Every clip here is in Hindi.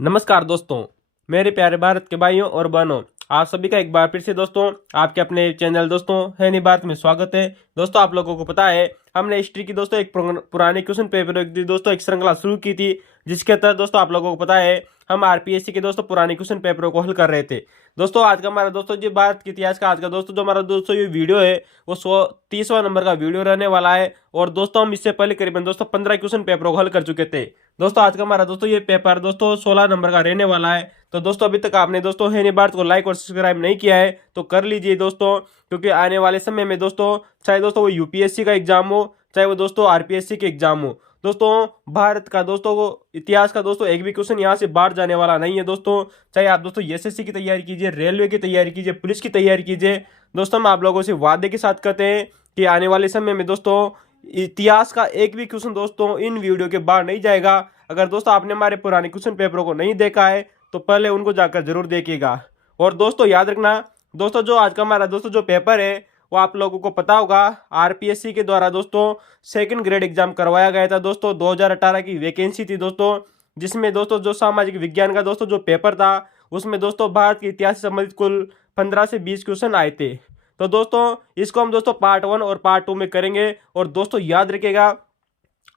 नमस्कार दोस्तों, मेरे प्यारे भारत के भाइयों और बहनों, आप सभी का एक बार फिर से दोस्तों आपके अपने चैनल दोस्तों है नहीं बात में स्वागत है। दोस्तों आप लोगों को पता है हमने हिस्ट्री की दोस्तों एक पुरानी क्वेश्चन पेपर दोस्तों एक श्रृंखला शुरू की थी, जिसके तहत दोस्तों आप लोगों को पता है हम आरपीएससी के दोस्तों पुराने क्वेश्चन पेपरों को हल कर रहे थे। दोस्तों आज का हमारा दोस्तों जो भारत के इतिहास का आज का दोस्तों जो हमारा दोस्तों ये वीडियो है वो 130वां नंबर का वीडियो रहने वाला है। और दोस्तों हम इससे पहले करीबन दोस्तों 15 क्वेश्चन पेपरों को हल कर चुके थे। दोस्तों आज का हमारा दोस्तों ये पेपर दोस्तों 16 नंबर का रहने वाला है। तो दोस्तों अभी तक आपने दोस्तों है नहीं भारत को लाइक और सब्सक्राइब नहीं किया है तो कर लीजिए दोस्तों, क्योंकि आने वाले समय में दोस्तों चाहे दोस्तों वो यूपीएससी का एग्जाम हो चाहे वो दोस्तों आरपीएससी के एग्जाम हो, दोस्तों भारत का दोस्तों को इतिहास का दोस्तों एक भी क्वेश्चन यहाँ से बाहर जाने वाला नहीं है। दोस्तों चाहे आप दोस्तों एसएससी की तैयारी कीजिए, रेलवे की तैयारी कीजिए, पुलिस की तैयारी कीजिए, दोस्तों हम आप लोगों से वादे के साथ कहते हैं कि आने वाले समय में दोस्तों इतिहास का एक भी क्वेश्चन दोस्तों इन वीडियो के बाहर नहीं जाएगा। अगर दोस्तों आपने हमारे पुराने क्वेश्चन पेपरों को नहीं देखा है तो पहले उनको जाकर जरूर देखिएगा। और दोस्तों याद रखना दोस्तों जो आज का हमारा दोस्तों जो पेपर है वो आप लोगों को पता होगा आरपीएससी के द्वारा दोस्तों सेकंड ग्रेड एग्जाम करवाया गया था। दोस्तों 2018 की वैकेंसी थी दोस्तों, जिसमें दोस्तों जो सामाजिक विज्ञान का दोस्तों जो पेपर था उसमें दोस्तों भारत के इतिहास से संबंधित कुल 15 से 20 क्वेश्चन आए थे। तो दोस्तों इसको हम दोस्तों पार्ट 1 और पार्ट 2 में करेंगे। और दोस्तों याद रखिएगा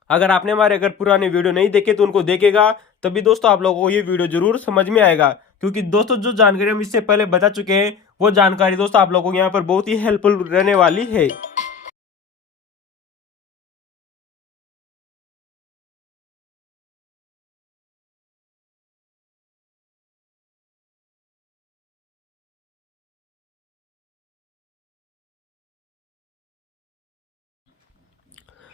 अगर आपने हमारे अगर पुराने वीडियो नहीं देखे तो उनको देखेगा तभी दोस्तों आप लोगों को ये वीडियो जरूर समझ में आएगा, क्योंकि दोस्तों जो जानकारी हम इससे पहले बता चुके हैं वो जानकारी दोस्तों आप लोगों को यहाँ पर बहुत ही हेल्पफुल रहने वाली है।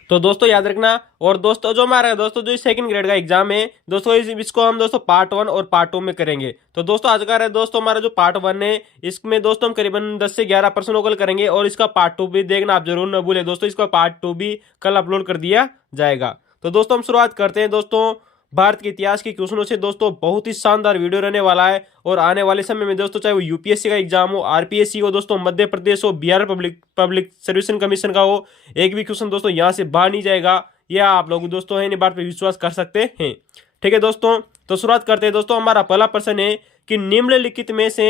तो दोस्तों याद रखना। और दोस्तों जो हमारा दोस्तों जो सेकंड ग्रेड का एग्जाम है दोस्तों इसको हम दोस्तों पार्ट 1 और पार्ट 2 में करेंगे। तो दोस्तों आज का दोस्तों हमारा जो पार्ट 1 है इसमें दोस्तों हम करीबन 10 से 11 प्रश्नों को करेंगे और इसका पार्ट 2 भी देखना आप जरूर न भूलें दोस्तों, इसका पार्ट 2 भी कल अपलोड कर दिया जाएगा। तो दोस्तों हम शुरुआत करते हैं दोस्तों भारत के इतिहास के क्वेश्चनों से। दोस्तों बहुत ही शानदार वीडियो रहने वाला है और आने वाले समय में दोस्तों चाहे वो यूपीएससी का एग्जाम हो, आरपीएससी हो, दोस्तों मध्य प्रदेश हो, Bihar public public service commission का हो, एक भी क्वेश्चन दोस्तों यहाँ से बाहर नहीं जाएगा। यह आप लोग दोस्तों है इन बात पर विश्वास कर सकते हैं। ठीक है दोस्तों, तो शुरुआत करते हैं दोस्तों। हमारा पहला प्रश्न है कि निम्नलिखित में से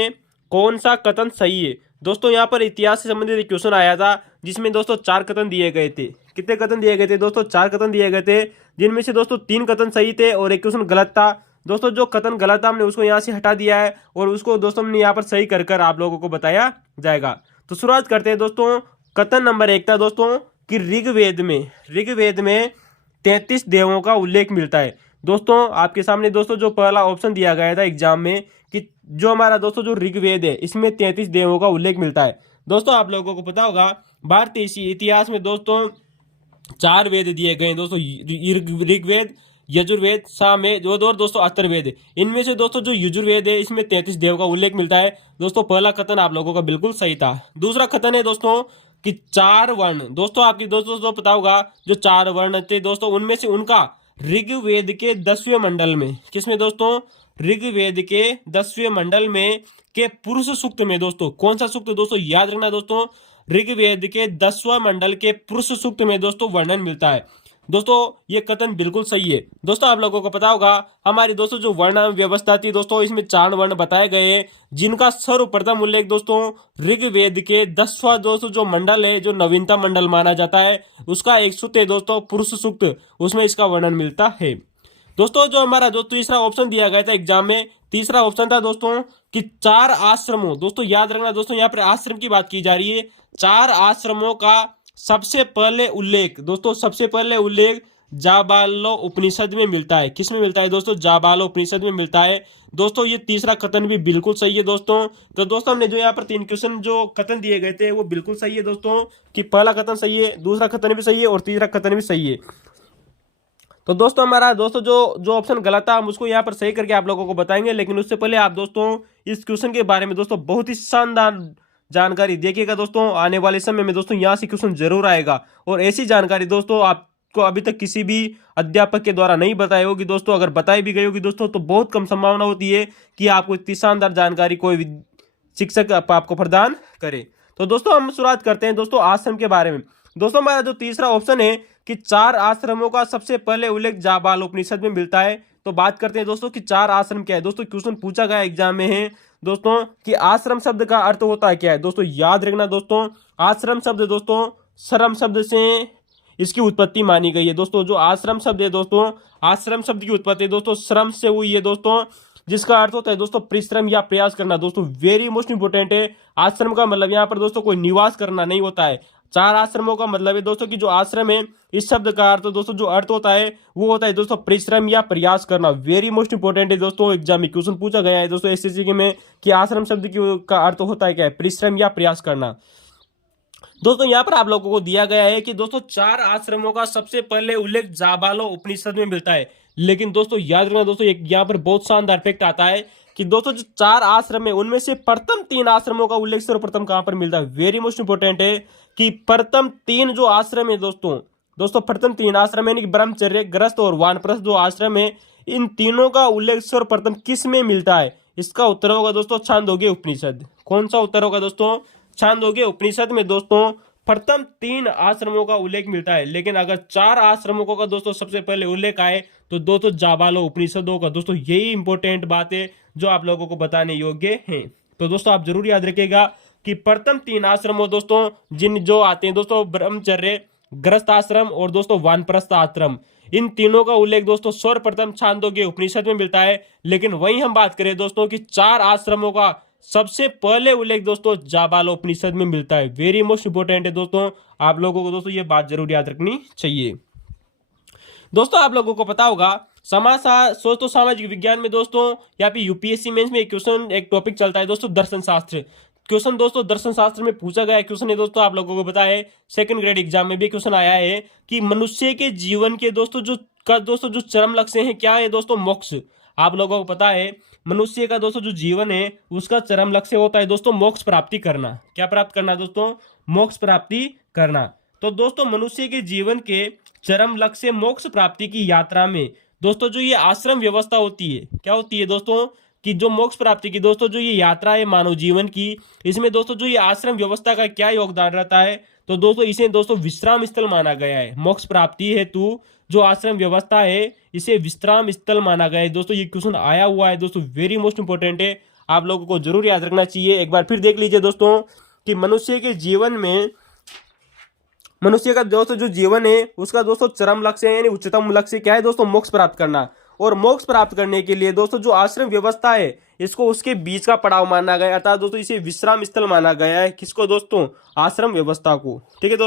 कौन सा कथन सही है। दोस्तों यहाँ पर इतिहास से संबंधित एक क्वेश्चन आया था जिसमें दोस्तों 4 कथन दिए गए थे। कितने कथन दिए गए थे दोस्तों? 4 कथन दिए गए थे, जिनमें से दोस्तों 3 कथन सही थे और एक क्वेश्चन गलत था। दोस्तों जो कथन गलत था हमने उसको यहाँ से हटा दिया है और उसको दोस्तों हमने यहाँ पर सही कर कर आप लोगों को बताया जाएगा। तो शुरुआत करते हैं दोस्तों। कथन नंबर 1 था दोस्तों कि ऋग्वेद में 33 देवों का उल्लेख मिलता है। दोस्तों आपके सामने दोस्तों जो पहला ऑप्शन दिया गया था एग्जाम में कि जो हमारा दोस्तों जो ऋग्वेद है इसमें 33 देवों का उल्लेख मिलता है। दोस्तों आप लोगों को पता होगा भारतीय इतिहास में दोस्तों 4 वेद दिए गए हैं दोस्तों, ऋग्वेद, यजुर्वेद, सामवेद और दोस्तों अथर्ववेद। इनमें से दोस्तों जो यजुर्वेद है इसमें 33 देव का उल्लेख मिलता है। दोस्तों पहला कथन आप लोगों का बिल्कुल सही था। दूसरा कथन है दोस्तों कि 4 वर्ण, दोस्तों आपकी दोस्तों पता होगा जो 4 वर्ण थे दोस्तों उनमें से उनका ऋग्वेद के 10वें मंडल में, किसमें दोस्तों? ऋग्वेद के 10वें मंडल में के पुरुष सूक्त में। दोस्तों कौन सा सूक्त दोस्तों? याद रखना दोस्तों ऋग्वेद के 10वां मंडल के पुरुष सूक्त में दोस्तों वर्णन मिलता है। दोस्तों ये कथन बिल्कुल सही है। दोस्तों आप लोगों को पता होगा हमारी दोस्तों जो वर्ण व्यवस्था थी दोस्तों इसमें 4 वर्ण बताए गए हैं, जिनका सर्वप्रथम उल्लेख दोस्तों ऋग्वेद के 10वां दोस्तों जो मंडल है जो नवीनतम मंडल माना जाता है उसका एक सूक्त है दोस्तों पुरुष सूक्त, उसमें इसका वर्णन मिलता है। दोस्तों जो हमारा जो तीसरा ऑप्शन दिया गया था एग्जाम में, तीसरा ऑप्शन था दोस्तों कि 4 आश्रमों। दोस्तों याद रखना दोस्तों यहाँ पर आश्रम की बात की जा रही है। 4 आश्रमों का सबसे पहले उल्लेख दोस्तों सबसे पहले उल्लेख जाबालो उपनिषद में मिलता है। किस में मिलता है दोस्तों? जाबालो उपनिषद में मिलता है। दोस्तों ये तीसरा कथन भी बिल्कुल सही है दोस्तों। तो दोस्तों हमने जो यहाँ पर 3 क्वेश्चन जो कथन दिए गए थे वो बिल्कुल सही है दोस्तों, कि पहला कथन सही है, दूसरा कथन भी सही है और तीसरा कथन भी सही है। तो दोस्तों हमारा दोस्तों जो ऑप्शन गलत था हम उसको यहाँ पर सही करके आप लोगों को बताएंगे, लेकिन उससे पहले आप दोस्तों इस क्वेश्चन के बारे में दोस्तों बहुत ही शानदार जानकारी देखिएगा। दोस्तों आने वाले समय में दोस्तों यहाँ से क्वेश्चन जरूर आएगा और ऐसी जानकारी दोस्तों आपको अभी तक किसी भी अध्यापक के द्वारा नहीं बताई होगी दोस्तों। अगर बताई भी गई होगी दोस्तों तो बहुत कम संभावना होती है कि आपको इतनी शानदार जानकारी कोई शिक्षक आपको प्रदान करे। तो दोस्तों हम शुरुआत करते हैं दोस्तों आश्रम के बारे में। दोस्तों हमारा जो तीसरा ऑप्शन है कि 4 आश्रमों का सबसे पहले उल्लेख जाबाल उपनिषद में मिलता है। तो बात करते हैं दोस्तों कि 4 आश्रम क्या है। दोस्तों क्वेश्चन पूछा गया एग्जाम में है दोस्तों कि आश्रम शब्द का अर्थ होता है क्या है। दोस्तों याद रखना दोस्तों, आश्रम शब्द दोस्तों श्रम शब्द से इसकी उत्पत्ति मानी गई है। दोस्तों जो आश्रम शब्द है दोस्तों, आश्रम शब्द की उत्पत्ति दोस्तों श्रम से हुई है दोस्तों, जिसका अर्थ होता है दोस्तों परिश्रम या प्रयास करना। दोस्तों वेरी मोस्ट इंपोर्टेंट है, आश्रम का मतलब यहाँ पर दोस्तों कोई निवास करना नहीं होता है। 4 आश्रमों का मतलब है दोस्तों कि जो आश्रम है, इस शब्द का अर्थ दोस्तों जो अर्थ होता है वो होता है दोस्तों परिश्रम या प्रयास करना। वेरी मोस्ट इंपोर्टेंट है दोस्तों, एग्जाम में क्वेश्चन पूछा गया है दोस्तों एसएससी में कि आश्रम शब्द का अर्थ होता है क्या है, परिश्रम या प्रयास करना। दोस्तों यहाँ पर आप लोगों को दिया गया है कि दोस्तों 4 आश्रमों का सबसे पहले उल्लेख जाबालो उपनिषद में मिलता है। लेकिन दोस्तों याद रखना दोस्तों, एक यहाँ पर बहुत शानदार फैक्ट आता है कि दोस्तों जो 4 आश्रम है उनमें से प्रथम 3 आश्रमों का उल्लेख सर्वप्रथम कहां पर मिलता है। वेरी मोस्ट इंपोर्टेंट है कि प्रथम 3 जो आश्रम है दोस्तों प्रथम 3 आश्रम यानी कि ब्रह्मचर्य, गृहस्थ और वानप्रस्थ जो आश्रम है, इन तीनों का उल्लेख सर्वप्रथम किस में मिलता है। इसका उत्तर होगा दोस्तों छांदोग्य उपनिषद। कौन सा उत्तर होगा दोस्तों, छांदोग्य उपनिषद में दोस्तों प्रथम 3 आश्रमों का उल्लेख मिलता है। लेकिन अगर 4 आश्रमों का दोस्तों सबसे पहले उल्लेख आए तो दोस्तों जाबालो उपनिषदों का। दोस्तों यही इंपॉर्टेंट बात है जो आप लोगों को बताने योग्य हैं। तो दोस्तों आप जरूर याद रखिएगा कि प्रथम 3 आश्रमों दोस्तों जो आते हैं दोस्तों ब्रह्मचर्य, गृहस्थ आश्रम और दोस्तों वानप्रस्थ आश्रम, इन तीनों का उल्लेख दोस्तों सर्वप्रथम छांदोग्य उपनिषद में मिलता है। लेकिन वहीं हम बात करें दोस्तों कि 4 आश्रमों का सबसे पहले उल्लेख दोस्तों जाबालो उपनिषद में मिलता है। वेरी मोस्ट इंपोर्टेंट है दोस्तों, आप लोगों को दोस्तों ये बात जरूर याद रखनी चाहिए। दोस्तों आप लोगों को पता होगा सामाजिक विज्ञान में दोस्तों या फिर यूपीएससी मेंस में एक टॉपिक चलता है दोस्तों दर्शन शास्त्र। क्वेश्चन दोस्तों दर्शन शास्त्र में पूछा गया क्वेश्चन है दोस्तों, आप लोगों को पता है सेकंड ग्रेड एग्जाम में भी क्वेश्चन आया है कि मनुष्य के जीवन के दोस्तों जो चरम लक्ष्य है क्या है दोस्तों, मोक्ष। आप लोगों को पता है मनुष्य का दोस्तों जो जीवन है उसका चरम लक्ष्य होता है दोस्तों मोक्ष प्राप्ति करना। क्या प्राप्त करना दोस्तों, मोक्ष प्राप्ति करना। तो दोस्तों मनुष्य के जीवन के चरम लक्ष्य मोक्ष प्राप्ति की यात्रा में दोस्तों जो ये आश्रम व्यवस्था होती है, क्या होती है दोस्तों कि जो मोक्ष प्राप्ति की दोस्तों जो ये यात्रा है मानव जीवन की, इसमें दोस्तों जो ये आश्रम व्यवस्था का क्या योगदान रहता है। तो दोस्तों इसे दोस्तों विश्राम स्थल माना गया है। मोक्ष प्राप्ति हेतु जो आश्रम व्यवस्था है इसे विश्राम स्थल माना गया है। दोस्तों ये क्वेश्चन आया हुआ है दोस्तों, वेरी मोस्ट इंपोर्टेंट है, आप लोगों को जरूर याद रखना चाहिए। एक बार फिर देख लीजिए दोस्तों कि मनुष्य के जीवन में मनुष्य का दोस्तों जो जीवन है उसका दोस्तों चरम लक्ष्य यानी उच्चतम लक्ष्य क्या है दोस्तों, मोक्ष प्राप्त करना। और मोक्ष प्राप्त करने के लिए दोस्तों जो आश्रम व्यवस्था है इसको उसके बीच का पड़ाव माना गया था दोस्तों, इसे विश्राम स्थल माना गया है। किसको दोस्तों, आश्रम व्यवस्था को। ठीक है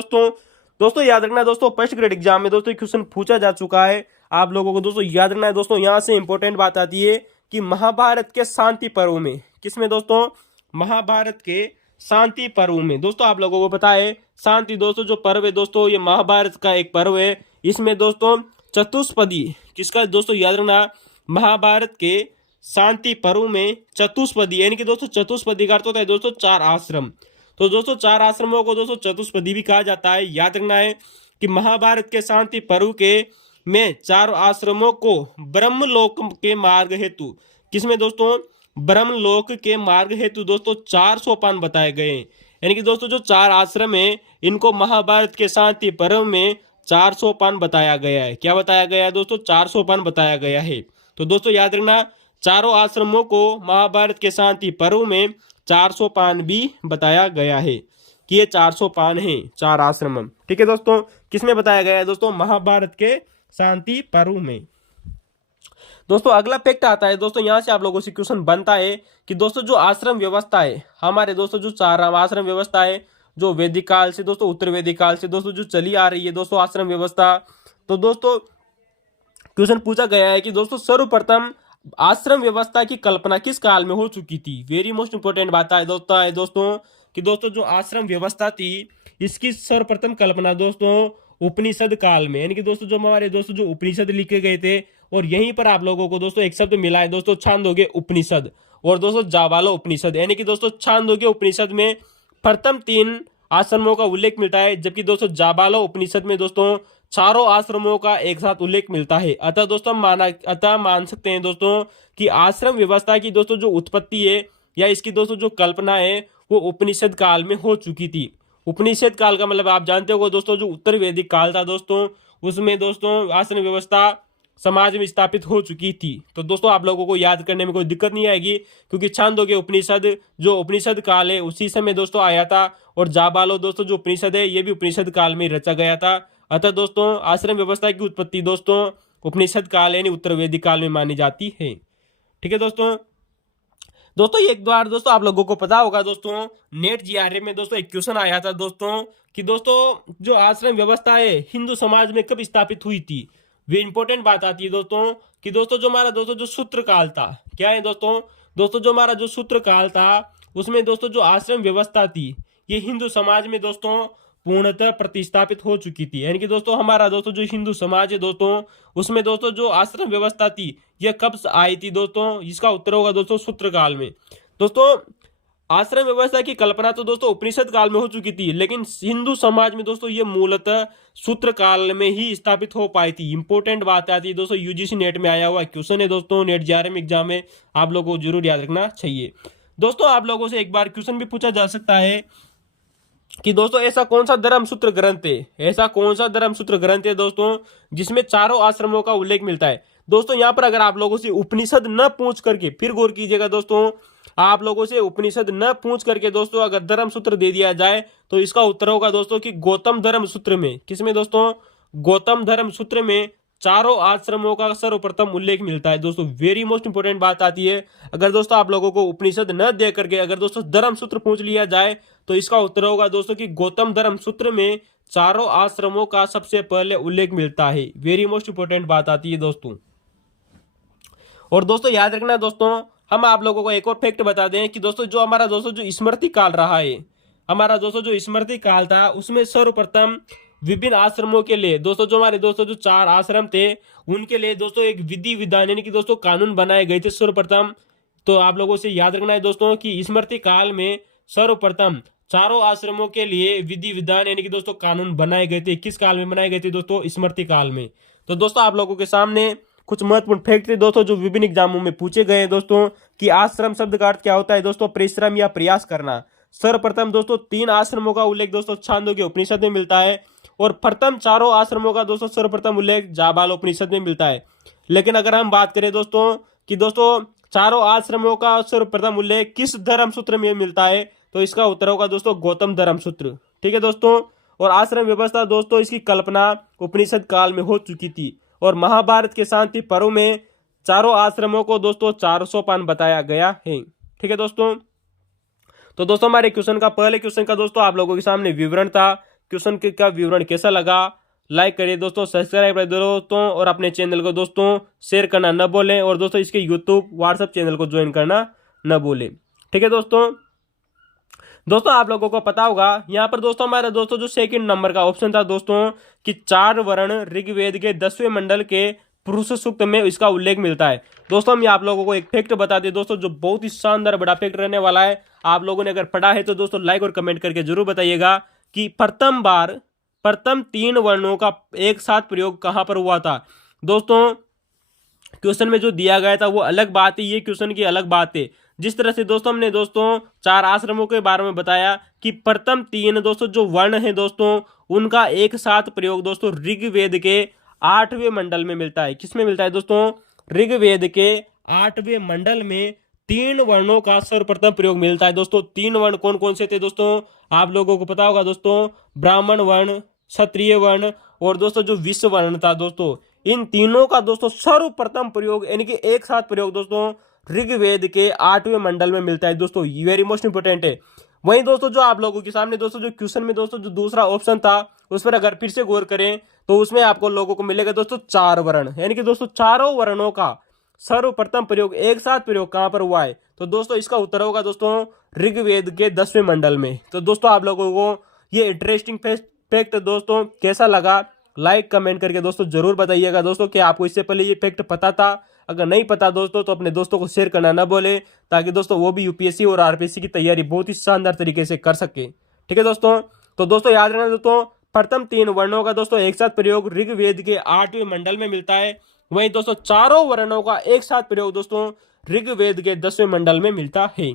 दोस्तों याद रखना दोस्तों फर्स्ट ग्रेड एग्जाम में दोस्तों क्वेश्चन पूछा जा चुका है। आप लोगों को दोस्तों याद रखना है दोस्तों, यहाँ से इंपॉर्टेंट बात आती है कि महाभारत के शांति पर्व में, किसमें दोस्तों, महाभारत के शांति पर्व में। दोस्तों आप लोगों को पता है शांति दोस्तों जो पर्व है दोस्तों ये महाभारत का एक पर्व है। इसमें दोस्तों चतुष्पदी, किसका दोस्तों याद रखना, महाभारत के शांति पर्व में चतुष्पदी यानी कि दोस्तों चतुष्पदी का अर्थ होता है दोस्तों 4 आश्रम। तो दोस्तों 4 आश्रमों को दोस्तों चतुष्पदी भी कहा जाता है। याद रखना है कि महाभारत के शांति पर्व के में 4 आश्रमों को ब्रह्मलोक के मार्ग हेतु, किसमें दोस्तों, ब्रह्मलोक के मार्ग हेतु दोस्तों 4 सोपान बताए गए हैं। यानी कि दोस्तों जो 4 आश्रम है इनको महाभारत के शांति पर्व में 4 सोपान बताया गया है। क्या बताया गया है दोस्तों, 4 सोपान बताया गया है। तो दोस्तों याद रखना चारों आश्रमों को महाभारत के शांति पर्व में 4 सोपान भी बताया गया है कि ये 4 सोपान हैं 4 आश्रम। ठीक है दोस्तों, किसमें बताया गया है दोस्तों, महाभारत के शांति पर्व में। दोस्तों अगला फैक्ट आता है दोस्तों, यहाँ से आप लोगों से क्वेश्चन बनता है कि दोस्तों जो आश्रम व्यवस्था है हमारे दोस्तों जो 4 आश्रम व्यवस्था है जो वैदिक काल से दोस्तों उत्तर वैदिक काल से दोस्तों जो चली आ रही है दोस्तों आश्रम व्यवस्था। तो दोस्तों क्वेश्चन पूछा गया है कि दोस्तों सर्वप्रथम आश्रम व्यवस्था की कल्पना किस काल में हो चुकी थी। वेरी मोस्ट इंपोर्टेंट बात है दोस्तों कि दोस्तों जो आश्रम व्यवस्था थी इसकी सर्वप्रथम कल्पना दोस्तों उपनिषद काल में, यानी कि दोस्तों जो हमारे दोस्तों जो उपनिषद लिखे गए थे और यहीं पर आप लोगों को दोस्तों एक शब्द मिला है दोस्तों छांदोग्य उपनिषद और दोस्तों जाबालो उपनिषद। यानी कि दोस्तों छांदोग्य उपनिषद में प्रथम 3 आश्रमों का उल्लेख मिलता है, जबकि दोस्तों जाबालो उपनिषद में दोस्तों चारों आश्रमों का एक साथ उल्लेख मिलता है। अतः मान सकते हैं दोस्तों कि आश्रम व्यवस्था की दोस्तों जो उत्पत्ति है या इसकी दोस्तों जो कल्पना है वो उपनिषद काल में हो चुकी थी। उपनिषद काल का मतलब आप जानते हो दोस्तों जो उत्तर वैदिक काल था दोस्तों उसमें दोस्तों आश्रम व्यवस्था समाज में स्थापित हो चुकी थी। तो दोस्तों आप लोगों को याद करने में कोई दिक्कत नहीं आएगी, क्योंकि छांदोग्य उपनिषद जो उपनिषद काल है उसी समय दोस्तों आया था, और जाबालो दोस्तों जो उपनिषद है ये भी उपनिषद काल में रचा गया था। अतः दोस्तों आश्रम व्यवस्था की उत्पत्ति दोस्तों उपनिषद काल यानी उत्तर वैदिक काल में मानी जाती है। ठीक है दोस्तों। दोस्तों एक बार दोस्तों आप लोगों को पता होगा दोस्तों, नेट जीआरए में दोस्तों एक क्वेश्चन आया था दोस्तों कि दोस्तों जो आश्रम व्यवस्था है हिंदू समाज में कब स्थापित हुई थी। वे इंपॉर्टेंट बात आती है दोस्तों कि दोस्तों जो हमारा दोस्तों जो सूत्र काल था, क्या है दोस्तों, दोस्तों जो हमारा जो सूत्र काल था उसमें दोस्तों जो आश्रम व्यवस्था थी ये हिंदू समाज में दोस्तों पूर्णतः प्रतिस्थापित हो चुकी थी। यानी कि दोस्तों हमारा दोस्तों जो हिंदू समाज है दोस्तों उसमें दोस्तों जो आश्रम व्यवस्था थी यह कब आई थी दोस्तों, इसका उत्तर होगा दोस्तों सूत्र काल में। दोस्तों आश्रम व्यवस्था की कल्पना तो दोस्तों उपनिषद काल में हो चुकी थी, लेकिन हिंदू समाज में दोस्तों ये मूलतः सूत्र काल में ही स्थापित हो पाई थी। इंपॉर्टेंट बात आती है दोस्तों, यूजीसी नेट में आया हुआ क्वेश्चन है दोस्तों, नेट जीआरएम एग्जाम में आप लोगों को जरूर याद रखना चाहिए। दोस्तों आप लोगों से एक बार क्वेश्चन भी पूछा जा सकता है कि दोस्तों ऐसा कौन सा धर्म सूत्र ग्रंथ है, ऐसा कौन सा धर्म सूत्र ग्रंथ है दोस्तों जिसमें चारों आश्रमों का उल्लेख मिलता है। दोस्तों यहाँ पर अगर आप लोगों से उपनिषद न पूछ करके, फिर गौर कीजिएगा दोस्तों, आप लोगों से उपनिषद न पूछ करके दोस्तों अगर धर्म सूत्र दे दिया जाए तो इसका उत्तर होगा दोस्तों कि गौतम धर्म सूत्र में। किसमें दोस्तों, गौतम धर्म सूत्र में चारों आश्रमों का सर्वप्रथम उल्लेख मिलता है। दोस्तों वेरी मोस्ट इंपोर्टेंट बात आती है, अगर दोस्तों आप लोगों को उपनिषद न दे करके अगर दोस्तों धर्म सूत्र पूछ लिया जाए तो इसका उत्तर होगा दोस्तों कि गौतम धर्म सूत्र में चारों आश्रमों का सबसे पहले उल्लेख मिलता है। वेरी मोस्ट इंपोर्टेंट बात आती है दोस्तों। और दोस्तों याद रखना दोस्तों, हम आप लोगों को एक और फैक्ट बता दें कि दोस्तों जो हमारा दोस्तों जो स्मृति काल रहा है, हमारा दोस्तों जो स्मृति काल था उसमें सर्वप्रथम विभिन्न आश्रमों के लिए दोस्तों जो हमारे दोस्तों जो 4 आश्रम थे उनके लिए दोस्तों एक विधि विधान यानी कि दोस्तों कानून बनाए गए थे सर्वप्रथम। तो आप लोगों से याद रखना है दोस्तों कि स्मृति काल में सर्वप्रथम चारों आश्रमों के लिए विधि विधान यानी कि दोस्तों कानून बनाए गए थे। किस काल में बनाए गए थे दोस्तों, स्मृति काल में। तो दोस्तों आप लोगों के सामने कुछ महत्वपूर्ण फैक्ट थे दोस्तों जो विभिन्न एग्जामों में पूछे गए हैं दोस्तों कि आश्रम शब्द का अर्थ क्या होता है दोस्तों, परिश्रम या प्रयास करना। सर्वप्रथम दोस्तों 3 आश्रमों का उल्लेख दोस्तों छांदोग्य उपनिषद में मिलता है, और प्रथम चारों आश्रमों का दोस्तों सर्वप्रथम उल्लेख जाबाल उपनिषद में मिलता है। लेकिन अगर हम बात करें दोस्तों कि दोस्तों चारों आश्रमों का सर्वप्रथम उल्लेख किस धर्म सूत्र में मिलता है, तो इसका उत्तर होगा दोस्तों गौतम धर्म सूत्र। ठीक है दोस्तों। और आश्रम व्यवस्था दोस्तों इसकी कल्पना उपनिषद काल में हो चुकी थी, और महाभारत के शांति पर्व में चारों आश्रमों को दोस्तों 4 सोपान बताया गया है। ठीक है दोस्तों। तो दोस्तों हमारे क्वेश्चन का पहले क्वेश्चन का दोस्तों आप लोगों के सामने विवरण था। क्वेश्चन का विवरण कैसा लगा लाइक करिए दोस्तों, सब्सक्राइब करिए दोस्तों, और अपने चैनल को दोस्तों शेयर करना न भूलें, और दोस्तों इसके यूट्यूब व्हाट्सएप चैनल को ज्वाइन करना न भूलें। ठीक है दोस्तों। दोस्तों आप लोगों को पता होगा यहाँ पर दोस्तों हमारा दोस्तों जो सेकंड नंबर का ऑप्शन था दोस्तों कि 4 वर्ण ऋग्वेद के 10वें मंडल के पुरुष सूक्त में इसका उल्लेख मिलता है। दोस्तों हम आप लोगों को एक फैक्ट बता दें दोस्तों जो बहुत ही शानदार बड़ा फैक्ट रहने वाला है। आप लोगों ने अगर पढ़ा है तो दोस्तों लाइक और कमेंट करके जरूर बताइएगा कि प्रथम 3 वर्णों का एक साथ प्रयोग कहां पर हुआ था। दोस्तों क्वेश्चन में जो दिया गया था वो अलग बात है, ये क्वेश्चन की अलग बात है। जिस तरह से दोस्तों हमने दोस्तों 4 आश्रमों के बारे में बताया कि प्रथम 3 दोस्तों जो वर्ण है दोस्तों उनका एक साथ प्रयोग दोस्तों ऋग्वेद के 8वें मंडल में मिलता है। किसमें मिलता है दोस्तों, ऋग्वेद के 8वें मंडल में 3 वर्णों का सर्वप्रथम प्रयोग मिलता है। दोस्तों 3 वर्ण कौन कौन से थे दोस्तों, आप लोगों को पता होगा दोस्तों, ब्राह्मण वर्ण, क्षत्रिय वर्ण और दोस्तों जो विश्व वर्ण था दोस्तों, इन तीनों का दोस्तों सर्वप्रथम प्रयोग यानी कि एक साथ प्रयोग दोस्तों ऋग्वेद के 8वें मंडल में मिलता है। दोस्तों ये वेरी मोस्ट इंपोर्टेंट है। वहीं दोस्तों जो आप लोगों के सामने दोस्तों जो क्वेश्चन में दोस्तों जो दूसरा ऑप्शन था उस पर अगर फिर से गौर करें तो उसमें आपको लोगों को मिलेगा दोस्तों 4 वर्ण, यानी कि दोस्तों चारों वर्णों का सर्वप्रथम प्रयोग एक साथ प्रयोग कहां पर हुआ है, तो दोस्तों इसका उत्तर होगा दोस्तों ऋग्वेद के 10वें मंडल में। तो दोस्तों आप लोगों को ये इंटरेस्टिंग फैक्ट दोस्तों कैसा लगा लाइक कमेंट करके दोस्तों जरूर बताइएगा दोस्तों कि आपको इससे पहले ये फैक्ट पता था। अगर नहीं पता दोस्तों तो अपने दोस्तों को शेयर करना ना भूले ताकि दोस्तों वो भी यूपीएससी और आरपीएससी की तैयारी बहुत ही शानदार तरीके से कर सके। ठीक है दोस्तों। तो दोस्तों याद रखना दोस्तों प्रथम 3 वर्णों का दोस्तों एक साथ प्रयोग ऋग्वेद के 8वें मंडल में मिलता है। वहीं दोस्तों चारों वर्णों का एक साथ प्रयोग दोस्तों ऋग्वेद के 10वें मंडल में मिलता है।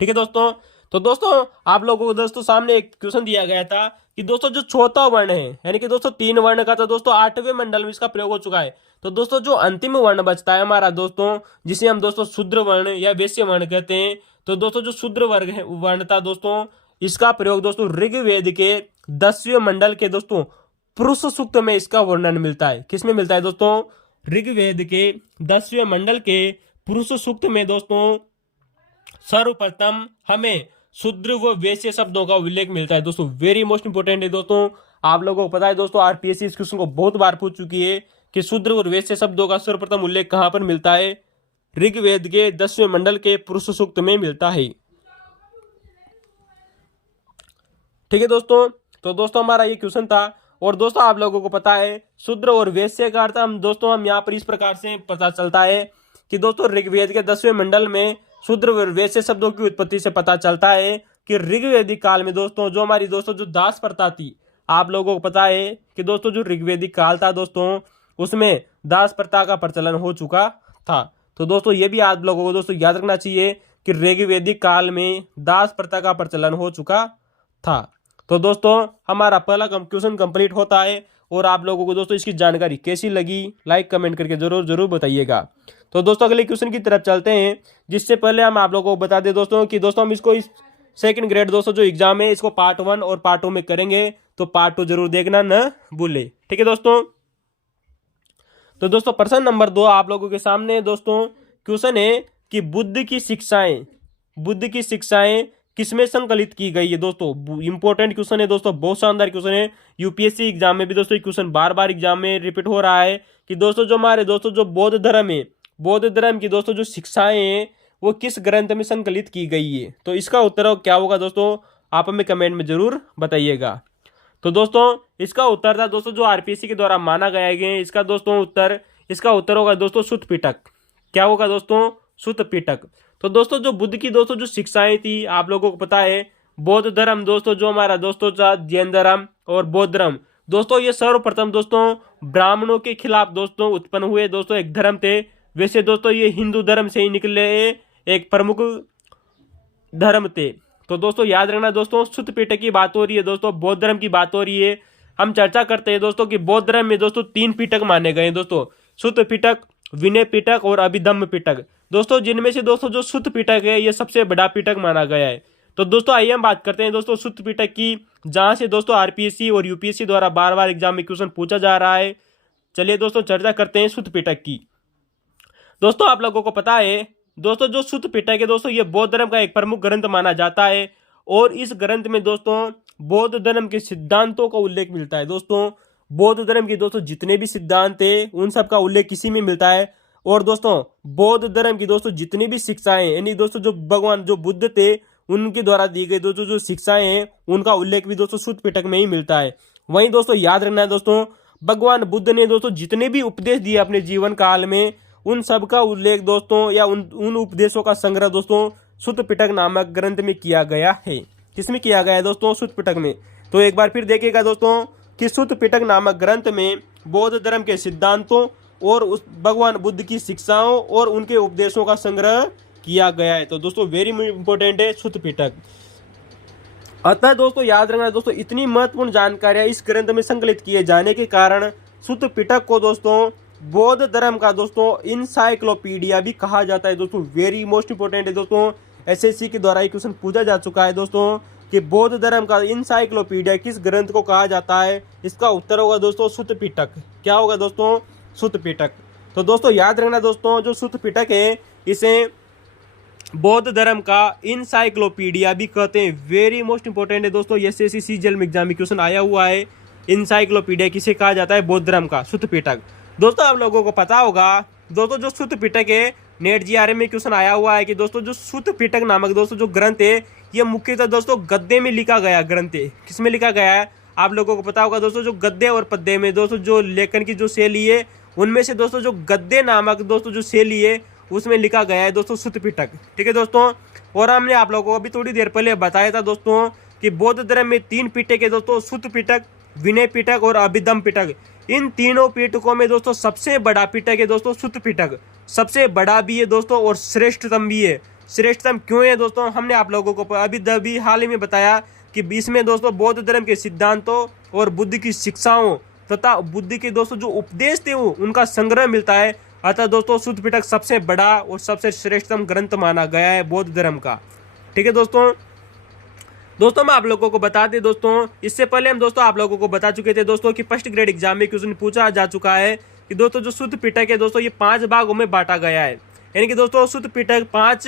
ठीक है दोस्तों। तो दोस्तों आप लोगों को दोस्तों सामने एक क्वेश्चन दिया गया था कि दोस्तों जो चौथा वर्ण है, यानी कि दोस्तों 3 वर्ण का था दोस्तों, 8वें मंडल में इसका प्रयोग हो चुका है। तो दोस्तों जो अंतिम वर्ण बचता है हमारा दोस्तों, जिसे हम दोस्तों शूद्र वर्ण या वैश्य वर्ण कहते हैं, तो दोस्तों जो शूद्र वर्ग है वर्ण था दोस्तों, इसका प्रयोग दोस्तों ऋग्वेद के 10वें मंडल के दोस्तों पुरुष सूक्त में इसका वर्णन मिलता है। किसमें मिलता है दोस्तों? ऋग्वेद के 10वें मंडल के पुरुष सूक्त में दोस्तों सर्वप्रथम हमें शूद्र व वैश्य शब्दों का उल्लेख मिलता है। दोस्तों वेरी मोस्ट इंपोर्टेंट है दोस्तों, आप लोगों को पता है दोस्तों, आरपीएससी इस क्वेश्चन को बहुत बार पूछ चुकी है कि शूद्र और वैश्य शब्दों का सर्वप्रथम उल्लेख कहां पर मिलता है? ऋग्वेद के 10वें मंडल के पुरुष सूक्त में मिलता है। ठीक है दोस्तों, तो दोस्तों हमारा ये क्वेश्चन था। और दोस्तों आप लोगों को पता है शूद्र और वैश्य का अर्थ हम यहाँ पर इस प्रकार से पता चलता है कि दोस्तों ऋग्वेद के 10वें मंडल में शूद्र और वैश्य शब्दों की उत्पत्ति से पता चलता है कि ऋग्वेदिक काल में दोस्तों जो हमारी दोस्तों जो दास प्रथा थी, आप लोगों को पता है कि दोस्तों जो ऋग्वेदिक काल था दोस्तों, उसमें दास प्रथा का प्रचलन हो चुका था। तो दोस्तों ये भी आप लोगों को दोस्तों याद रखना चाहिए कि ऋग्वेदिक काल में दास प्रथा का प्रचलन हो चुका था। तो दोस्तों हमारा पहला क्वेश्चन कंप्लीट होता है। और आप लोगों को दोस्तों इसकी जानकारी कैसी लगी लाइक कमेंट करके जरूर बताइएगा। तो दोस्तों अगले क्वेश्चन की तरफ चलते हैं, जिससे पहले हम आप लोगों को बता दें दोस्तों कि दोस्तों हम इसको इस सेकंड ग्रेड दोस्तों जो एग्जाम है इसको पार्ट 1 और पार्ट 2 में करेंगे, तो पार्ट 2 जरूर देखना न भूले। ठीक है दोस्तों, तो दोस्तों प्रश्न नंबर 2 आप लोगों के सामने दोस्तों क्वेश्चन है कि बुद्ध की शिक्षाएं किसमें संकलित की गई है। दोस्तों इंपॉर्टेंट क्वेश्चन है दोस्तों, बहुत शानदार क्वेश्चन है। यूपीएससी एग्जाम में भी दोस्तों क्वेश्चन बार एग्जाम में रिपीट हो रहा है कि दोस्तों जो हमारे दोस्तों जो बौद्ध धर्म है, बौद्ध धर्म की दोस्तों जो शिक्षाएं हैं वो किस ग्रंथ में संकलित की गई है। तो इसका उत्तर क्या होगा दोस्तों, आप हमें कमेंट में जरूर बताइएगा। तो दोस्तों इसका उत्तर था दोस्तों जो आरपीएससी के द्वारा माना गया है, इसका उत्तर होगा दोस्तों सुत्त पिटक। क्या होगा दोस्तों? सुत्त पिटक। तो दोस्तों जो बुद्ध की दोस्तों जो शिक्षाएं थी, आप लोगों को पता है बौद्ध धर्म दोस्तों जो हमारा दोस्तों जैन धर्म और बौद्ध धर्म दोस्तों ये सर्वप्रथम दोस्तों ब्राह्मणों के खिलाफ दोस्तों उत्पन्न हुए दोस्तों एक धर्म थे। वैसे दोस्तों ये हिंदू धर्म से ही निकले एक प्रमुख धर्म थे। तो दोस्तों याद रखना दोस्तों, सुत्त पिटक की बात हो रही है दोस्तों, बौद्ध धर्म की बात हो रही है। हम चर्चा करते हैं दोस्तों कि बौद्ध धर्म में दोस्तों 3 पिटक माने गए दोस्तों, सुत्त पिटक, विनय पिटक और अभिधम्म पिटक। दोस्तों जिनमें से दोस्तों जो सुत्त पिटक है ये सबसे बड़ा पिटक माना गया है। तो दोस्तों आइए हम बात करते हैं दोस्तों सुत्त पिटक की, जहां से दोस्तों आरपीएससी और यूपीएससी द्वारा बार एग्जाम में क्वेश्चन पूछा जा रहा है। चलिए दोस्तों चर्चा करते हैं सुत्त पिटक की। दोस्तों आप लोगों को पता है दोस्तों जो सुत्त पिटक है दोस्तों ये बौद्ध धर्म का एक प्रमुख ग्रंथ माना जाता है। और इस ग्रंथ में दोस्तों बौद्ध धर्म के सिद्धांतों का उल्लेख मिलता है। दोस्तों बौद्ध धर्म के दोस्तों जितने भी सिद्धांत थे उन सब का उल्लेख इसी में मिलता है। और दोस्तों बौद्ध धर्म की दोस्तों जितनी भी शिक्षाएं, यानी दोस्तों जो भगवान जो बुद्ध थे उनके द्वारा दी गई दोस्तों जो शिक्षाएं हैं उनका उल्लेख भी दोस्तों सुत्त पिटक में ही मिलता है। वहीं दोस्तों याद रखना है दोस्तों, भगवान बुद्ध ने दोस्तों जितने भी उपदेश दिए अपने जीवन काल में उन सब का उल्लेख दोस्तों या उन उपदेशों का संग्रह दोस्तों सुत्त पिटक नामक ग्रंथ में किया गया है। किसमें किया गया है दोस्तों? सुत्त पिटक में। तो एक बार फिर देखिएगा दोस्तों कि सुत्त पिटक नामक ग्रंथ में बौद्ध धर्म के सिद्धांतों और उस भगवान बुद्ध की शिक्षाओं और उनके उपदेशों का संग्रह किया गया है। तो दोस्तों वेरी इंपॉर्टेंट है सुत्त पिटक। अतः दोस्तों याद रखना दोस्तों इतनी महत्वपूर्ण जानकारियां इस ग्रंथ में संकलित किए जाने के कारण सुत्त पिटक को दोस्तों बौद्ध धर्म का दोस्तों इनसाइक्लोपीडिया भी कहा जाता है। दोस्तों वेरी मोस्ट इंपोर्टेंट है दोस्तों, एसएससी के द्वारा ये क्वेश्चन पूछा जा चुका है दोस्तों कि बौद्ध धर्म का इनसाइक्लोपीडिया किस ग्रंथ को कहा जाता है। इसका उत्तर होगा दोस्तों सुत्त पिटक। क्या होगा दोस्तों? सुत्त पिटक। तो दोस्तों याद रखना दोस्तों जो सुत्त पिटक है इसे बौद्ध धर्म का इनसाइक्लोपीडिया भी कहते हैं। वेरी मोस्ट इंपोर्टेंट है दोस्तों, एसएससी सीजीएल में एग्जाम में क्वेश्चन आया हुआ है। इनसाइक्लोपीडिया किसे कहा जाता है? बौद्ध धर्म का सुत्त पिटक। दोस्तों आप लोगों को पता होगा दोस्तों जो सुत्त पिटक है नेट जीआरएम में क्वेश्चन आया हुआ है कि दोस्तों जो सुत्त पिटक नामक दोस्तों जो ग्रंथ है ये मुख्यतः दोस्तों गद्य में लिखा गया ग्रंथ है। किसमें लिखा गया है? आप लोगों को पता होगा दोस्तों जो गद्य और पद्य में दोस्तों जो लेखन की जो शैली है उनमें से दोस्तों जो गद्य नामक दोस्तों जो शैली है उसमें लिखा गया है दोस्तों सुत्त पिटक। ठीक है दोस्तों, और हमने आप लोगों को अभी थोड़ी देर पहले बताया था दोस्तों कि बौद्ध धर्म में 3 पिटक है दोस्तों, सुत्त पिटक, विनय पिटक और अभिधम्म पिटक। इन तीनों पिटकों में दोस्तों सबसे बड़ा पिटक है दोस्तों सुत्त पिटक। सबसे बड़ा भी है दोस्तों और श्रेष्ठतम भी है। श्रेष्ठतम क्यों है दोस्तों, हमने आप लोगों को अभी हाल ही में बताया कि इसमें दोस्तों बौद्ध धर्म के सिद्धांतों और बुद्ध की शिक्षाओं तथा बुद्ध के दोस्तों जो उपदेश थे वो उनका संग्रह मिलता है। अतः दोस्तों शुद्ध पिटक सबसे बड़ा और सबसे श्रेष्ठतम ग्रंथ माना गया है बौद्ध धर्म का। ठीक है दोस्तों मैं आप लोगों को बता दें दोस्तों, इससे पहले हम दोस्तों आप लोगों को बता चुके थे दोस्तों कि फर्स्ट ग्रेड एग्जाम में क्वेश्चन पूछा जा चुका है कि दोस्तों जो शुद्ध पिटक है दोस्तों ये 5 भागों में बांटा गया है। यानी कि दोस्तों शुद्ध पिटक 5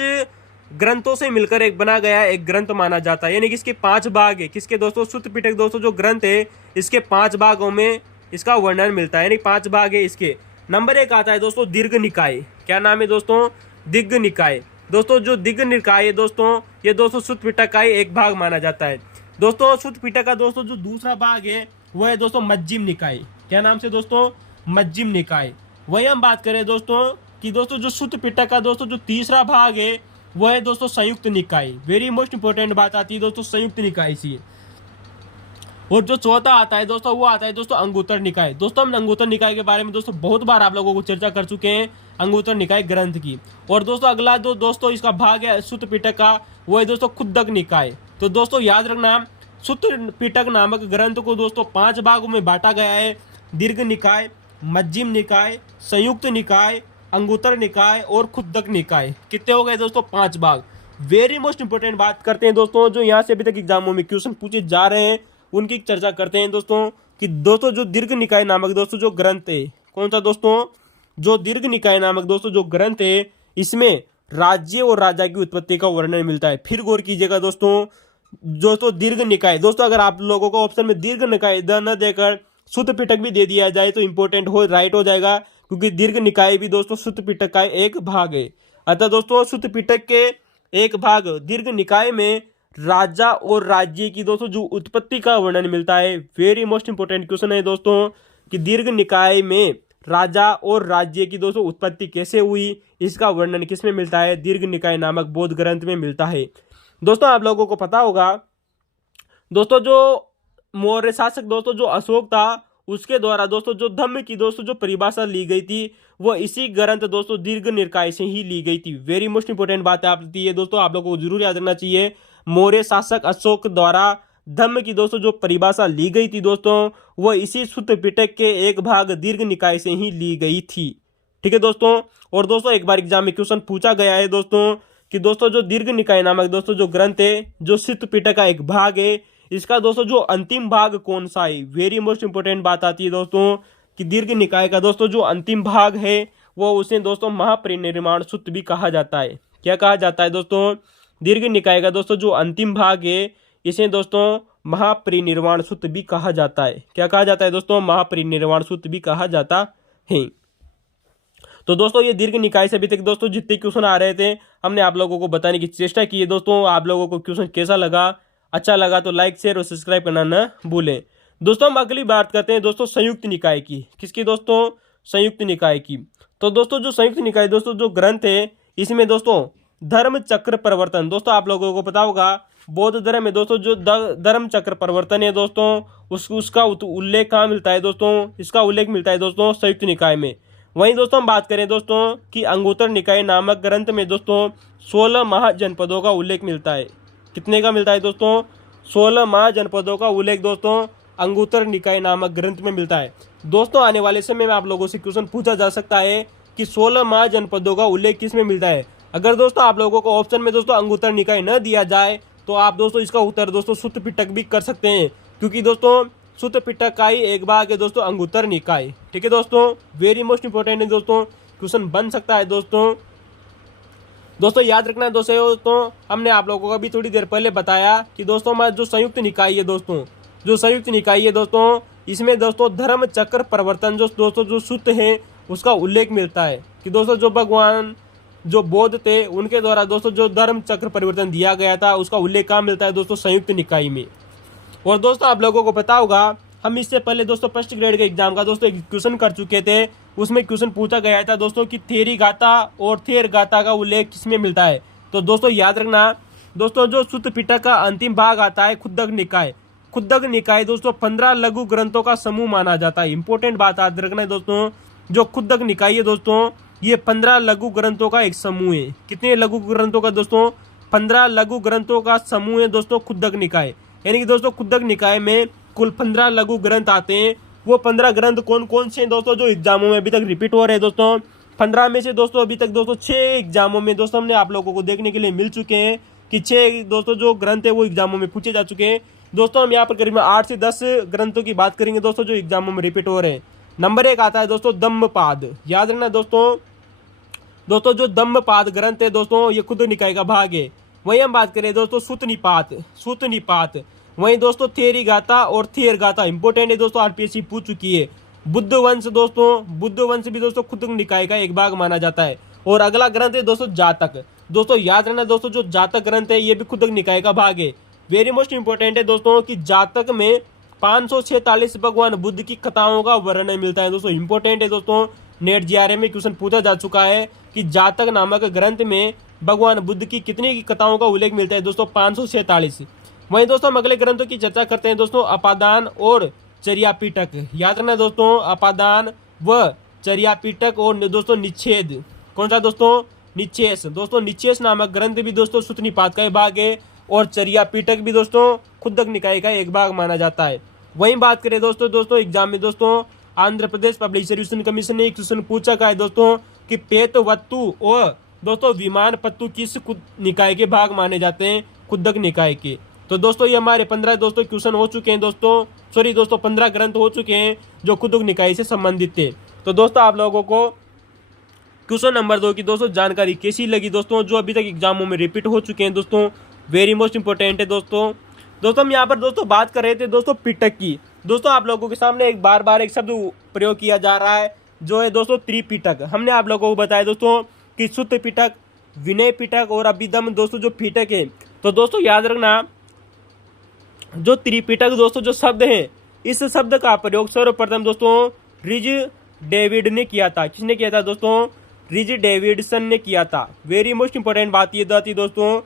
ग्रंथों से मिलकर एक बना गया एक ग्रंथ माना जाता है। यानी कि इसके 5 भाग है। किसके दोस्तों, शुद्ध पिटक दोस्तों जो ग्रंथ है इसके 5 भागों में इसका वर्णन मिलता है। यानी 5 भाग है इसके। नंबर 1 आता है दोस्तों दीर्घ निकाय। क्या नाम है दोस्तों, दीर्घ निकाय। दोस्तों जो दीर्घ निकाय है दोस्तों ये दोस्तों शुद्ध पिटक का एक भाग माना जाता है। दोस्तों शुद्ध पिटक का दोस्तों जो दूसरा भाग है वो है दोस्तों मध्यम निकाय। क्या नाम से दोस्तों, मध्यम निकाय। वही हम बात करें दोस्तों कि दोस्तों जो शुद्ध पिटक का दोस्तों जो तीसरा भाग है वो है दोस्तों संयुक्त निकाय। वेरी मोस्ट इंपोर्टेंट बात आती है दोस्तों संयुक्त निकाय से। और जो चौथा आता है दोस्तों वो आता है दोस्तों अंगुत्तर निकाय। दोस्तों हम अंगुत्तर निकाय के बारे में दोस्तों बहुत बार आप लोगों को चर्चा कर चुके हैं अंगुत्तर निकाय ग्रंथ की। और दोस्तों अगला दोस्तों इसका भाग है शुद्ध पिटक का वो है दोस्तों खुद्दक निकाय। तो दोस्तों याद रखना शुद्ध पिटक नामक ग्रंथ को दोस्तों 5 भागों में बांटा गया है। दीर्घ निकाय, मध्यम निकाय, संयुक्त निकाय, अंगुत्तर निकाय और खुद्दक निकाय। कितने हो गए दोस्तों, 5 भाग। वेरी मोस्ट इंपोर्टेंट बात करते हैं दोस्तों जो यहाँ से अभी तक एग्जामों में क्वेश्चन पूछे जा रहे हैं उनकी चर्चा करते हैं दोस्तों कि दोस्तों जो दीर्घ निकाय नामक दोस्तों जो ग्रंथ है, कौन सा दोस्तों, जो दीर्घ निकाय नामक दोस्तों जो ग्रंथ है इसमें राज्य और राजा की उत्पत्ति का वर्णन मिलता है। फिर गौर कीजिएगा दोस्तों दीर्घ निकाय। दोस्तों अगर आप लोगों को ऑप्शन में दीर्घ निकाय न देकर शुद्ध पिटक भी दे दिया जाए तो इंपोर्टेंट राइट हो जाएगा, क्योंकि दीर्घ निकाय भी दोस्तों शुद्ध पिटक का एक भाग है। अतः दोस्तों शुद्ध पिटक के एक भाग दीर्घ निकाय में राजा और राज्य की दोस्तों जो उत्पत्ति का वर्णन मिलता है। वेरी मोस्ट इंपोर्टेंट क्वेश्चन है दोस्तों कि दीर्घ निकाय में राजा और राज्य की दोस्तों उत्पत्ति कैसे हुई, इसका वर्णन किसमें मिलता है, दीर्घ निकाय नामक बौद्ध ग्रंथ में मिलता है। दोस्तों आप लोगों को पता होगा दोस्तों जो मौर्य शासक दोस्तों जो अशोक था उसके द्वारा दोस्तों जो धम्म की दोस्तों जो परिभाषा ली गई थी वो इसी ग्रंथ दोस्तों दीर्घ निकाय से ही ली गई थी। वेरी मोस्ट इंपोर्टेंट बात आती है दोस्तों, आप लोगों को जरूर याद रखना चाहिए। मौर्य शासक अशोक द्वारा धम्म की दोस्तों जो परिभाषा ली गई थी दोस्तों वो इसी शुद्ध पिटक के एक भाग दीर्घ निकाय से ही ली गई थी। ठीक है दोस्तों। और दोस्तों एक बार एग्जाम में क्वेश्चन पूछा गया है दोस्तों कि दोस्तों जो दीर्घ निकाय नामक दोस्तों जो ग्रंथ है जो शुद्ध पिटक का एक भाग है इसका दोस्तों जो अंतिम भाग कौन सा है। वेरी मोस्ट इंपोर्टेंट बात आती है दोस्तों कि दीर्घ निकाय का दोस्तों जो अंतिम भाग है वो उसे दोस्तों महापरिनिर्वाण सूत्र भी कहा जाता है। क्या कहा जाता है दोस्तों, दीर्घ निकाय का दोस्तों जो अंतिम भाग है इसे दोस्तों महापरिनिर्वाण सूत्र भी कहा जाता है। क्या कहा जाता है दोस्तों, महापरिनिर्वाण सूत्र भी कहा जाता है। तो दोस्तों ये दीर्घ निकाय से अभी तक दोस्तों जितने क्वेश्चन आ रहे थे हमने आप लोगों को बताने की चेष्टा की है। दोस्तों आप लोगों को क्वेश्चन कैसा लगा, अच्छा लगा तो लाइक शेयर और सब्सक्राइब करना न भूलें। दोस्तों हम अगली बात करते हैं दोस्तों संयुक्त निकाय की। किसकी दोस्तों, संयुक्त निकाय की। तो दोस्तों जो संयुक्त निकाय दोस्तों जो ग्रंथ है इसमें दोस्तों धर्म चक्र परिवर्तन। दोस्तों आप लोगों को पता होगा बौद्ध धर्म में दोस्तों जो धर्म चक्र परिवर्तन है दोस्तों उसका उल्लेख कहाँ मिलता है दोस्तों, इसका उल्लेख मिलता है दोस्तों संयुक्त निकाय में। वहीं दोस्तों हम बात करें दोस्तों कि अंगुत्तर निकाय नामक ग्रंथ में दोस्तों 16 महाजनपदों का उल्लेख मिलता है। कितने का मिलता है दोस्तों, 16 महाजनपदों का उल्लेख दोस्तों अंगुत्तर निकाय नामक ग्रंथ में मिलता है। दोस्तों आने वाले समय में आप लोगों से क्वेश्चन पूछा जा सकता है कि 16 महाजनपदों का उल्लेख किस में मिलता है। अगर दोस्तों आप लोगों को ऑप्शन में दोस्तों अंगुत्तर निकाय न दिया जाए तो आप दोस्तों इसका उत्तर दोस्तों शुद्ध पिटक भी कर सकते हैं, क्योंकि दोस्तों शुद्ध पिटक का ही एक भाग है दोस्तों अंगुत्तर निकाय। ठीक है दोस्तों, वेरी मोस्ट इंपोर्टेंट है दोस्तों, क्वेश्चन बन सकता है दोस्तों याद रखना है दोस्तों हमने आप लोगों को अभी थोड़ी देर पहले बताया कि दोस्तों हमारा जो संयुक्त निकाय है दोस्तों जो संयुक्त निकाय है दोस्तों इसमें दोस्तों धर्म चक्र परिवर्तन जो दोस्तों जो सूत्र है उसका उल्लेख मिलता है कि दोस्तों जो भगवान जो बौद्ध थे उनके द्वारा दोस्तों जो धर्म चक्र परिवर्तन दिया गया था उसका उल्लेख कहाँ मिलता है दोस्तों संयुक्त निकाय में। और दोस्तों आप लोगों को पता होगा हम इससे पहले दोस्तों फर्स्ट ग्रेड के एग्जाम का दोस्तों एक क्वेश्चन कर चुके थे, उसमें क्वेश्चन पूछा गया था दोस्तों कि थेरी गाथा और थेर गाथा का उल्लेख किसमें मिलता है। तो दोस्तों याद रखना दोस्तों जो शुद्ध पिटक का अंतिम भाग आता है खुद्दक निकाय। खुद्दक निकाय दोस्तों 15 लघु ग्रंथों का समूह माना जाता है। इंपॉर्टेंट बात याद रखना है दोस्तों जो खुद्दक निकाय है दोस्तों ये 15 लघु ग्रंथों का एक समूह है। कितने लघु ग्रंथों का दोस्तों? 15 लघु ग्रंथों का समूह है दोस्तों खुद्दक निकाय। यानी कि दोस्तों खुद्दक निकाय में कुल 15 लघु ग्रंथ आते हैं। वो 15 ग्रंथ कौन कौन से हैं दोस्तों जो एग्जामों में अभी तक रिपीट हो रहे हैं दोस्तों? 15 में से दोस्तों अभी तक दोस्तों 6 एग्जामों में दोस्तों हमने आप लोगों को देखने के लिए मिल चुके हैं कि 6 दोस्तों जो ग्रंथ है वो एग्जामों में पूछे जा चुके हैं। दोस्तों हम यहाँ पर करीब 8 से 10 ग्रंथों की बात करेंगे दोस्तों जो एग्जामों में रिपीट हो रहे हैं। नंबर 1 आता है दोस्तों धम्मपाद। याद रखना दोस्तों, जो धम्मपाद ग्रंथ है दोस्तों ये खुद निकाय का भाग है। वहीं हम बात करें दोस्तों सुत निपात। वहीं दोस्तों थेरी गाथा और थेर गाथा इंपोर्टेंट है दोस्तों, आरपीएससी पूछ चुकी है। बुद्ध वंश भी दोस्तों खुद निकाय का एक भाग माना जाता है। और अगला ग्रंथ है दोस्तों जातक। दोस्तों याद रखना दोस्तों जो जातक ग्रंथ है ये भी खुद निकाय का भाग है। वेरी मोस्ट इंपोर्टेंट है दोस्तों कि जातक में 546 भगवान बुद्ध की कथाओं का वर्णन मिलता है दोस्तों। इंपोर्टेंट है दोस्तों, नेट जीआरए में क्वेश्चन पूछा जा चुका है कि जातक नामक ग्रंथ में भगवान बुद्ध की कितनी की कथाओं का उल्लेख मिलता है दोस्तों? 546। वहीं दोस्तों हम अगले ग्रंथों की चर्चा करते हैं दोस्तों अपादान और चर्यापीटक। याद रखना दोस्तों अपादान व चर्यापीटक और दोस्तों निच्छेद। कौन सा दोस्तों? निच्छेस। दोस्तों निच्छेस नामक ग्रंथ भी दोस्तों सुत निपात का भाग है और चर्यापीटक भी दोस्तों खुद्दक निकाय का एक भाग माना जाता है। वहीं बात करें दोस्तों एग्जाम में दोस्तों Andhra Pradesh public service commission ने एक क्वेश्चन पूछा है दोस्तों कि पेतवत्तु और दोस्तों विमान पत्तु किस निकाय के भाग माने जाते हैं? खुद्दक निकाय के। तो दोस्तों ये हमारे 15 दोस्तों क्वेश्चन हो चुके हैं दोस्तों 15 ग्रंथ हो चुके हैं जो खुद्दक निकाय से संबंधित थे। तो दोस्तों आप लोगों को क्वेश्चन नंबर 2 की दोस्तों जानकारी कैसी लगी दोस्तों, जो अभी तक एग्जामों में रिपीट हो चुके हैं दोस्तों? वेरी मोस्ट इंपोर्टेंट है दोस्तों हम यहाँ पर दोस्तों बात कर रहे थे दोस्तों पिटक की। दोस्तों आप लोगों के सामने एक बार एक शब्द प्रयोग किया जा रहा है जो है दोस्तों त्रिपिटक। हमने आप लोगों को बताया दोस्तों कि सुत्त पिटक, विनय पिटक और अभिधम दोस्तों जो पिटक है। तो दोस्तों याद रखना जो त्रिपिटक दोस्तों जो शब्द है इस शब्द का प्रयोग सर्वप्रथम दोस्तों रिज डेविड ने किया था। किसने किया था दोस्तों? रिज डेविडसन ने किया था। वेरी मोस्ट इंपोर्टेंट बात ये थी दोस्तों,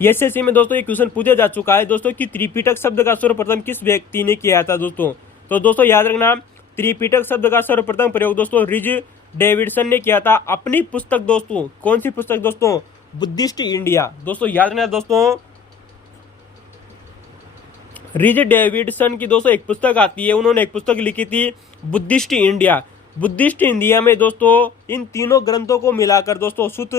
एसएससी में दोस्तों ये क्वेश्चन पूछा जा चुका है दोस्तों कि त्रिपिटक शब्द का सर्वप्रथम किस व्यक्ति ने किया था दोस्तों? तो दोस्तों याद रखना त्रिपिटक शब्द का सर्वप्रथम प्रयोग दोस्तों रिज डेविडसन ने किया था अपनी पुस्तक दोस्तों। कौन सी पुस्तक दोस्तों? Buddhist India. दोस्तों याद रखना दोस्तों रिज डेविडसन की दोस्तों एक पुस्तक आती है, उन्होंने एक पुस्तक लिखी थी बुद्धिस्ट इंडिया। बुद्धिस्ट इंडिया में दोस्तों इन तीनों ग्रंथों को मिलाकर दोस्तों सुत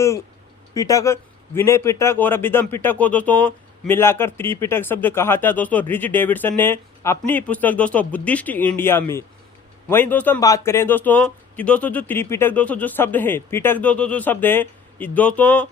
पिटक, विनय पिटक और अभिधम पिटक को दोस्तों मिलाकर त्रिपिटक शब्द कहा था दोस्तों रिज डेविडसन ने अपनी पुस्तक दोस्तों बुद्धिस्ट इंडिया में। वहीं दोस्तों हम बात करें दोस्तों कि दोस्तों जो त्रिपिटक दोस्तों जो शब्द है, पिटक दोस्तों जो शब्द है दोस्तों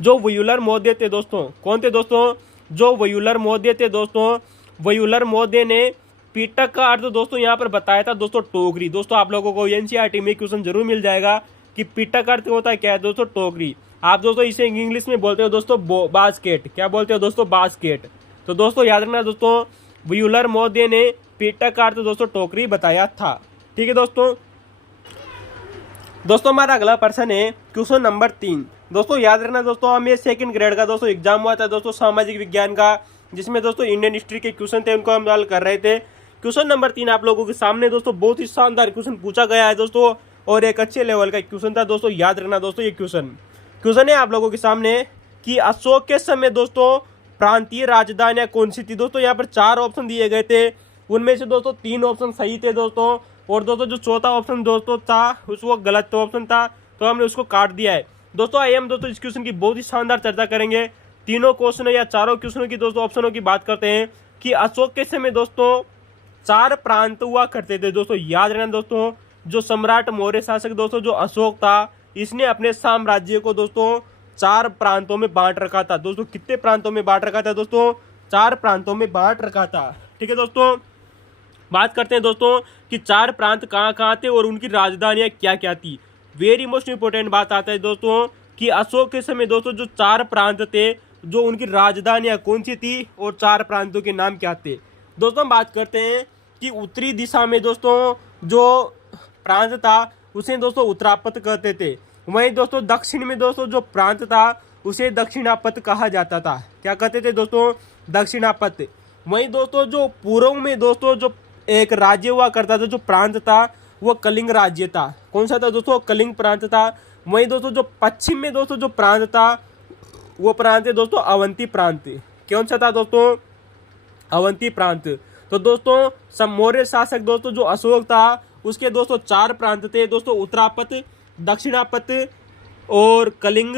जो वयूलर महोदय थे दोस्तों। कौन थे दोस्तों? जो वयूलर महोदय थे दोस्तों। वयूलर महोदय ने पिटक का अर्थ दोस्तों यहाँ पर बताया था दोस्तों टोकरी। दोस्तों आप लोगों को एनसीईआरटी में क्वेश्चन जरूर मिल जाएगा कि पिटक अर्थ होता है क्या है दोस्तों? टोकरी। आप दोस्तों इसे इंग्लिश में बोलते हो दोस्तों बास्केट। क्या बोलते हो दोस्तों? बास्केट। तो दोस्तों याद रखना दोस्तों वयूलर महोदय ने पिटक का अर्थ दोस्तों टोकरी बताया था। ठीक है दोस्तों हमारा अगला प्रश्न है क्वेश्चन नंबर 3। दोस्तों याद रखना दोस्तों हमें सेकंड ग्रेड का दोस्तों एग्जाम हुआ था दोस्तों सामाजिक विज्ञान का, जिसमें दोस्तों इंडियन हिस्ट्री के क्वेश्चन थे उनको हम हल कर रहे थे। क्वेश्चन नंबर 3 आप लोगों के सामने दोस्तों बहुत ही शानदार क्वेश्चन पूछा गया है दोस्तों और एक अच्छे लेवल का क्वेश्चन था दोस्तों। याद रखना दोस्तों ये क्वेश्चन है आप लोगों के सामने कि अशोक के समय दोस्तों प्रांतीय राजधानियां कौन सी थी। दोस्तों यहाँ पर 4 ऑप्शन दिए गए थे, उनमें से दोस्तों 3 ऑप्शन सही थे दोस्तों और दोस्तों जो चौथा ऑप्शन दोस्तों था उसको गलत ऑप्शन था, तो हमने उसको काट दिया है दोस्तों। आइए हम दोस्तों इस क्वेश्चन की बहुत ही शानदार चर्चा करेंगे। तीनों क्वेश्चन या चारों क्वेश्चनों की दोस्तों ऑप्शनों की बात करते हैं कि अशोक के समय दोस्तों 4 प्रांत हुआ करते थे दोस्तों। याद रखना दोस्तों जो सम्राट मौर्य शासक दोस्तों जो अशोक था इसने अपने साम्राज्य को दोस्तों 4 प्रांतों में बांट रखा था दोस्तों। कितने प्रांतों में बांट रखा था दोस्तों? 4 प्रांतों में बांट रखा था। ठीक है दोस्तों, बात करते हैं दोस्तों कि 4 प्रांत कहाँ थे और उनकी राजधानियां क्या थी। वेरी मोस्ट इंपोर्टेंट बात आता है दोस्तों कि अशोक के समय दोस्तों जो 4 प्रांत थे जो उनकी राजधानियां कौन सी थी और 4 प्रांतों के नाम क्या थे। दोस्तों हम बात करते हैं कि उत्तरी दिशा में दोस्तों जो प्रांत था उसे दोस्तों उत्तरापथ कहते थे। वहीं दोस्तों दक्षिण में दोस्तों जो प्रांत था उसे दक्षिणापथ कहा जाता था। क्या कहते थे दोस्तों? दक्षिणापथ। वहीं दोस्तों जो पूर्व में दोस्तों जो एक राज्य हुआ करता था, जो प्रांत था वो कलिंग राज्य था। कौन सा था दोस्तों? कलिंग प्रांत था। वहीं दोस्तों जो पश्चिम में दोस्तों जो प्रांत था वो प्रांत है दोस्तों अवंती प्रांत। कौन सा था दोस्तों? अवंती प्रांत। तो दोस्तों मौर्य शासक दोस्तों जो अशोक था उसके दोस्तों 4 प्रांत थे दोस्तों, उत्तरापत, दक्षिणापत और कलिंग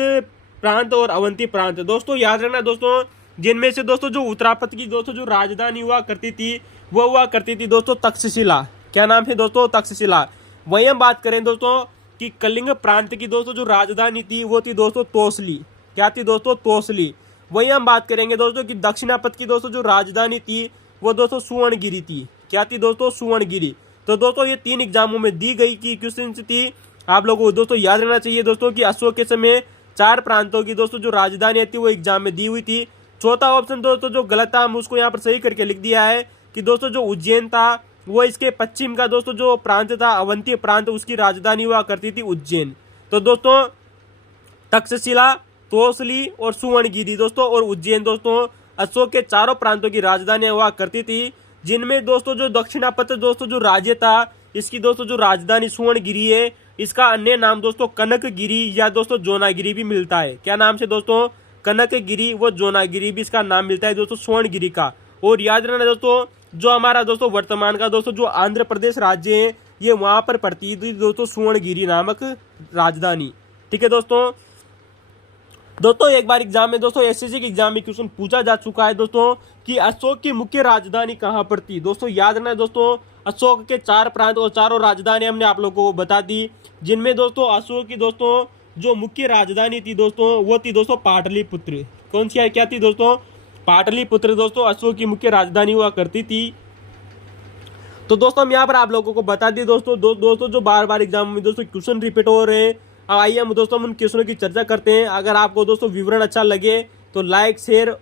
प्रांत और अवंती प्रांत। दोस्तों याद रखना दोस्तों, जिनमें से दोस्तों जो उत्तरापत की दोस्तों जो राजधानी हुआ करती थी वो हुआ करती थी दोस्तों तक्षशिला। क्या नाम है दोस्तों? तक्षशिला। वहीं हम बात करें दोस्तों कि कलिंग प्रांत की दोस्तों जो राजधानी थी वो थी दोस्तों तोसली। क्या थी दोस्तों? तोसली। वहीं हम बात करेंगे दोस्तों कि दक्षिणापत की दोस्तों जो राजधानी थी वो दोस्तों सुवर्णगिरी थी। क्या थी दोस्तों? सुवर्णगिरी। तो दोस्तों ये 3 एग्जामों में दी गई की क्वेश्चन थी। आप लोगों को दोस्तों याद रहना चाहिए दोस्तों कि अशोक के समय 4 प्रांतों की दोस्तों जो राजधानी थी वो एग्जाम में दी हुई थी। चौथा ऑप्शन दोस्तों जो गलत था हम उसको यहाँ पर सही करके लिख दिया है कि दोस्तों जो उज्जैन था वो इसके पश्चिम का दोस्तों जो प्रांत था अवंती प्रांत, उसकी राजधानी हुआ करती थी उज्जैन। तो दोस्तों तक्षशिला, तोसली और सुवर्णगिरी दोस्तों और उज्जैन दोस्तों अशोक के चारों प्रांतों की राजधानी हुआ करती थी, जिनमें दोस्तों जो दक्षिणापथ दोस्तों जो राज्य था इसकी दोस्तों जो राजधानी सुवर्णगिरी है। इसका अन्य नाम दोस्तों कनकगिरी या दोस्तों जोनागिरी भी मिलता है। क्या नाम से दोस्तों? कनकगिरी व जोनागिरी भी इसका नाम मिलता है दोस्तों सुवर्णगिरी का। और याद रखना दोस्तों जो हमारा दोस्तों वर्तमान का दोस्तों जो आंध्र प्रदेश राज्य है ये वहां पर पड़ती थी दोस्तों सुवर्णगिरी नामक राजधानी। ठीक है दोस्तों एक बार एग्जाम में दोस्तों एसएससी के एग्जाम में क्वेश्चन पूछा जा चुका है दोस्तों कि अशोक की मुख्य राजधानी कहां पर थी। दोस्तों याद रखना दोस्तों अशोक के 4 प्रांत और चारों राजधानी हमने आप लोगों को बता दी, जिनमें दोस्तों अशोक की दोस्तों जो मुख्य राजधानी थी दोस्तों वो थी दोस्तों पाटलिपुत्र। कौन सी है? क्या थी दोस्तों? पाटलिपुत्र दोस्तों अशोक की मुख्य राजधानी हुआ करती थी। तो दोस्तों हम यहाँ पर आप लोगों को बता दिए दोस्तों जो बार बार एग्जाम में दोस्तों क्वेश्चन रिपीट हो रहे हैं। अब आइए हम दोस्तों उन क्वेश्चनों की चर्चा करते हैं। अगर आपको दोस्तों विवरण अच्छा लगे तो लाइक शेयर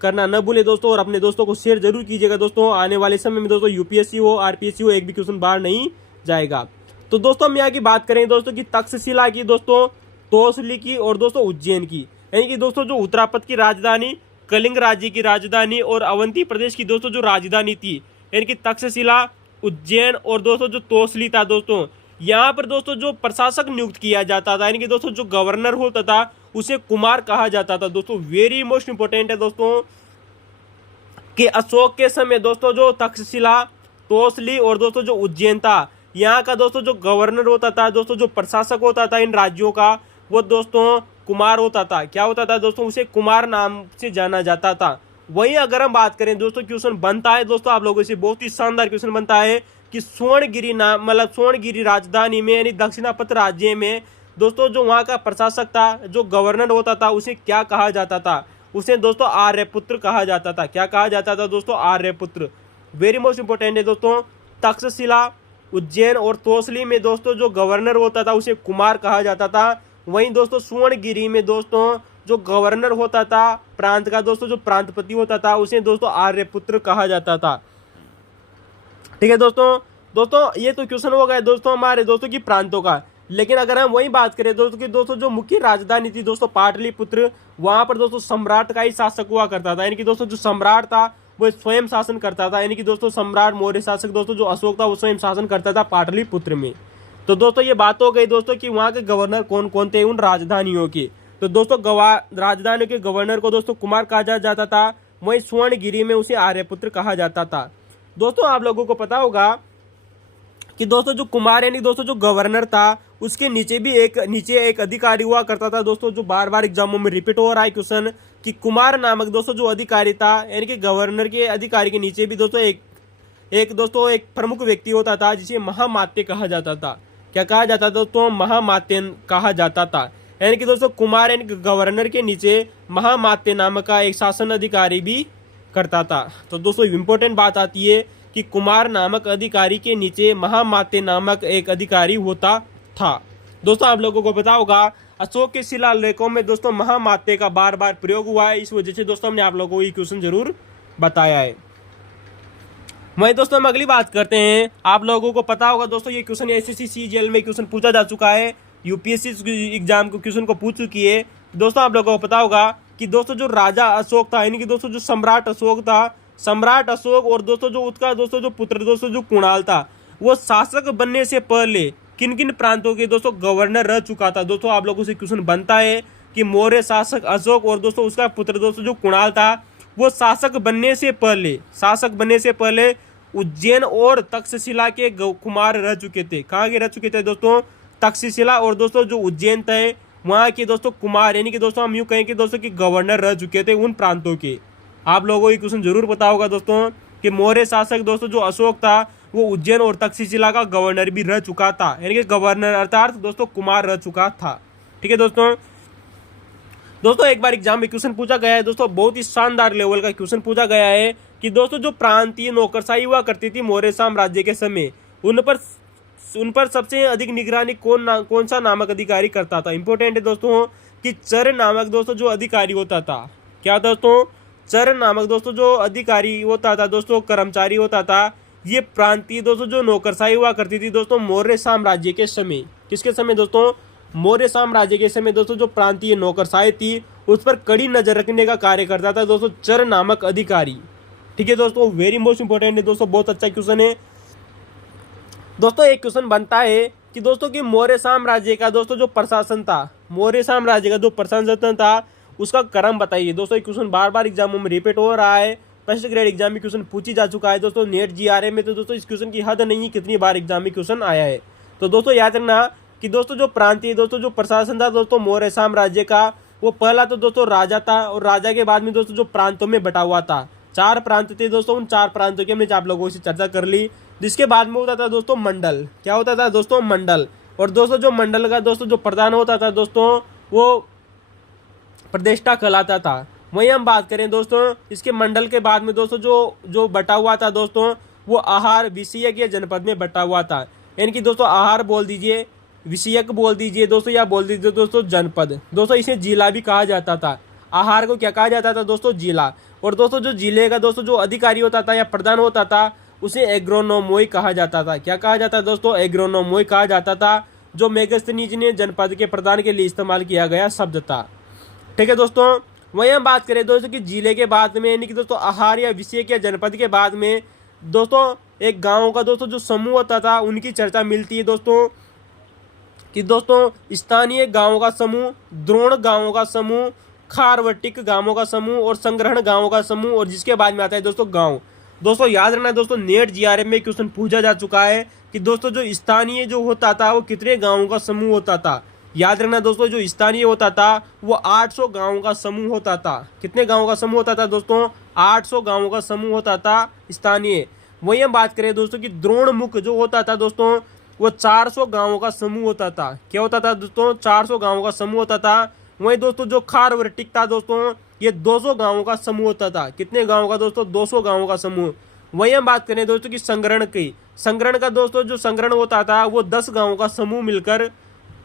करना न भूले दोस्तों, और अपने दोस्तों को शेयर जरूर कीजिएगा दोस्तों। आने वाले समय में दोस्तों यूपीएससी हो आरपीएससी हो एक भी क्वेश्चन बाहर नहीं जाएगा। तो दोस्तों हम यहाँ की बात करें दोस्तों की तक्षशिला की, दोस्तों तोसली की और दोस्तों उज्जैन की, यानी कि दोस्तों जो उत्तरापथ की राजधानी, कलिंग राज्य की राजधानी और अवंती प्रदेश की दोस्तों जो राजधानी थी यानी कि तक्षशिला, उज्जैन और दोस्तों जो तोसली था दोस्तों, यहाँ पर दोस्तों जो प्रशासक नियुक्त किया जाता था यानी कि दोस्तों जो गवर्नर होता था उसे कुमार कहा जाता था। दोस्तों वेरी मोस्ट इंपोर्टेंट है दोस्तों कि अशोक के समय दोस्तों जो तक्षशिला, तोसली और दोस्तों जो उज्जैन था यहाँ का दोस्तों जो गवर्नर होता था, दोस्तों जो प्रशासक होता था इन राज्यों का वो दोस्तों कुमार होता था। क्या होता था दोस्तों? उसे कुमार नाम से जाना जाता था। वहीं अगर हम बात करें दोस्तों क्वेश्चन बनता है दोस्तों आप लोगों से बहुत ही शानदार क्वेश्चन बनता है कि सुवर्णगिरी नाम मतलब सुवर्णगिरी राजधानी में यानी दक्षिणापथ राज्य में दोस्तों जो वहाँ का प्रशासक था, जो गवर्नर होता था उसे क्या कहा जाता था? उसे दोस्तों आर्यपुत्र कहा जाता था। क्या कहा जाता था दोस्तों? आर्यपुत्र। वेरी मोस्ट इंपोर्टेंट है दोस्तों। तक्षशिला, उज्जैन और तोसली में दोस्तों जो गवर्नर होता था उसे कुमार कहा जाता था। वहीं दोस्तों सुवर्णगिरी में दोस्तों जो गवर्नर होता था प्रांत का, दोस्तों जो प्रांतपति होता था उसे दोस्तों आर्यपुत्र कहा जाता था। ठीक है दोस्तों ये तो क्वेश्चन हो गया दोस्तों हमारे दोस्तों की प्रांतों का। लेकिन अगर हम वही बात करें दोस्तों की दोस्तों जो मुख्य राजधानी थी दोस्तों पाटलिपुत्र, वहां पर दोस्तों सम्राट का ही शासक हुआ करता था, यानी कि दोस्तों जो सम्राट था वो स्वयं शासन करता था, यानी कि दोस्तों सम्राट मौर्य शासक दोस्तों जो अशोक था वो स्वयं शासन करता था पाटलिपुत्र में। तो दोस्तों ये बात हो गई दोस्तों कि वहाँ के गवर्नर कौन कौन थे उन राजधानियों के। तो दोस्तों राजधानी के गवर्नर को दोस्तों कुमार कहा जाता था। वहीं सुवर्णगिरी में उसे आर्यपुत्र कहा जाता था। दोस्तों आप लोगों को पता होगा कि दोस्तों जो कुमार यानी दोस्तों जो गवर्नर था उसके नीचे भी एक अधिकारी हुआ करता था। दोस्तों जो बार बार एग्जामों में रिपीट हो रहा है क्वेश्चन कि कुमार नामक दोस्तों जो अधिकारी था यानी कि गवर्नर के अधिकारी के नीचे भी दोस्तों एक प्रमुख व्यक्ति होता था जिसे महामात्य कहा जाता था। क्या कहा जाता था दोस्तों? महामात्य कहा जाता था। यानी कि दोस्तों कुमार यानी गवर्नर के नीचे महामात्य नामक का एक शासन अधिकारी भी करता था। तो दोस्तों इंपॉर्टेंट बात आती है कि कुमार नामक अधिकारी के नीचे महामात्य नामक एक अधिकारी होता था। दोस्तों आप लोगों को पता होगा अशोक के शिलालेखों में दोस्तों महामात्य का बार बार प्रयोग हुआ है, इस वजह से दोस्तों हमने आप लोगों को ये क्वेश्चन जरूर बताया है। वहीं दोस्तों हम अगली बात करते हैं। आप लोगों को पता होगा दोस्तों ये क्वेश्चन एसएससी सीजीएल में क्वेश्चन पूछा जा चुका है, यूपीएससी एग्जाम को क्वेश्चन को पूछ चुकी है। दोस्तों आप लोगों को पता होगा कि दोस्तों जो राजा अशोक था यानी कि दोस्तों जो सम्राट अशोक था सम्राट अशोक और दोस्तों जो उसका दोस्तों जो पुत्र दोस्तों जो कुणाल था, वो शासक बनने से पहले किन किन प्रांतों के दोस्तों गवर्नर रह चुका था। दोस्तों आप लोगों से क्वेश्चन बनता है कि मौर्य शासक अशोक और दोस्तों उसका पुत्र दोस्तों जो कुणाल था, वो शासक बनने से पहले उज्जैन और तक्षशिला के कुमार रह चुके थे। कहाँ के रह चुके थे दोस्तों? तक्षशिला और दोस्तों जो उज्जैन थे वहाँ के दोस्तों कुमार, यानी कि दोस्तों हम यूँ कहें कि दोस्तों की गवर्नर रह चुके थे उन प्रांतों के। आप लोगों को ये क्वेश्चन जरूर पता होगा दोस्तों कि मौर्य शासक दोस्तों जो अशोक था वो उज्जैन और तक्षशिला का गवर्नर भी रह चुका था, यानी कि गवर्नर अर्थात दोस्तों कुमार रह चुका था। ठीक है दोस्तों एक बार एग्जाम में क्वेश्चन पूछा गया है दोस्तों, बहुत ही शानदार लेवल का क्वेश्चन पूछा गया है कि दोस्तों जो प्रांतीय नौकरशाही हुआ करती थी मौर्य साम्राज्य के समय, उन पर सबसे अधिक निगरानी कौन सा नामक अधिकारी करता था। इंपॉर्टेंट है दोस्तों कि चर नामक दोस्तों जो अधिकारी होता था। क्या दोस्तों? चर नामक दोस्तों जो अधिकारी होता था दोस्तों, कर्मचारी होता था, ये प्रांतीय दोस्तों जो नौकरशाही हुआ करती थी दोस्तों मौर्य साम्राज्य के समय। किसके समय दोस्तों? मौर्य साम्राज्य के समय दोस्तों जो प्रांतीय नौकरशाही थी उस पर कड़ी नजर रखने का कार्य करता था दोस्तों चर नामक अधिकारी। ठीक है दोस्तों, वेरी मोस्ट इंपॉर्टेंट है दोस्तों, बहुत अच्छा क्वेश्चन है दोस्तों। एक क्वेश्चन बनता है कि दोस्तों कि मौर्य साम्राज्य का दोस्तों जो प्रशासन था, मौर्य साम्राज्य का जो प्रशासन था उसका क्रम बताइए। दोस्तों एक क्वेश्चन बार बार एग्जामों में रिपीट हो रहा है, फर्स्ट ग्रेड एग्जाम में क्वेश्चन पूछी जा चुका है दोस्तों, नेट जीआरए में तो दोस्तों इस क्वेश्चन की हद नहीं कितनी बार एग्जाम में क्वेश्चन आया है। तो दोस्तों याद रखना कि दोस्तों जो प्रांतीय दोस्तों जो प्रशासन था दोस्तों मौर्य साम्राज्य का, वो पहला तो दोस्तों राजा था और राजा के बाद में दोस्तों जो प्रांतों में बटा हुआ था, 4 प्रांत थे दोस्तों, उन 4 प्रांतों की हमने आप लोगों से चर्चा कर ली। जिसके बाद में होता था दोस्तों मंडल। क्या होता था दोस्तों? मंडल। और दोस्तों जो मंडल का दोस्तों जो प्रधान होता था दोस्तों वो प्रदेष्टा कहलाता था। वहीं हम बात करें दोस्तों इसके मंडल के बाद में दोस्तों जो बटा हुआ था दोस्तों वो आहार विषयक या जनपद में बटा हुआ था। यानी कि दोस्तों आहार बोल दीजिए, विषयक बोल दीजिए दोस्तों, या बोल दीजिए दोस्तों जनपद। दोस्तों इसे जिला भी कहा जाता था। आहार को क्या कहा जाता था दोस्तों? जिला। और दोस्तों जो जिले का दोस्तों जो अधिकारी होता था या प्रधान होता था उसे एग्रोनोमोई कहा जाता था। क्या कहा जाता था दोस्तों? एग्रोनोमोई कहा जाता था, जो मेगास्थनीज ने जनपद के प्रधान के लिए इस्तेमाल किया गया शब्द था। ठीक है दोस्तों, वहीं हम बात करें दोस्तों कि जिले के बाद में, यानी कि दोस्तों आहार या विषय या जनपद के बाद में दोस्तों एक गांव का दोस्तों जो समूह होता था उनकी चर्चा मिलती है दोस्तों कि दोस्तों स्थानीय गांवों का समूह, द्रोण गांवों का समूह, खारवटिक गांवों का समूह और संग्रहण गांवों का समूह, और जिसके बाद में आता है दोस्तों गांव। दोस्तों याद रखना दोस्तों नेट जीआरएफ में क्वेश्चन पूछा जा चुका है कि दोस्तों जो स्थानीय जो होता था वो कितने गांवों का समूह होता था। याद रखना दोस्तों जो स्थानीय होता था वो 800 गांवों का समूह होता था। कितने गांवों का समूह होता था दोस्तों? 800 गांवों का समूह होता था स्थानीय। वहीं हम बात करें दोस्तों कि द्रोणमुख जो होता था दोस्तों वो 400 गांवों का समूह होता था। क्या होता था दोस्तों? 400 गांवों का समूह होता था। वहीं दोस्तों जो खारवटिक था दोस्तों ये 200 गांवों का समूह होता था। कितने गांवों का दोस्तों? 200 गांवों का समूह। वहीं हम बात करें दोस्तों कि संग्रहण की, संग्रहण का दोस्तों जो संग्रहण होता था वो 10 गांवों का समूह मिलकर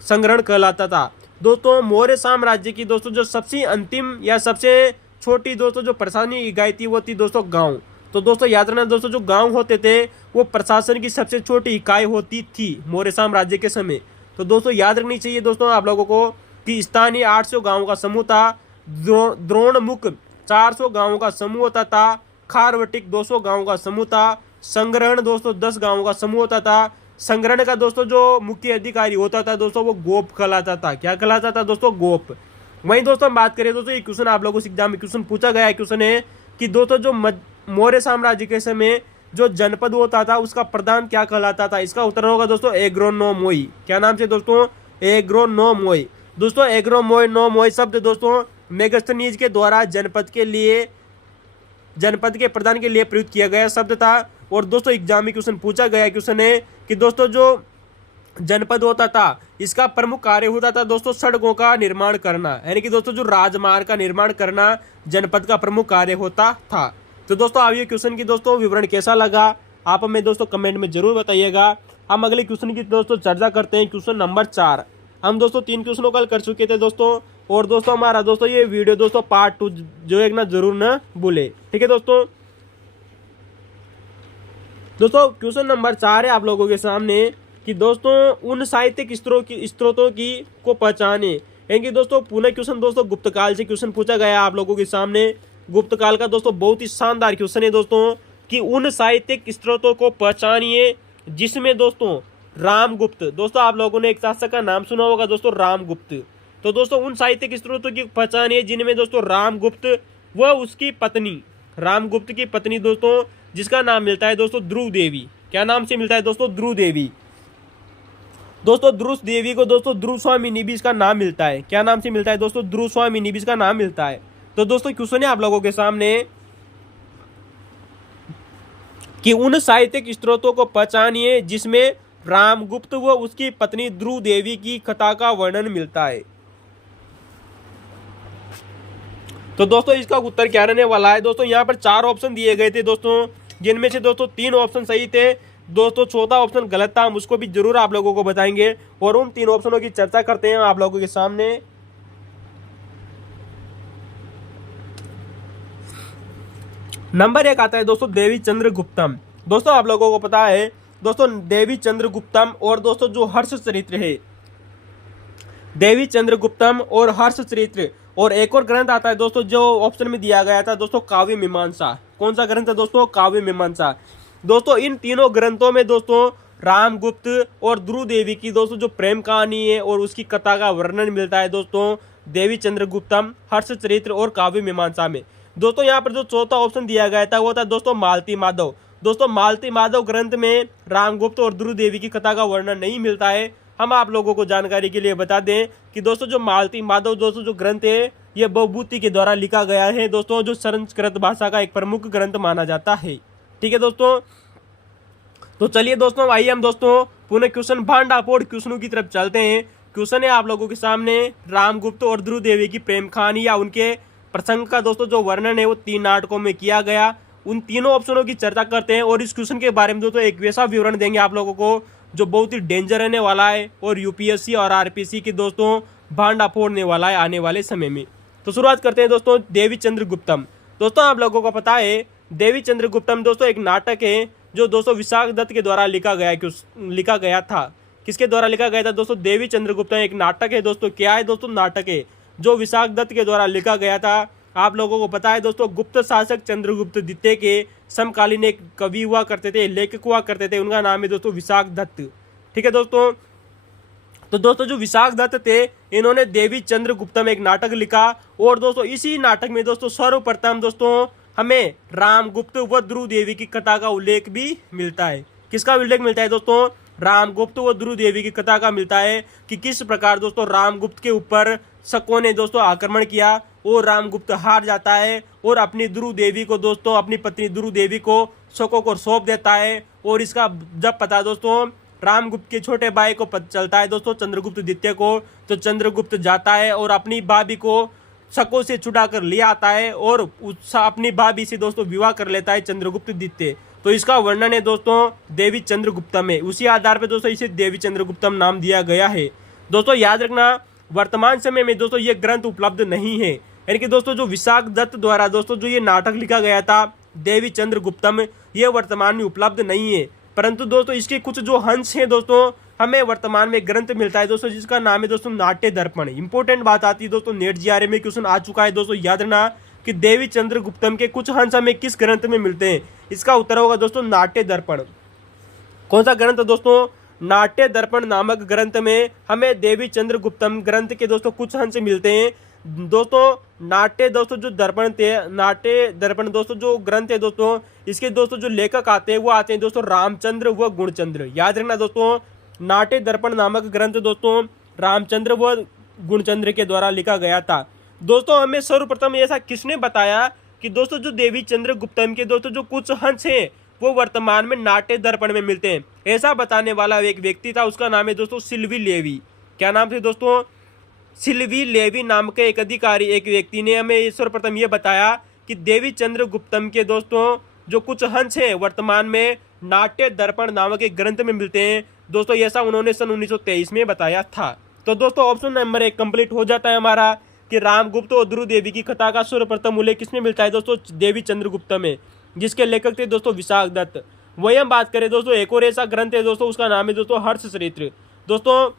संग्रहण कहलाता था। दोस्तों मौर्य साम्राज्य की दोस्तों जो सबसे अंतिम या सबसे छोटी दोस्तों जो प्रशासनिक इकाई थी वो थी दोस्तों गांव। तो दोस्तों याद रखना दोस्तों जो गांव होते थे वो प्रशासन की सबसे छोटी इकाई होती थी मौर्य साम्राज्य के समय। तो दोस्तों याद रखनी चाहिए दोस्तों आप लोगों को कि स्थानीय 800 गांवों का समूह था, द्रोणमुख 400 गांवों का समूह होता था, खारवटिक 200 गांवों का समूह था, संग्रहण दोस्तों 10 गांवों का समूह होता था। संग्रहण का दोस्तों जो मुख्य अधिकारी होता था दोस्तों वो गोप कहलाता था। क्या कहलाता था दोस्तों? गोप। वहीं दोस्तों हम बात करें दोस्तों ये क्वेश्चन आप लोगों से एग्जाम में क्वेश्चन पूछा गया है, क्वेश्चन है कि दोस्तों जो मौर्य साम्राज्य के समय जो जनपद होता था उसका प्रधान क्या कहलाता था? इसका उत्तर होगा दोस्तों एग्रोनोमोई। क्या नाम से दोस्तों? एग्रोनोमोई। दोस्तों एग्रोनोमोई शब्द दोस्तों मेगास्थनीज के द्वारा जनपद के प्रधान के लिए प्रयुक्त किया गया शब्द था। और दोस्तों एग्जाम में क्वेश्चन पूछा गया क्वेश्चन है कि दोस्तों जो जनपद होता था इसका प्रमुख कार्य होता था दोस्तों सड़कों का निर्माण करना, यानी कि दोस्तों जो राजमार्ग का निर्माण करना जनपद का प्रमुख कार्य होता था। तो दोस्तों आप ये क्वेश्चन की दोस्तों विवरण कैसा लगा आप हमें दोस्तों कमेंट में जरूर बताइएगा। हम अगले क्वेश्चन की दोस्तों चर्चा करते हैं, क्वेश्चन नंबर 4। हम दोस्तों 3 क्वेश्चनों कल कर चुके थे दोस्तों, और दोस्तों हमारा दोस्तों ये वीडियो दोस्तों पार्ट 2 जो एक ना जरूर ना भूले। ठीक है दोस्तों क्वेश्चन नंबर 4 है आप लोगों के सामने कि दोस्तों उन साहित्यिक स्रोतों की को पहचाने। यानी कि दोस्तों पुनः क्वेश्चन दोस्तों गुप्तकाल से क्वेश्चन पूछा गया आप लोगों के सामने। गुप्त काल का दोस्तों बहुत ही शानदार क्वेश्चन है दोस्तों कि उन साहित्यिक स्रोतों को पहचानिए जिसमें दोस्तों रामगुप्त, दोस्तों आप लोगों ने एक शासक का नाम सुना होगा दोस्तों रामगुप्त। तो दोस्तों उन साहित्यिक स्रोतों की पहचानिए जिनमें दोस्तों रामगुप्त व उसकी पत्नी, रामगुप्त की पत्नी दोस्तों जिसका नाम मिलता है दोस्तों ध्रुव देवी। क्या नाम से मिलता है दोस्तों? ध्रुव देवी। दोस्तों ध्रुव देवी को दोस्तों ध्रुव स्वामिनी भी इसका नाम मिलता है। क्या नाम से मिलता है दोस्तों? ध्रुव स्वामिनी भी इसका नाम मिलता है। तो दोस्तों क्वेश्चन है आप लोगों के सामने कि उन साहित्यिक स्रोतों को पहचानिए जिसमें रामगुप्त व उसकी पत्नी ध्रुव देवी की कथा का वर्णन मिलता है। तो दोस्तों इसका उत्तर क्या रहने वाला है? दोस्तों यहाँ पर 4 ऑप्शन दिए गए थे दोस्तों, जिनमें से दोस्तों 3 ऑप्शन सही थे दोस्तों, चौथा ऑप्शन गलत था। हम उसको भी जरूर आप लोगों को बताएंगे और उन 3 ऑप्शनों की चर्चा करते हैं आप लोगों के सामने। नंबर 1 आता है दोस्तों देवी चंद्रगुप्तम। दोस्तों आप लोगों को पता है दोस्तों देवी चंद्रगुप्तम और दोस्तों जो हर्ष चरित्र है, देवी चंद्रगुप्तम और हर्ष चरित्र, और एक और ग्रंथ आता है दोस्तों जो ऑप्शन में दिया गया था दोस्तों काव्य मीमांसा। कौन सा ग्रंथ है दोस्तों? काव्य मीमांसा। दोस्तों इन तीनों ग्रंथों में दोस्तों रामगुप्त और ध्रुव देवी की दोस्तों जो प्रेम कहानी है और उसकी कथा का वर्णन मिलता है दोस्तों देवी चंद्रगुप्तम, हर्ष चरित्र और काव्य मीमांसा में। दोस्तों यहाँ पर जो चौथा ऑप्शन दिया गया था वो था दोस्तों मालती माधव। दोस्तों मालती माधव ग्रंथ में रामगुप्त और ध्रुव देवी की कथा का वर्णन नहीं मिलता है। हम आप लोगों को जानकारी के लिए बता दें कि दोस्तों जो मालती माधव दोस्तों जो ग्रंथ है ये बहुभूति के द्वारा लिखा गया है दोस्तों, जो संस्कृत भाषा का एक प्रमुख ग्रंथ माना जाता है। ठीक है दोस्तों, तो चलिए दोस्तों आइए हम दोस्तों पुनः क्वेश्चन भांडाफोड़ क्वेश्चनों की तरफ चलते हैं। क्वेश्चन है आप लोगों के सामने रामगुप्त और ध्रुव देवी की प्रेम कहानी या उनके प्रसंग का दोस्तों जो वर्णन है वो 3 नाटकों में किया गया। उन तीनों ऑप्शनों की चर्चा करते हैं और इस क्वेश्चन के बारे में दोस्तों एक वैसा विवरण देंगे आप लोगों को जो बहुत ही डेंजर रहने वाला है और यूपीएससी और आरपीसी की दोस्तों भांडा फोड़ने वाला है आने वाले समय में। तो शुरुआत करते हैं दोस्तों देवी चंद्रगुप्तम। दोस्तों आप लोगों को पता है देवी चंद्रगुप्तम दोस्तों एक नाटक है जो दोस्तों विशाख दत्त के द्वारा लिखा गया था। किसके द्वारा लिखा गया था दोस्तों? देवी चंद्रगुप्तम एक नाटक है दोस्तों। क्या है दोस्तों? नाटक है जो विशाख दत्त के द्वारा लिखा गया था। आप लोगों को पता है दोस्तों गुप्त शासक चंद्रगुप्त द्वितीय के समकालीन एक कवि हुआ करते थे, लेखक हुआ करते थे, उनका नाम है दोस्तों विशाख दत्त। ठीक है दोस्तों, तो दोस्तों जो विशाख दत्त थे इन्होंने देवी चंद्रगुप्तम एक नाटक लिखा और दोस्तों इसी नाटक में दोस्तों सर्वप्रथम दोस्तों हमें रामगुप्त व ध्रुव देवी की कथा का उल्लेख भी मिलता है। किसका उल्लेख मिलता है दोस्तों? रामगुप्त व ध्रुव देवी की कथा का मिलता है कि किस प्रकार दोस्तों रामगुप्त के ऊपर शकों ने दोस्तों आक्रमण किया और रामगुप्त हार जाता है और अपनी ध्रुव देवी को दोस्तों अपनी पत्नी ध्रुव देवी को शकों को सौंप देता है। और इसका जब पता दोस्तों रामगुप्त के छोटे भाई को पता चलता है दोस्तों चंद्रगुप्त द्वितीय को, तो चंद्रगुप्त जाता है और अपनी भाभी को शकों से छुड़ा कर ले आता है और अपनी भाभी से दोस्तों विवाह कर लेता है चंद्रगुप्त द्वितीय। तो इसका वर्णन है दोस्तों देवी चंद्रगुप्तम में। उसी आधार पर दोस्तों इसे देवी चंद्रगुप्तम नाम दिया गया है। दोस्तों याद रखना वर्तमान समय में दोस्तों ये ग्रंथ उपलब्ध नहीं है, यानी कि दोस्तों जो विशाख दत्त द्वारा दोस्तों जो ये नाटक लिखा गया था देवी चंद्रगुप्तम ये वर्तमान में उपलब्ध नहीं है, परंतु दोस्तों इसके कुछ जो अंश हैं दोस्तों हमें वर्तमान में ग्रंथ मिलता है दोस्तों जिसका नाम है दोस्तों नाट्य दर्पण। इंपॉर्टेंट बात आती है दोस्तों नेट जीआरए में क्वेश्चन आ चुका है दोस्तों, याद रखना कि देवी चंद्रगुप्तम के कुछ अंश हमें किस ग्रंथ में मिलते हैं। इसका उत्तर होगा दोस्तों नाट्य दर्पण। कौन सा ग्रंथ दोस्तों? नाट्य दर्पण नामक ग्रंथ में हमें देवी चंद्रगुप्तम ग्रंथ के दोस्तों कुछ अंश मिलते हैं। दोस्तों नाट्य दोस्तों जो दर्पण थे, नाट्य दर्पण दोस्तों जो ग्रंथ है दोस्तों इसके दोस्तों जो लेखक आते हैं वो आते हैं दोस्तों रामचंद्र व गुणचंद्र। याद रखना दोस्तों नाट्य दर्पण नामक ग्रंथ दोस्तों रामचंद्र व गुणचंद्र के द्वारा लिखा गया था। दोस्तों हमें सर्वप्रथम ऐसा किसने बताया कि दोस्तों जो देवी चंद्रगुप्तम के दोस्तों जो कुछ अंश हैं वो वर्तमान में नाट्य दर्पण में मिलते हैं। ऐसा बताने वाला एक व्यक्ति था, उसका नाम है दोस्तों सिल्वी लेवी। क्या नाम थे दोस्तों? सिल्वी लेवी नाम के एक अधिकारी एक व्यक्ति ने हमें सर्वप्रथम ये बताया कि देवी चंद्रगुप्तम के दोस्तों जो कुछ अंश हैं वर्तमान में नाट्य दर्पण नामक एक ग्रंथ में मिलते हैं दोस्तों। ऐसा उन्होंने सन 1923 में बताया था। तो दोस्तों ऑप्शन नंबर 1 कंप्लीट हो जाता है हमारा कि रामगुप्त और ध्रुव देवी की कथा का सर्वप्रथम उल्लेख किसमें मिलता है दोस्तों? देवी चंद्रगुप्त में, जिसके लेखक थे दोस्तों विशाख दत्त। वही हम बात करें दोस्तों एक और ऐसा ग्रंथ है दोस्तों उसका नाम है दोस्तों हर्ष चरित्र। दोस्तों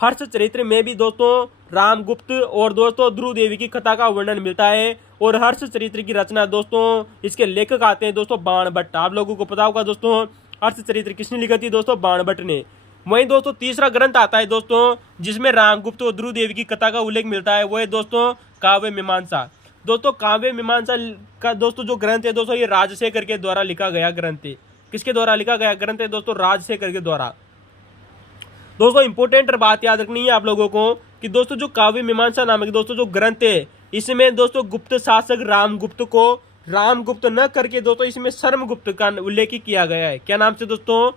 हर्ष चरित्र में भी दोस्तों रामगुप्त और दोस्तों ध्रुव देवी की कथा का वर्णन मिलता है। और हर्ष चरित्र की रचना दोस्तों इसके लेखक आते हैं दोस्तों बाणभट्ट। आप लोगों को पता होगा दोस्तों हर्ष चरित्र किसने लिखा थी दोस्तों, बाणभट्ट ने। वहीं दोस्तों तीसरा ग्रंथ आता है दोस्तों जिसमें रामगुप्त और ध्रुव देवी की कथा का उल्लेख मिलता है, वो है दोस्तों काव्य मीमांसा। दोस्तों काव्य मीमांसा का दोस्तों जो ग्रंथ है दोस्तों ये राजशेखर के द्वारा लिखा गया ग्रंथ है। किसके द्वारा लिखा गया ग्रंथ है दोस्तों, राजशेखर के द्वारा। दोस्तों इंपोर्टेंट बात याद रखनी है आप लोगों को कि दोस्तों जो काव्य मीमांसा नामक दोस्तों जो ग्रंथ है इसमें दोस्तों गुप्त शासक रामगुप्त को रामगुप्त न करके दोस्तों इसमें शर्मगुप्त का उल्लेख किया गया है। क्या नाम से दोस्तों,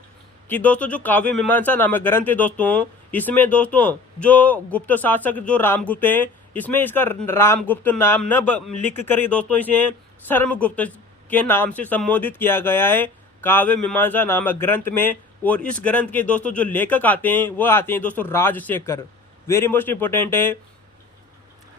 कि दोस्तों जो काव्य मीमांसा नामक ग्रंथ है दोस्तों इसमें दोस्तों जो गुप्त शासक जो रामगुप्त है इसमें इसका रामगुप्त नाम न लिख कर दोस्तों इसे शर्मगुप्त के नाम से संबोधित किया गया है काव्य मीमांसा नामक ग्रंथ में। और इस ग्रंथ के दोस्तों जो लेखक आते हैं वो आते हैं दोस्तों राजशेखर। वेरी मोस्ट इंपोर्टेंट है।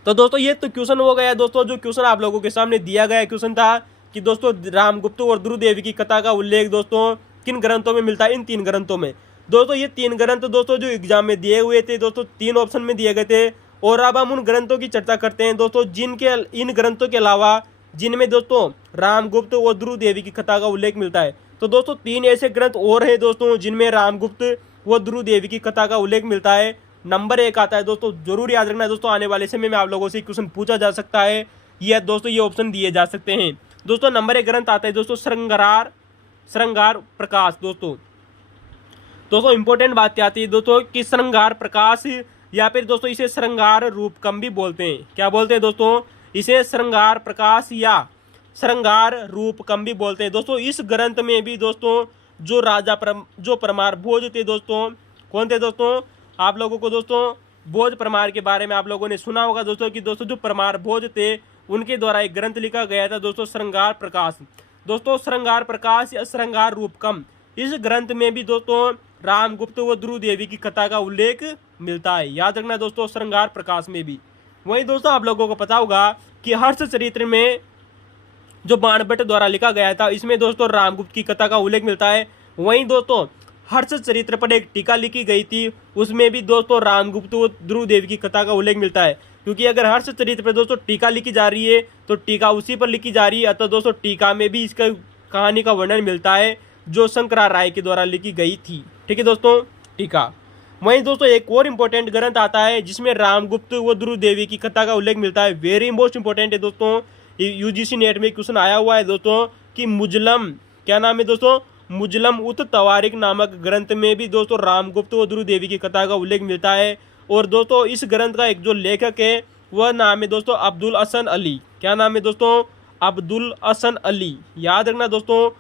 तो दोस्तों ये तो क्वेश्चन हो गया दोस्तों, जो क्वेश्चन आप लोगों के सामने दिया गया क्वेश्चन था कि दोस्तों रामगुप्त और ध्रुव देवी की कथा का उल्लेख दोस्तों किन ग्रंथों में मिलता है, इन 3 ग्रंथों में। दोस्तों ये 3 ग्रंथ दोस्तों जो एग्जाम में दिए हुए थे दोस्तों 3 ऑप्शन में दिए गए थे। और अब हम उन ग्रंथों की चर्चा करते हैं दोस्तों जिनके इन ग्रंथों के अलावा जिनमें दोस्तों रामगुप्त और ध्रुव देवी की कथा का उल्लेख मिलता है। तो दोस्तों 3 ऐसे ग्रंथ और हैं दोस्तों जिनमें रामगुप्त व ध्रुव देवी की कथा का उल्लेख मिलता है। नंबर 1 आता है दोस्तों, जरूर याद रखना है दोस्तों, आने वाले समय में आप लोगों से क्वेश्चन पूछा जा सकता है, यह दोस्तों ये ऑप्शन दिए जा सकते हैं। दोस्तों नंबर 1 ग्रंथ आता है दोस्तों श्रृंगार प्रकाश। दोस्तों इंपॉर्टेंट बात आती है दोस्तों कि श्रृंगार प्रकाश या फिर दोस्तों इसे श्रृंगार रूपकम भी बोलते हैं। क्या बोलते हैं दोस्तों, इसे श्रृंगार प्रकाश या श्रृंगार रूपकम भी बोलते हैं। दोस्तों इस ग्रंथ में भी दोस्तों जो राजा जो परमार भोज थे दोस्तों, कौन थे दोस्तों, आप लोगों को दोस्तों भोज परमार के बारे में आप लोगों ने सुना होगा दोस्तों कि दोस्तों जो परमार भोज थे उनके द्वारा एक ग्रंथ लिखा गया था दोस्तों श्रृंगार प्रकाश। दोस्तों श्रृंगार प्रकाश या श्रृंगार रूपकम, इस ग्रंथ में भी दोस्तों रामगुप्त व ध्रुव देवी की कथा का उल्लेख मिलता है। याद रखना दोस्तों श्रृंगार प्रकाश में भी। वहीं दोस्तों आप लोगों को पता होगा कि हर्ष चरित्र में जो बाणभट्ट द्वारा लिखा गया था इसमें दोस्तों रामगुप्त की कथा का उल्लेख मिलता है। वहीं दोस्तों हर्ष चरित्र पर एक टीका लिखी गई थी, उसमें भी दोस्तों रामगुप्त व ध्रुव देवी की कथा का उल्लेख मिलता है। क्योंकि अगर हर्ष चरित्र पर दोस्तों टीका लिखी जा रही है तो टीका उसी पर लिखी जा रही है, अतः दोस्तों टीका में भी इसका कहानी का वर्णन मिलता है जो शंकराचार्य के द्वारा लिखी गई थी। ठीक है दोस्तों, टीका। वहीं दोस्तों एक और इम्पोर्टेंट ग्रंथ आता है जिसमें रामगुप्त व ध्रुव देवी की कथा का उल्लेख मिलता है। वेरी मोस्ट इंपोर्टेंट है दोस्तों, यूजीसी नेट में क्वेश्चन आया हुआ है दोस्तों कि मुजलम, क्या नाम है दोस्तों, मुजलम उत तवारिक नामक ग्रंथ में भी दोस्तों रामगुप्त व ध्रुव देवी की कथा का उल्लेख मिलता है। और दोस्तों इस ग्रंथ का एक जो लेखक है वह नाम है दोस्तों अब्दुल हसन अली। क्या नाम है दोस्तों, अब्दुल हसन अली। याद रखना दोस्तों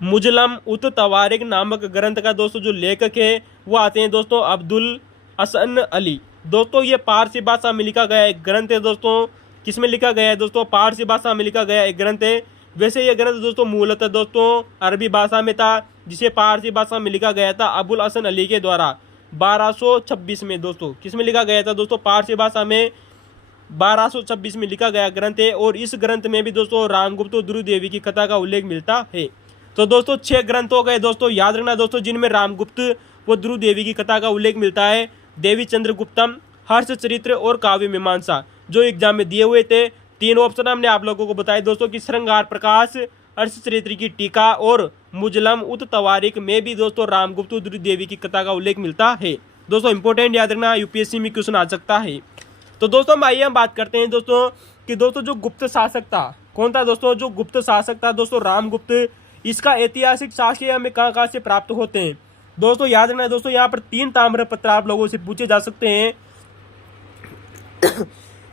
मुजलम उत तवारिक नामक ग्रंथ का दोस्तों जो लेखक है वो आते हैं दोस्तों अब्दुल हसन अली। दोस्तों ये पारसी भाषा में लिखा गया एक ग्रंथ है दोस्तों, किसमें लिखा गया है दोस्तों, पारसी भाषा में लिखा गया एक ग्रंथ है। वैसे ये ग्रंथ दोस्तों मूलतः दोस्तों अरबी भाषा में था जिसे पारसी भाषा में लिखा गया था अबुल हसन अली के द्वारा 1226 में। दोस्तों किसमें लिखा गया था दोस्तों, पारसी भाषा में 1226 में लिखा गया ग्रंथ है। और इस ग्रंथ में भी दोस्तों रामगुप्त और ध्रुव देवी की कथा का उल्लेख मिलता है। तो दोस्तों 6 ग्रंथ हो गए दोस्तों, याद रखना दोस्तों जिनमें रामगुप्त व ध्रुव देवी की कथा का उल्लेख मिलता है। देवी चंद्रगुप्तम, हर्ष चरित्र और काव्य मीमांसा जो एग्जाम में दिए हुए थे। 3 ऑप्शन हमने आप लोगों को बताए दोस्तों कि श्रृंगार प्रकाश, हर्ष चरित्र की टीका और मुजलम उत तवारिक में भी दोस्तों रामगुप्त और ध्रुव देवी की कथा का उल्लेख मिलता है। दोस्तों इंपोर्टेंट याद रखना, यूपीएससी में क्वेश्चन आ सकता है। तो दोस्तों आइए हम बात करते हैं दोस्तों कि दोस्तों जो गुप्त शासक था, कौन था दोस्तों, जो गुप्त शासक था दोस्तों रामगुप्त, इसका ऐतिहासिक साक्ष्य हमें कहाँ से प्राप्त होते हैं। दोस्तों याद रखना दोस्तों यहाँ पर 3 ताम्रपत्र आप लोगों से पूछे जा सकते हैं।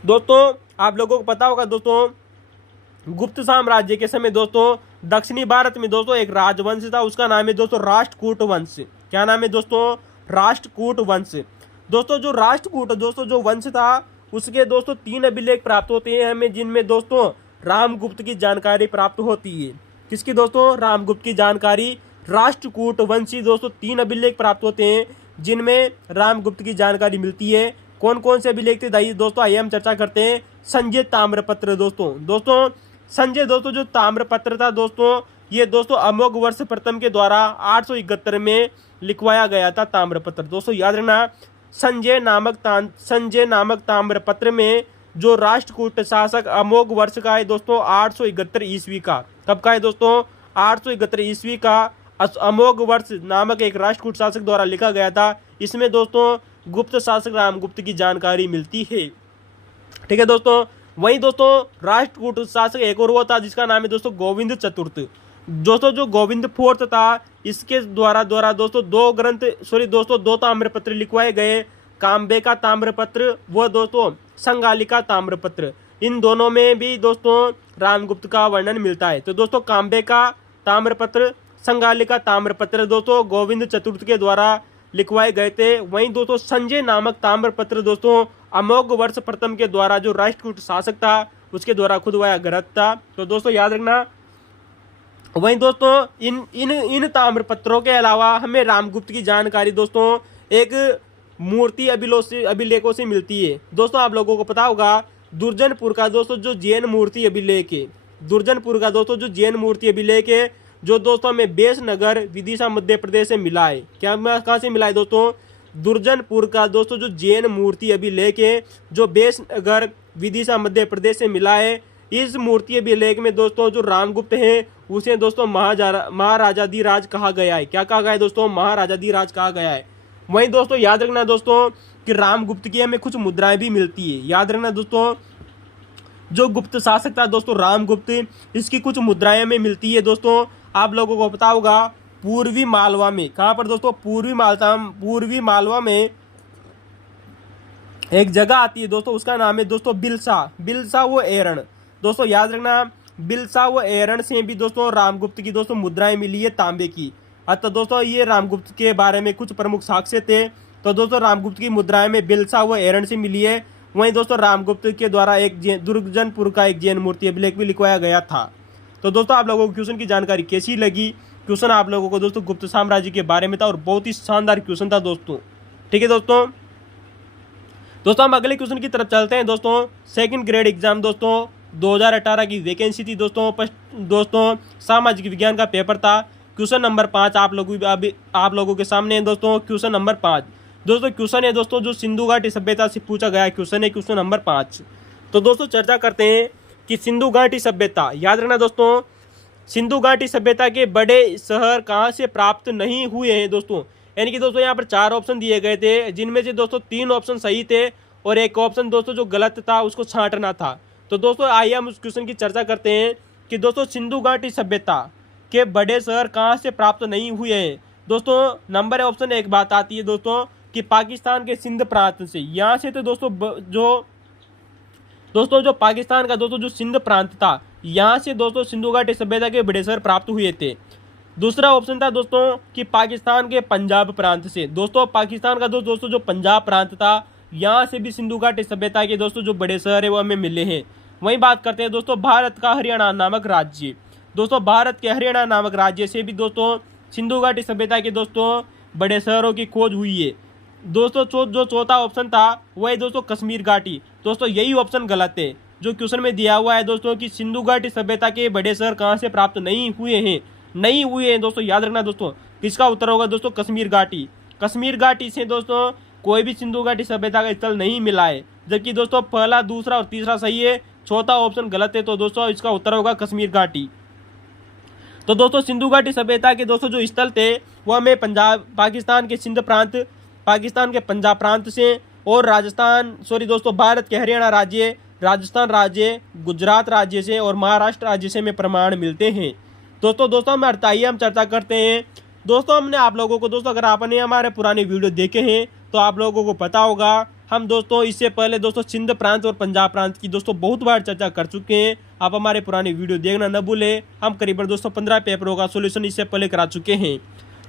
दोस्तों आप लोगों को पता होगा दोस्तों गुप्त साम्राज्य के समय दोस्तों दक्षिणी भारत में दोस्तों एक राजवंश था, उसका नाम है दोस्तों राष्ट्रकूट वंश। क्या नाम है दोस्तों, राष्ट्रकूट वंश। दोस्तों जो राष्ट्रकूट दोस्तों जो वंश था उसके दोस्तों 3 अभिलेख प्राप्त होते हैं हमें, जिनमें दोस्तों रामगुप्त की जानकारी प्राप्त होती है। किसकी दोस्तों, रामगुप्त की जानकारी। राष्ट्रकूट वंशी दोस्तों 3 अभिलेख प्राप्त होते हैं जिनमें रामगुप्त की जानकारी मिलती है। कौन कौन से अभिलेख थे दोस्तों, आइए हम चर्चा करते हैं। संजय ताम्रपत्र दोस्तों संजय दोस्तों जो ताम्रपत्र था दोस्तों ये दोस्तों अमोघ वर्ष प्रथम के द्वारा 871 में लिखवाया गया था ताम्रपत्र। दोस्तों याद रखना, संजय नामक ताम्रपत्र में जो राष्ट्रकूट शासक अमोघ वर्ष का है दोस्तों 871 ईस्वी का। कब का है दोस्तों? 871 ईस्वी का अमोघ वर्ष नामक एक राष्ट्रकूट शासक द्वारा लिखा गया था। इसमें दोस्तों गुप्त शासक रामगुप्त की जानकारी मिलती है। ठीक है दोस्तों। वहीं दोस्तों राष्ट्रकूट शासक एक और वो था जिसका नाम है दोस्तों गोविंद चतुर्थ। दोस्तों जो गोविंद फोर्थ था इसके द्वारा दोस्तों दो ताम्रपत्र लिखवाए गए, काम्बे का ताम्रपत्र व दोस्तों संगाली का ताम्रपत्र। इन दोनों में भी दोस्तों रामगुप्त का वर्णन मिलता है। तो दोस्तों काम्बे का ताम्रपत्र, संगाली का ताम्रपत्र दोस्तों गोविंद चतुर्थ के द्वारा लिखवाए गए थे। वहीं दोस्तों संजय नामक ताम्रपत्र दोस्तों अमोघ वर्ष प्रथम के द्वारा जो राष्ट्रकूट शासक था उसके द्वारा खुदवाया ग्रंथ था। तो दोस्तों याद रखना। वहीं दोस्तों इन ताम्रपत्रों के अलावा हमें रामगुप्त की जानकारी दोस्तों एक मूर्ति अभिलेखों से मिलती है। दोस्तों आप लोगों को पता होगा दुर्जनपुर का दोस्तों जो जैन मूर्ति अभिलेख है, जो दोस्तों हमें बेसनगर विदिशा मध्य प्रदेश से मिला है। कहाँ से मिला है दोस्तों? दुर्जनपुर का दोस्तों जो जैन मूर्ति अभिलेख है जो बेसनगर विदिशा मध्य प्रदेश से मिला है। इस मूर्ति अभिलेख में दोस्तों जो रामगुप्त है उसे दोस्तों महाराजाधिराज कहा गया है। क्या कहा गया है दोस्तों? महाराजाधिराज कहा गया है। वहीं दोस्तों याद रखना दोस्तों कि रामगुप्त की हमें कुछ मुद्राएं भी मिलती है। याद रखना दोस्तों, जो गुप्त शासक था दोस्तों रामगुप्त, इसकी कुछ मुद्राएं हमें मिलती है। दोस्तों आप लोगों को पता होगा पूर्वी मालवा में, कहाँ पर दोस्तों? पूर्वी मालवा में एक जगह आती है दोस्तों, उसका नाम है दोस्तों बिलसा व एरण। दोस्तों याद रखना, बिलसा व एरण से भी दोस्तों रामगुप्त की दोस्तों मुद्राएं मिली है तांबे की। अतः दोस्तों ये रामगुप्त के बारे में कुछ प्रमुख साक्ष्य थे। तो दोस्तों रामगुप्त की मुद्राएं में बिलसा व एरण से मिली है। वहीं दोस्तों रामगुप्त के द्वारा एक दुर्जनपुर का एक जैन मूर्ति अभिलेख भी लिखवाया गया था। तो दोस्तों आप लोगों को क्वेश्चन की जानकारी कैसी लगी? क्वेश्चन आप लोगों को दोस्तों गुप्त साम्राज्य के बारे में था और बहुत ही शानदार क्वेश्चन था दोस्तों। ठीक है दोस्तों हम अगले क्वेश्चन की तरफ चलते हैं। दोस्तों सेकंड ग्रेड एग्जाम दोस्तों 2018 की वैकेंसी थी दोस्तों सामाजिक विज्ञान का पेपर था। क्वेश्चन नंबर 5 आप लोगों के सामने है दोस्तों। क्वेश्चन नंबर 5 दोस्तों क्वेश्चन है दोस्तों जो सिंधु घाटी सभ्यता से पूछा गया क्वेश्चन है, क्वेश्चन नंबर 5। तो दोस्तों चर्चा करते हैं कि सिंधु घाटी सभ्यता, याद रखना दोस्तों, सिंधु घाटी सभ्यता के बड़े शहर कहाँ से प्राप्त नहीं हुए हैं दोस्तों। यानी कि दोस्तों यहाँ पर 4 ऑप्शन दिए गए थे, जिनमें से दोस्तों 3 ऑप्शन सही थे और एक ऑप्शन दोस्तों जो गलत था उसको छांटना था। तो दोस्तों आइए हम उस क्वेश्चन की चर्चा करते हैं कि दोस्तों सिंधु घाटी सभ्यता के बड़े शहर कहाँ से प्राप्त नहीं हुए हैं। दोस्तों नंबर ऑप्शन एक बात आती है दोस्तों कि पाकिस्तान के सिंध प्रांत से, यहाँ से तो दोस्तों जो पाकिस्तान का दोस्तों जो सिंध प्रांत था यहाँ से दोस्तों सिंधु घाटी सभ्यता के बड़े शहर प्राप्त हुए थे। दूसरा ऑप्शन था दोस्तों कि पाकिस्तान के पंजाब प्रांत से, दोस्तों पाकिस्तान का दोस्तों जो पंजाब प्रांत था यहाँ से भी सिंधु घाटी सभ्यता के दोस्तों जो बड़े शहर है वो हमें मिले हैं। वहीं बात करते हैं दोस्तों भारत का हरियाणा नामक राज्य, दोस्तों भारत के हरियाणा नामक राज्य से भी दोस्तों सिंधु घाटी सभ्यता के दोस्तों बड़े शहरों की खोज हुई है। दोस्तों जो चौथा ऑप्शन था वही दोस्तों कश्मीर घाटी, दोस्तों यही ऑप्शन गलत है। जो क्वेश्चन में दिया हुआ है दोस्तों कि सिंधु घाटी सभ्यता के बड़े शहर कहाँ से प्राप्त नहीं हुए हैं दोस्तों, याद रखना दोस्तों किसका उत्तर होगा दोस्तों कश्मीर घाटी। कश्मीर घाटी से दोस्तों कोई भी सिंधु घाटी सभ्यता का स्थल नहीं मिला है, जबकि दोस्तों पहला, दूसरा और तीसरा सही है, चौथा ऑप्शन गलत है। तो दोस्तों इसका उत्तर होगा कश्मीर घाटी। तो दोस्तों सिंधु घाटी सभ्यता के दोस्तों जो स्थल थे वो हमें पाकिस्तान के सिंध प्रांत, पाकिस्तान के पंजाब प्रांत से और भारत के हरियाणा राज्य, राजस्थान राज्य, गुजरात राज्य से और महाराष्ट्र राज्य से हमें प्रमाण मिलते हैं। दोस्तों हम चर्चा करते हैं। दोस्तों हमने आप लोगों को दोस्तों अगर आपने हमारे पुराने वीडियो देखे हैं तो आप लोगों को पता होगा हम दोस्तों इससे पहले दोस्तों सिंध प्रांत और पंजाब प्रांत की दोस्तों बहुत बार चर्चा कर चुके हैं। आप हमारे पुराने वीडियो देखना न भूलें। हम करीबन दोस्तों 15 पेपरों का सोल्यूशन इससे पहले करा चुके हैं।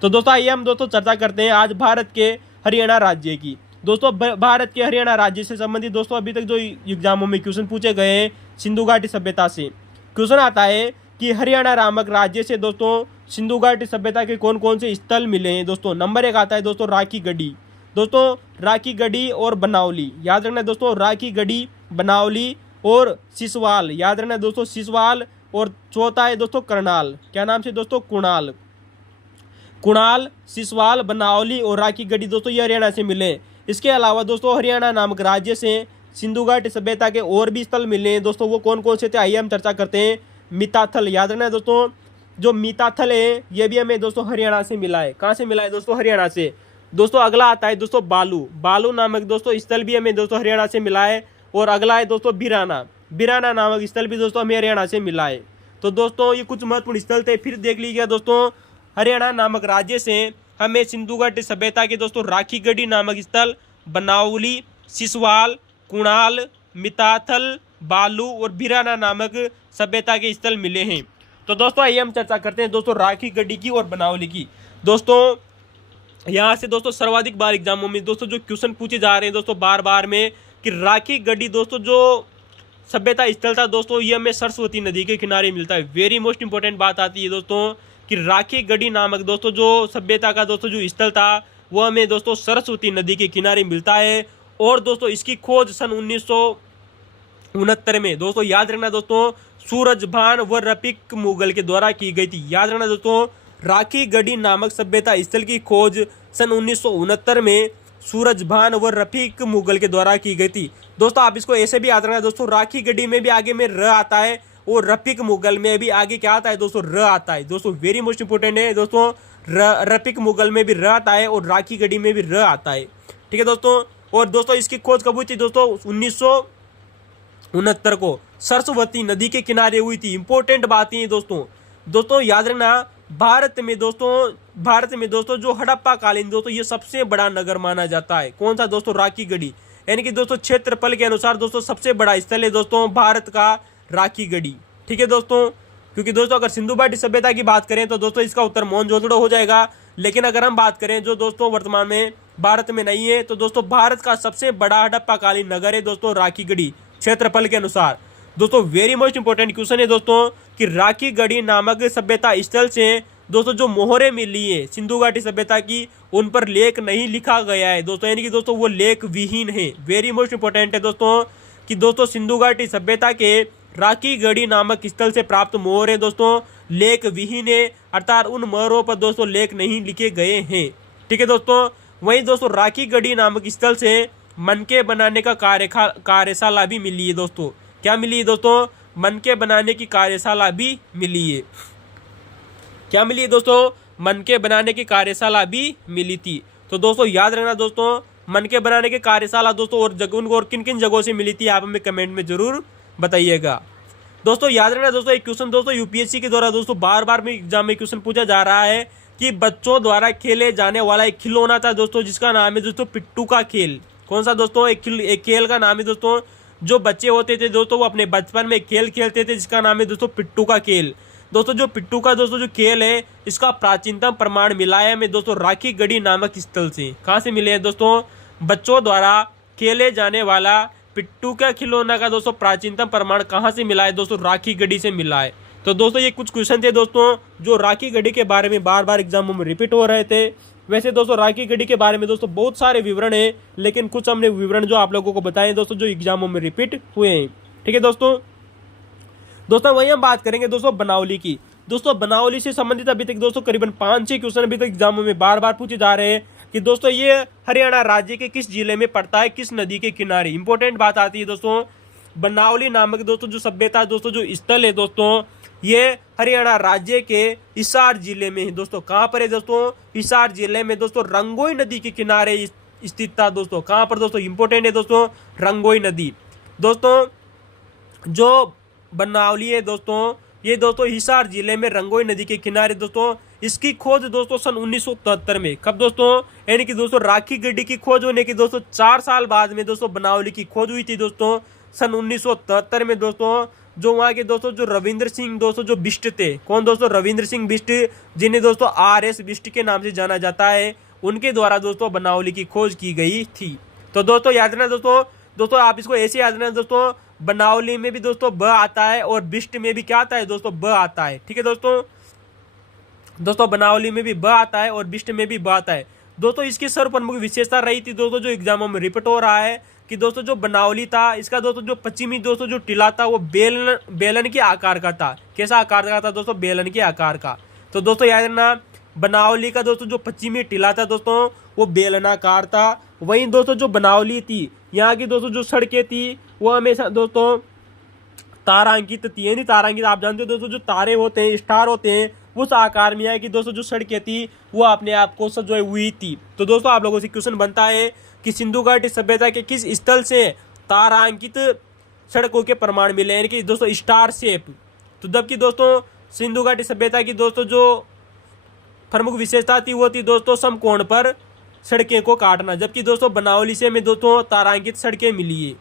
तो दोस्तों आइए हम दोस्तों चर्चा करते हैं आज भारत के हरियाणा राज्य की। दोस्तों भारत के हरियाणा राज्य से संबंधित दोस्तों अभी तक जो एग्जामों में क्वेश्चन पूछे गए हैं सिंधु घाटी सभ्यता से, क्वेश्चन आता है कि हरियाणा नामक राज्य से दोस्तों सिंधु घाटी सभ्यता के कौन कौन से स्थल मिले हैं। दोस्तों नंबर 1 आता है दोस्तों राखी गढ़ी, दोस्तों राखी गढ़ी और बनावली, याद रखना दोस्तों राखी गढ़ी, बनावली और सिसवाल, याद रखना दोस्तों सिसवाल और चौथा है दोस्तों करनाल, क्या नाम से दोस्तों, कुणाल। कुणाल, सिसवाल, बनावली और राखी गढ़ी दोस्तों ये हरियाणा से मिले। इसके अलावा दोस्तों हरियाणा नामक राज्य से सिंधु घाटी सभ्यता के और भी स्थल मिले हैं दोस्तों। वो कौन कौन से थे आइए हम चर्चा करते हैं। मिताथल, याद रखना दोस्तों, जो मिताथल है ये भी हमें दोस्तों हरियाणा से मिला है। कहाँ से मिला है दोस्तों, हरियाणा से। दोस्तों अगला आता है दोस्तों बालू, बालू नामक दोस्तों स्थल भी हमें दोस्तों हरियाणा से मिला है। और अगला है दोस्तों बिराना, बिराना नामक स्थल भी दोस्तों हमें हरियाणा से मिला है। तो दोस्तों ये कुछ महत्वपूर्ण स्थल थे। फिर देख लीजिएगा दोस्तों, हरियाणा नामक राज्य से हमें सिंधु घाटी सभ्यता के दोस्तों राखी गढ़ी नामक स्थल, बनावली, सिसवाल, कुणाल, मिताथल, बालू और बिराना नामक सभ्यता के स्थल मिले हैं। तो दोस्तों आइए हम चर्चा करते हैं दोस्तों राखी गढ़ी की और बनावली की। दोस्तों यहाँ से दोस्तों सर्वाधिक बार एग्जामों में दोस्तों जो क्वेश्चन पूछे जा रहे हैं दोस्तों बार बार में, कि राखी गढ़ी दोस्तों जो सभ्यता स्थल था दोस्तों ये हमें सरस्वती नदी के किनारे मिलता है। वेरी मोस्ट इंपॉर्टेंट बात आती है दोस्तों कि राखी गढ़ी नामक दोस्तों जो सभ्यता का दोस्तों जो स्थल था वो हमें दोस्तों सरस्वती नदी के किनारे मिलता है। और दोस्तों इसकी खोज सन 1969 में दोस्तों, याद रखना दोस्तों, सूरजभान व रफीक मुगल के द्वारा की गई थी। याद रखना दोस्तों, राखी गढ़ी नामक सभ्यता स्थल की खोज सन 1969 में सूरजभान व रफीक मुगल के द्वारा की गई थी। दोस्तों आप इसको ऐसे भी याद रखना दोस्तों, राखी गढ़ी में भी आगे में र आता है और रफीक मुगल में भी आगे क्या आता है दोस्तों, र आता है। दोस्तों वेरी मोस्ट इंपोर्टेंट है दोस्तों, रफीक मुगल में भी र आता है और राखी गढ़ी में भी र आता है। ठीक है दोस्तों। और दोस्तों इसकी खोज कब हुई थी दोस्तों, 1969 को सरस्वती नदी के किनारे हुई थी। इंपॉर्टेंट बात है दोस्तों। दोस्तों याद रखना, भारत में दोस्तों जो हड़प्पा कालीन दोस्तों ये सबसे बड़ा नगर माना जाता है। कौन सा दोस्तों, राखी गढ़ी। यानी कि दोस्तों क्षेत्रफल के अनुसार दोस्तों सबसे बड़ा स्थल है दोस्तों भारत का राखी गढ़ी। ठीक है दोस्तों, क्योंकि दोस्तों अगर सिंधु घाटी सभ्यता की बात करें तो दोस्तों इसका उत्तर मोहनजोदड़ो हो जाएगा। लेकिन अगर हम बात करें जो दोस्तों वर्तमान में भारत में नहीं है, तो दोस्तों भारत का सबसे बड़ा हड़प्पा कालीन नगर है दोस्तों राखी गढ़ी, क्षेत्रफल के अनुसार। दोस्तों वेरी मोस्ट इंपोर्टेंट क्वेश्चन है दोस्तों कि राखी गढ़ी नामक सभ्यता स्थल से दोस्तों जो मोहरें मिली है सिंधु घाटी सभ्यता की, उन पर लेख नहीं लिखा गया है दोस्तों, यानी कि दोस्तों वो लेख विहीन है। वेरी मोस्ट इंपोर्टेंट है दोस्तों कि दोस्तों सिंधु घाटी सभ्यता के राखी गढ़ी नामक स्थल से प्राप्त मोहरें दोस्तों लेख विहीन है, अर्थात उन मोहरों पर दोस्तों लेख नहीं लिखे गए हैं। ठीक है दोस्तों। वहीं दोस्तों राखी गढ़ी नामक स्थल से मनके बनाने का कार्यशाला भी मिली है दोस्तों। क्या मिली है दोस्तों, मनके बनाने की कार्यशाला भी मिली है। क्या मिली है दोस्तों, मनके बनाने की कार्यशाला भी मिली थी। तो दोस्तों याद रखना दोस्तों, मनके बनाने की कार्यशाला दोस्तों और किन किन जगहों से मिली थी आप हमें कमेंट में जरूर बताइएगा। दोस्तों याद रखना दोस्तों एक क्वेश्चन दोस्तों यूपीएससी के द्वारा दोस्तों बार बार में एग्जाम में क्वेश्चन पूछा जा रहा है कि बच्चों द्वारा खेले जाने वाला एक खिलौना था दोस्तों जिसका नाम है दोस्तों पिट्टू का खेल। कौन सा दोस्तों, एक खेल का नाम है दोस्तों, जो बच्चे होते थे दोस्तों वो अपने बचपन में खेल खेलते थे जिसका नाम है दोस्तों पिट्टू का खेल। दोस्तों जो पिट्टू का दोस्तों जो खेल है इसका प्राचीनतम प्रमाण मिला है हमें दोस्तों राखी गढ़ी नामक स्थल से। कहाँ से मिले हैं दोस्तों, बच्चों द्वारा खेले जाने वाला पिट्टू का खिलौना का दोस्तों प्राचीनतम प्रमाण कहाँ से मिला है दोस्तों, राखी गढ़ी से मिला है। तो दोस्तों ये कुछ क्वेश्चन थे दोस्तों जो राखी गढ़ी के बारे में बार बार एग्जामों में रिपीट हो रहे थे। वैसे दोस्तों राखी गढ़ी के बारे में दोस्तों बहुत सारे विवरण है, लेकिन कुछ हमने विवरण जो आप लोगों को बताए दोस्तों जो एग्जामों में रिपीट हुए हैं। ठीक है दोस्तों। वहीं हम बात करेंगे दोस्तों बनावली की। दोस्तों बनावली से संबंधित अभी तक दोस्तों करीबन 5-6 क्वेश्चन अभी तक एग्जामों में बार बार पूछे जा रहे हैं कि दोस्तों ये हरियाणा राज्य के किस जिले में पड़ता है, किस नदी के किनारे। इंपॉर्टेंट बात आती है दोस्तों, बनावली नामक दोस्तों जो सभ्यता दोस्तों जो स्थल है दोस्तों ये हरियाणा राज्य के हिसार जिले में है दोस्तों। कहाँ पर है दोस्तों, हिसार जिले में दोस्तों रंगोई नदी के किनारे स्थित था दोस्तों। कहाँ पर दोस्तों, इंपॉर्टेंट है दोस्तों रंगोई नदी। दोस्तों जो बनावली है दोस्तों ये दोस्तों हिसार जिले में रंगोई नदी के किनारे दोस्तों, इसकी खोज दोस्तों सन 1973 में, कब दोस्तों, यानी कि दोस्तों राखी गढ़ी की खोज होने की दोस्तों 4 साल बाद में दोस्तों बनावली की खोज हुई थी दोस्तों सन 1973 में दोस्तों। जो वहाँ के दोस्तों जो रविंद्र सिंह दोस्तों जो बिष्ट थे, कौन दोस्तों, रविंद्र सिंह बिष्ट, जिन्हें दोस्तों RS बिष्ट के नाम से जाना जाता है, उनके द्वारा दोस्तों बनावली की खोज की गई थी। तो दोस्तों याद रखना दोस्तों आप इसको ऐसे याद रखना दोस्तों, बनावली में भी दोस्तों ब आता है और बिष्ट में भी क्या आता है दोस्तों, ब आता है। ठीक है दोस्तों बनावली में भी ब आता है और बिष्ट में भी ब आता है दोस्तों। इसकी सर्वप्रमुख विशेषता रही थी दोस्तों जो एग्जामों में रिपीट हो रहा है कि दोस्तों जो बनावली था इसका दोस्तों जो पश्चिमी दोस्तों जो टीला था वो बेलन के आकार का था। कैसा आकार का था दोस्तों? बेलन के आकार का। तो दोस्तों याद रखना, बनावली का दोस्तों जो पश्चिमी टीला था दोस्तों वो बेलनाकार था। वहीं दोस्तों जो बनावली थी यहाँ की दोस्तों जो सड़कें थी वो हमेशा दोस्तों तारांकित थी। यानी तारांकित आप जानते हो दोस्तों जो तारे होते हैं, स्टार होते हैं, उस आकार में है कि दोस्तों जो सड़कें थी वो अपने आप को सजोई हुई थी। तो दोस्तों आप लोगों से क्वेश्चन बनता है कि सिंधु घाटी सभ्यता के किस स्थल से तारांकित सड़कों के प्रमाण मिले, यानी कि दोस्तों स्टार शेप। तो जबकि दोस्तों सिंधु घाटी सभ्यता की दोस्तों जो प्रमुख विशेषता थी वो थी दोस्तों समकोण पर सड़कें को काटना, जबकि दोस्तों बनावली से हमें दोस्तों तारांकित सड़कें मिली है।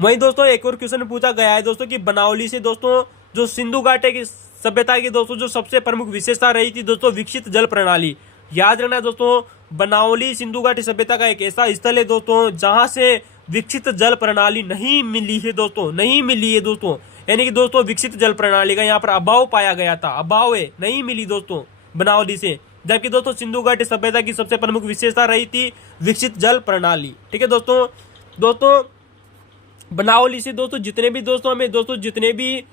वहीं दोस्तों एक और क्वेश्चन पूछा गया है दोस्तों कि बनावली से दोस्तों जो सिंधु घाटी की सभ्यता की दोस्तों जो सबसे प्रमुख विशेषता रही थी दोस्तों विकसित जल प्रणाली। याद रखना दोस्तों, बनावली सिंधु घाटी सभ्यता का एक ऐसा स्थल है दोस्तों जहां से विकसित जल प्रणाली नहीं मिली है दोस्तों, नहीं मिली है दोस्तों। यानी कि दोस्तों विकसित जल प्रणाली का यहाँ पर अभाव पाया गया था, अभाव है, नहीं मिली दोस्तों बनावली से। जबकि दोस्तों सिंधु घाटी सभ्यता की सबसे प्रमुख विशेषता रही थी विकसित जल प्रणाली। ठीक है दोस्तों बनावली से दोस्तों जितने भी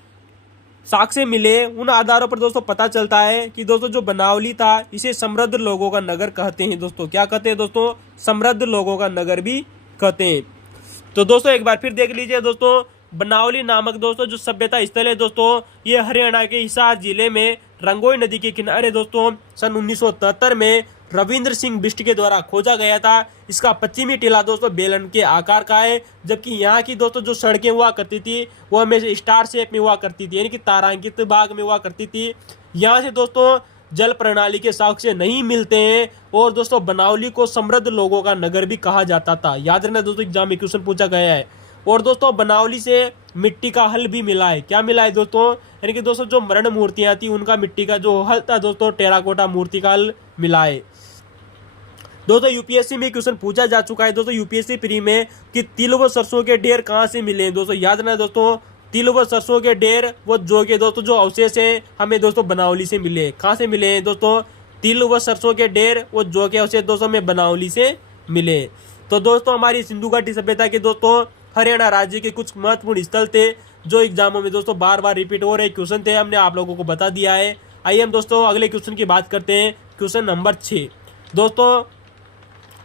साक्ष्य मिले उन आधारों पर दोस्तों पता चलता है कि दोस्तों जो बनावली था इसे समृद्ध लोगों का नगर कहते हैं दोस्तों। क्या कहते हैं दोस्तों? समृद्ध लोगों का नगर भी कहते हैं। तो दोस्तों एक बार फिर देख लीजिए दोस्तों, बनावली नामक दोस्तों जो सभ्यता स्थल है दोस्तों ये हरियाणा के हिसार जिले में रंगोई नदी के किनारे दोस्तों सन 1973 में रविंद्र सिंह बिष्ट के द्वारा खोजा गया था। इसका पश्चिमी टीला दोस्तों बेलन के आकार का है, जबकि यहाँ की दोस्तों जो सड़कें हुआ करती थी वो हमेशा स्टार शेप में हुआ करती थी, यानी कि तारांकित भाग में हुआ करती थी। यहाँ से दोस्तों जल प्रणाली के साक्ष्य नहीं मिलते हैं और दोस्तों बनावली को समृद्ध लोगों का नगर भी कहा जाता था। याद रखना दोस्तों एग्जाम में क्वेश्चन पूछा गया है। और दोस्तों बनावली से मिट्टी का हल भी मिला है। क्या मिला है दोस्तों? यानी कि दोस्तों जो मरण मूर्तियां थी उनका मिट्टी का जो हल था दोस्तों टेराकोटा मूर्ति का हल मिला है। दोस्तों यूपीएससी में क्वेश्चन पूछा जा चुका है दोस्तों यूपीएससी प्री में कि तिल व सरसों के ढेर कहाँ से मिले हैं दोस्तों। याद रखना दोस्तों, तिल व सरसों के ढेर वो जो के दोस्तों जो अवशेष हैं हमें दोस्तों बनावली से मिले हैं। कहाँ से मिले हैं दोस्तों? तिल व सरसों के ढेर वो जो के अवशेष दोस्तों हमें बनावली से मिले। तो दोस्तों हमारी सिंधु घाटी सभ्यता के दोस्तों हरियाणा राज्य के कुछ महत्वपूर्ण स्थल थे जो एग्जामों में दोस्तों बार बार रिपीट हो रहे क्वेश्चन थे, हमने आप लोगों को बता दिया है। आइए हम दोस्तों अगले क्वेश्चन की बात करते हैं, क्वेश्चन नंबर 6। दोस्तों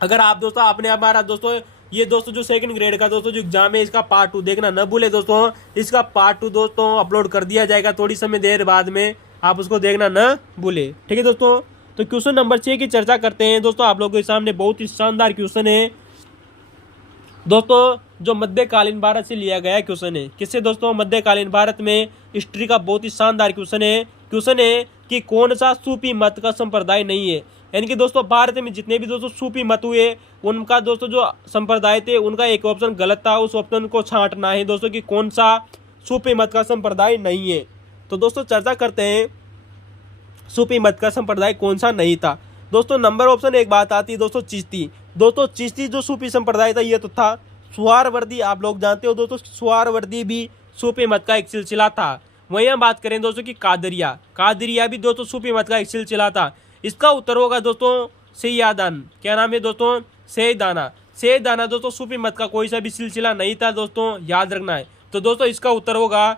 अगर आप दोस्तों आपने हमारा दोस्तों ये दोस्तों जो सेकंड ग्रेड का दोस्तों जो एग्जाम है इसका पार्ट 2 देखना न भूले दोस्तों। इसका पार्ट 2 दोस्तों अपलोड कर दिया जाएगा थोड़ी समय देर बाद में, आप उसको देखना न भूले। ठीक है दोस्तों, तो क्वेश्चन नंबर 6 की चर्चा करते हैं दोस्तों। आप लोगों के सामने बहुत ही शानदार क्वेश्चन है दोस्तों जो मध्यकालीन भारत से लिया गया क्वेश्चन है। किससे दोस्तों? मध्यकालीन भारत में हिस्ट्री का बहुत ही शानदार क्वेश्चन है कि कौन सा सूफी मत का संप्रदाय नहीं है। यानी कि दोस्तों भारत में जितने भी दोस्तों सूफी मत हुए उनका दोस्तों जो संप्रदाय थे उनका एक ऑप्शन गलत था, उस ऑप्शन को छांटना है दोस्तों कि कौन सा सूफी मत का संप्रदाय नहीं है। तो दोस्तों चर्चा करते हैं सूफी मत का संप्रदाय कौन सा नहीं था। दोस्तों नंबर ऑप्शन एक बात आती है दोस्तों चिश्ती। दोस्तों चिश्ती जो सूफी संप्रदाय था ये तो था। सुहारवर्दी आप लोग जानते हो दोस्तों, सुहारवर्दी भी सूफी मत का एक सिलसिला था। वहीं हम बात करें दोस्तों कि कादरिया भी दोस्तों सूफी मत का एक सिलसिला था। इसका उत्तर होगा दोस्तों सैयदान। क्या नाम है दोस्तों? सैयदाना दोस्तों सूफी मत का कोई सा भी सिलसिला नहीं था दोस्तों, याद रखना है। तो दोस्तों इसका उत्तर होगा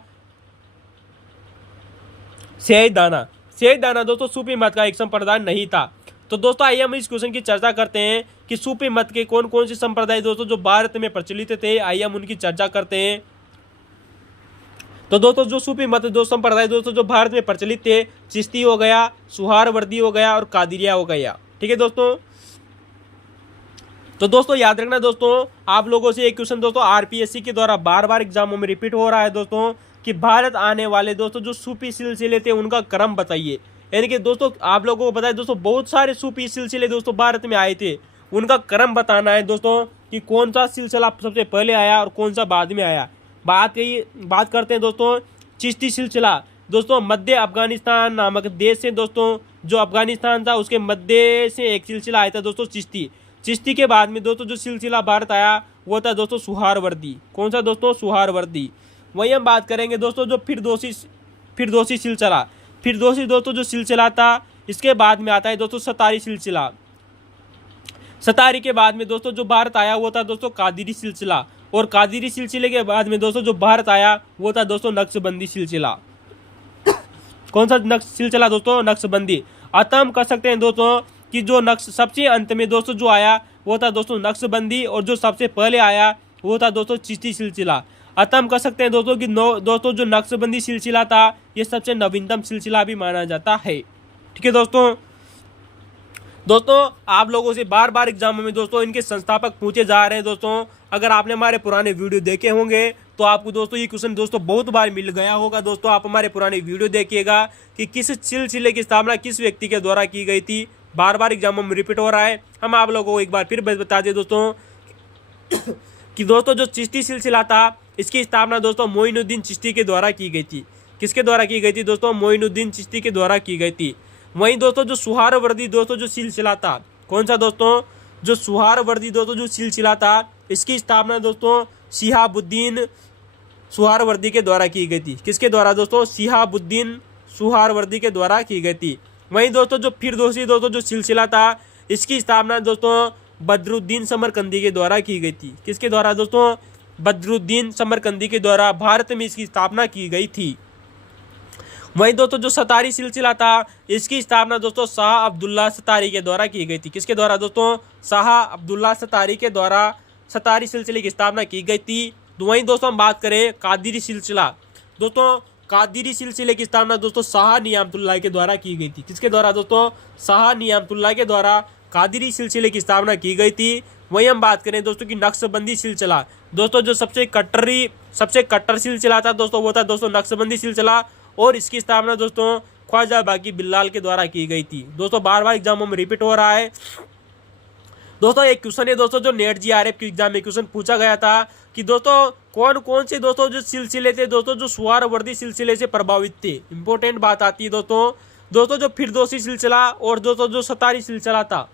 सैयदाना दोस्तों सूफी मत का एक संप्रदाय नहीं था। तो दोस्तों आइए हम इस क्वेश्चन की चर्चा करते हैं कि सूफी मत के कौन कौन से संप्रदाय दोस्तों जो भारत में प्रचलित थे, आइए हम उनकी चर्चा करते हैं। तो दोस्तों जो सूफी मत दो संप्रदाय दोस्तों जो भारत में प्रचलित थे, चिश्ती हो गया, सुहारवर्दी हो गया और कादिरिया हो गया। ठीक है दोस्तों, तो दोस्तों याद रखना दोस्तों आप लोगों से एक क्वेश्चन दोस्तों आरपीएससी के द्वारा बार बार एग्जामों में रिपीट हो रहा है दोस्तों कि भारत आने वाले दोस्तों जो सूफी सिलसिले थे उनका क्रम बताइए। यानी कि दोस्तों आप लोगों को बताए दोस्तों बहुत सारे सूफी सिलसिले दोस्तों भारत में आए थे, उनका क्रम बताना है दोस्तों कि कौन सा सिलसिला सबसे पहले आया और कौन सा बाद में आया। बात करते हैं दोस्तों चिश्ती सिलसिला। दोस्तों मध्य अफगानिस्तान नामक देश से दोस्तों जो अफगानिस्तान था उसके मध्य से एक सिलसिला आया था दोस्तों चिश्ती के बाद में दोस्तों जो सिलसिला भारत आया वो था दोस्तों सुहारवर्दी। कौन सा दोस्तों? सुहारवर्दी। वही हम बात करेंगे दोस्तों जो फिरदौसी सिलसिला। फिरदौसी दोस्तों जो सिलसिला था इसके बाद में आता है दोस्तों सतारी सिलसिला। सतारी के बाद में दोस्तों जो भारत आया वो था दोस्तों कादिरी सिलसिला, और कादिरी सिलसिले के बाद में दोस्तों जो भारत आया वो था दोस्तों नक्शबंदी सिलसिला। कौन सा सिलसिला दोस्तों? नक्शबंदी। अतः हम कह सकते हैं दोस्तों कि जो सबसे अंत में दोस्तों जो आया वो था दोस्तों नक्शबंदी, और जो सबसे पहले आया वो था दोस्तों चिश्ती सिलसिला। अतः हम कह सकते हैं दोस्तों कि दोस्तों जो नक्शबंदी सिलसिला था ये सबसे नवीनतम सिलसिला भी माना जाता है। ठीक है दोस्तों आप लोगों से बार बार एग्जामों में दोस्तों इनके संस्थापक पूछे जा रहे हैं। दोस्तों अगर आपने हमारे पुराने वीडियो देखे होंगे तो आपको दोस्तों ये क्वेश्चन दोस्तों बहुत बार मिल गया होगा। दोस्तों आप हमारे पुराने वीडियो देखिएगा कि किस सिलसिले की स्थापना किस व्यक्ति के द्वारा की गई थी। बार बार एग्जामों में रिपीट हो रहा है। हम आप लोगों को एक बार फिर बता दें दोस्तों कि दोस्तों जो चिश्ती सिलसिला था इसकी स्थापना दोस्तों मोइनुद्दीन चिश्ती के द्वारा की गई थी। किसके द्वारा की गई थी दोस्तों? मोइनुद्दीन चिश्ती के द्वारा की गई थी। वहीं दोस्तों जो सुहारवर्दी दोस्तों जो सिलसिला था, कौन सा दोस्तों? जो सुहारवर्दी दोस्तों जो सिलसिला था इसकी स्थापना दोस्तों शिहाबुद्दीन सुहारवर्दी के द्वारा की गई थी। किसके द्वारा दोस्तों? शिहाबुद्दीन सुहारवर्दी के द्वारा की गई थी। वहीं दोस्तों जो फिरदौसी दोस्तों जो सिलसिला था इसकी स्थापना दोस्तों बदरुद्दीन समरकंदी के द्वारा की गई थी। किसके द्वारा दोस्तों? बदरुद्दीन समरकंदी के द्वारा भारत में इसकी स्थापना की गई थी। वहीं दोस्तों जो सतारी सिलसिला था इसकी स्थापना दोस्तों शाह अब्दुल्ला सतारी के द्वारा की गई थी। किसके द्वारा दोस्तों? शाह अब्दुल्ला सतारी के द्वारा सतारी सिलसिले की स्थापना की गई थी। वहीं दोस्तों हम बात करें कादिरी सिलसिला, दोस्तों कादिरी सिलसिले की स्थापना दोस्तों शाह नियामतुल्लाह के द्वारा की गई थी। किसके द्वारा दोस्तों? शाह नियामतुल्लाह के द्वारा कादिरी सिलसिले की स्थापना की गई थी। वहीं हम बात करें दोस्तों की नक्शबंदी सिलसिला, दोस्तों जो सबसे कट्टर सिलसिला था दोस्तों वो था दोस्तों नक्शबंदी सिलसिला, और इसकी स्थापना दोस्तों ख्वाजा बाकी बिल्लाल के द्वारा की गई थी। दोस्तों बार बार एग्जामों में रिपीट हो रहा है। दोस्तों एक क्वेश्चन है दोस्तों जो नेट जीआरएफ के एग्जाम में क्वेश्चन पूछा गया था कि दोस्तों कौन कौन से दोस्तों जो सिलसिले थे दोस्तों जो सुहारवर्दी सिलसिले से प्रभावित थे। इंपॉर्टेंट बात आती है दोस्तों जो फिरदौसी सिलसिला और दोस्तों जो सतारी सिलसिला था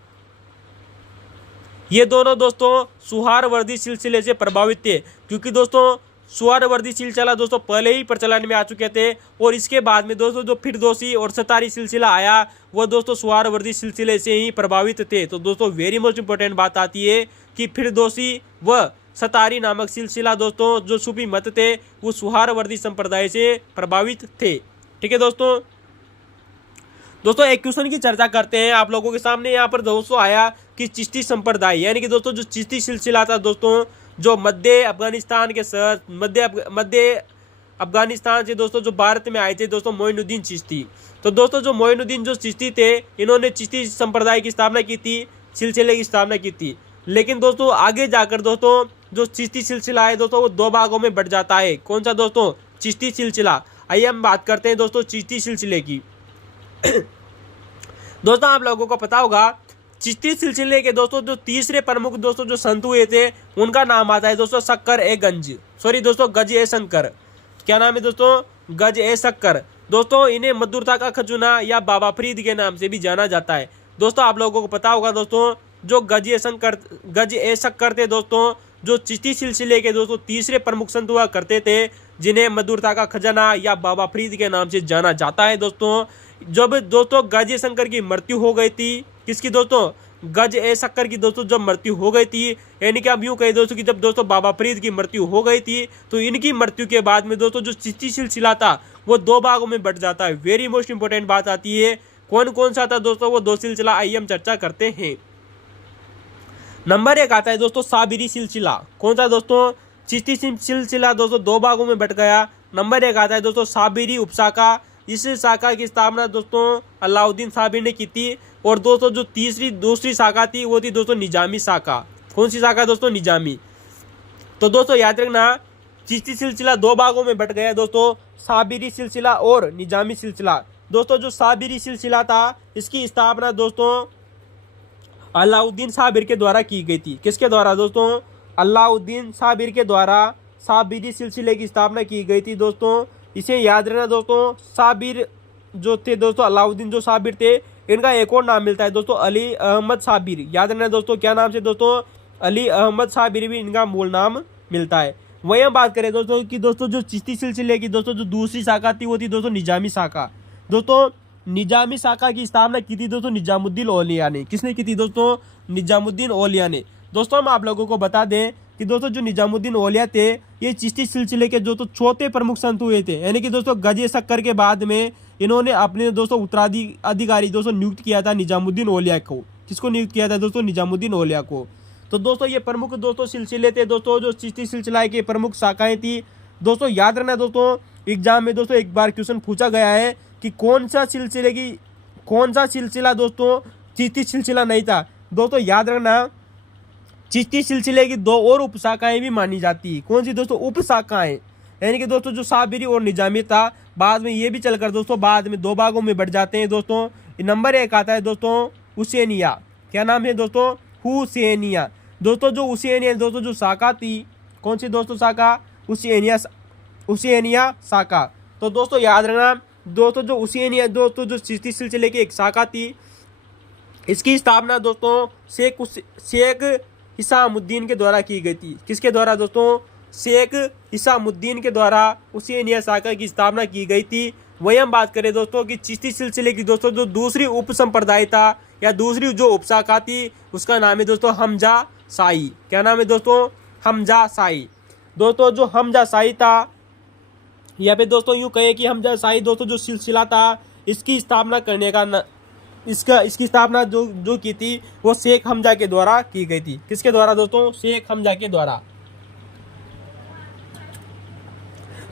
ये दोनों दोस्तों सुहारवर्दी सिलसिले से प्रभावित थे, क्योंकि दोस्तों सुहारवर्दी सिलसिला दोस्तों पहले ही प्रचलन में आ चुके थे, और इसके बाद में दोस्तों जो फिरदौसी और सतारी सिलसिला आया वो दोस्तों सुहारवर्दी सिलसिले से ही प्रभावित थे। तो दोस्तों वेरी मोस्ट इंपॉर्टेंट बात आती है कि फिरदौसी व सतारी नामक सिलसिला दोस्तों जो सूफी मत थे वो सुहारवर्दी संप्रदाय से प्रभावित थे। ठीक है दोस्तों एक क्वेश्चन की चर्चा करते हैं आप लोगों के सामने। यहाँ पर दोस्तों आया कि चिश्ती संप्रदाय यानी कि दोस्तों जो चिश्ती सिलसिला था दोस्तों जो मध्य अफगानिस्तान के शहर मध्य अफगानिस्तान से दोस्तों जो भारत में आए थे दोस्तों मोइनुद्दीन चिश्ती। तो दोस्तों जो मोइनुद्दीन जो चिश्ती थे इन्होंने चिश्ती संप्रदाय की स्थापना की थी, सिलसिले की स्थापना की थी। लेकिन दोस्तों आगे जाकर दोस्तों जो चिश्ती सिलसिला है दोस्तों वो दो भागों में बढ़ जाता है। कौन सा दोस्तों? चिश्ती सिलसिला। आइए हम बात करते हैं दोस्तों चिश्ती सिलसिले की। दोस्तों आप लोगों को पता होगा चिश्ती सिलसिले के दोस्तों जो तीसरे प्रमुख दोस्तों जो संत हुए थे उनका नाम आता है दोस्तों गज ए शंकर। क्या नाम है दोस्तों? गज ए शंकर। दोस्तों इन्हें मधुरता का खजूना या बाबा फरीद के नाम से भी जाना जाता है। दोस्तों आप लोगों को पता होगा दोस्तों जो गज ए शंकर थे दोस्तों जो चिश्ती सिलसिले के दोस्तों तीसरे प्रमुख संत हुआ करते थे, जिन्हें मधुरता का खजाना या बाबा फरीद के नाम से जाना जाता है। दोस्तों जब दोस्तों गज ए शंकर की मृत्यु हो गई थी, किसकी दोस्तों? गज ए शंकर की दोस्तों जब मृत्यु हो गई थी, यानी कि हम यूं कहें दोस्तों कि जब दोस्तों बाबा फरीद की मृत्यु हो गई थी तो इनकी मृत्यु के बाद में दोस्तों जो चिश्ती सिलसिला था वो दो भागों में बढ़ जाता है। वेरी मोस्ट इंपॉर्टेंट बात आती है कौन कौन सा था दोस्तों वो दो सिलसिला। आइए हम चर्चा करते हैं। नंबर 1 आता है दोस्तों साबिरी सिलसिला। कौन सा दोस्तों? चिश्ती सिलसिला दोस्तों दो भागों में बढ़ गया। नंबर 1 आता है दोस्तों साबिरी उपशाखा। इस शाखा की स्थापना दोस्तों अलाउद्दीन साबिर ने की थी, और दोस्तों जो दूसरी शाखा थी वो थी दोस्तों निजामी शाखा। कौन सी शाखा दोस्तों? निजामी। तो दोस्तों याद रखना चिश्ती सिलसिला दो भागों में बट गया दोस्तों, साबिरी सिलसिला और निजामी सिलसिला। दोस्तों जो साबिरी सिलसिला था इसकी स्थापना दोस्तों अलाउद्दीन साबिर के द्वारा की गई थी। किसके द्वारा दोस्तों? अलाउद्दीन साबिर के द्वारा साबिरी सिलसिले की स्थापना की गई थी। दोस्तों इसे याद रखना दोस्तों साबिर जो थे दोस्तों अलाउद्दीन जो साबिर थे इनका एक और नाम मिलता है दोस्तों अली अहमद साबिर। याद रखना दोस्तों क्या नाम से दोस्तों? अली अहमद साबिर भी इनका मूल नाम मिलता है। वही हम बात करें दोस्तों कि दोस्तों जो चिश्ती सिलसिले की दोस्तों जो दूसरी शाखा थी वो थी दोस्तों निजामी शाखा। दोस्तों निजामी शाखा की स्थापना की थी दोस्तों निजामुद्दीन औलिया ने। किसने की थी दोस्तों? निजामुद्दीन औलिया ने। दोस्तों हम आप लोगों को बता दें कि दोस्तों जो निजामुद्दीन औलिया थे ये चिश्ती सिलसिले के जो चौथे प्रमुख संत हुए थे, यानी कि दोस्तों गजे शक्कर के बाद में इन्होंने अपने दोस्तों उत्तराधिकारी दोस्तों नियुक्त किया था निजामुद्दीन औलिया को। किसको नियुक्त किया था दोस्तों? निजामुद्दीन औलिया को। तो दोस्तों ये प्रमुख दोस्तों सिलसिले थे दोस्तों, जो चिश्ती सिलसिला की प्रमुख शाखाएं थी। दोस्तों याद रखना दोस्तों, एग्जाम में दोस्तों एक बार क्वेश्चन पूछा गया है कि कौन सा सिलसिला दोस्तों चिश्ती सिलसिला नहीं था। दोस्तों याद रखना, चिश्ती सिलसिले की दो और उपशाखाएं भी मानी जाती है। कौन सी दोस्तों? उपशाखाएं, यानी कि दोस्तों जो साबिरी और निजामी था, बाद में ये भी चलकर दोस्तों बाद में दो भागों में बढ़ जाते हैं दोस्तों। नंबर 1 आता है दोस्तों हुसैनिया। क्या नाम है दोस्तों? हुसैनिया। दोस्तों जो हुसैनिया दोस्तों जो शाखा थी, कौन सी दोस्तों शाखा? हुसैनिया शाखा। तो दोस्तों याद रखना दोस्तों, जो हुसैनिया दोस्तों जो चिश्ती सिलसिले की एक शाखा थी, इसकी स्थापना दोस्तों शेख हिसामुद्दीन के द्वारा की गई थी। किसके द्वारा दोस्तों? शेख हिसामुद्दीन के द्वारा हुसैनिया शाखा की स्थापना की गई थी। वही हम बात करें दोस्तों कि चिश्ती सिलसिले की दोस्तों जो दूसरी उप संप्रदाय था या दूसरी जो उपशाखा थी, उसका नाम है दोस्तों हमजा शाही। क्या नाम है दोस्तों? हमजा शाही। दोस्तों जो हमजा शाही था, या फिर दोस्तों यूं कहें कि हमजा शाही दोस्तों जो सिलसिला था, इसकी स्थापना करने का इसकी स्थापना जो की थी वो शेख हमजा के द्वारा की गई थी। किसके द्वारा दोस्तों? शेख हमजा के द्वारा।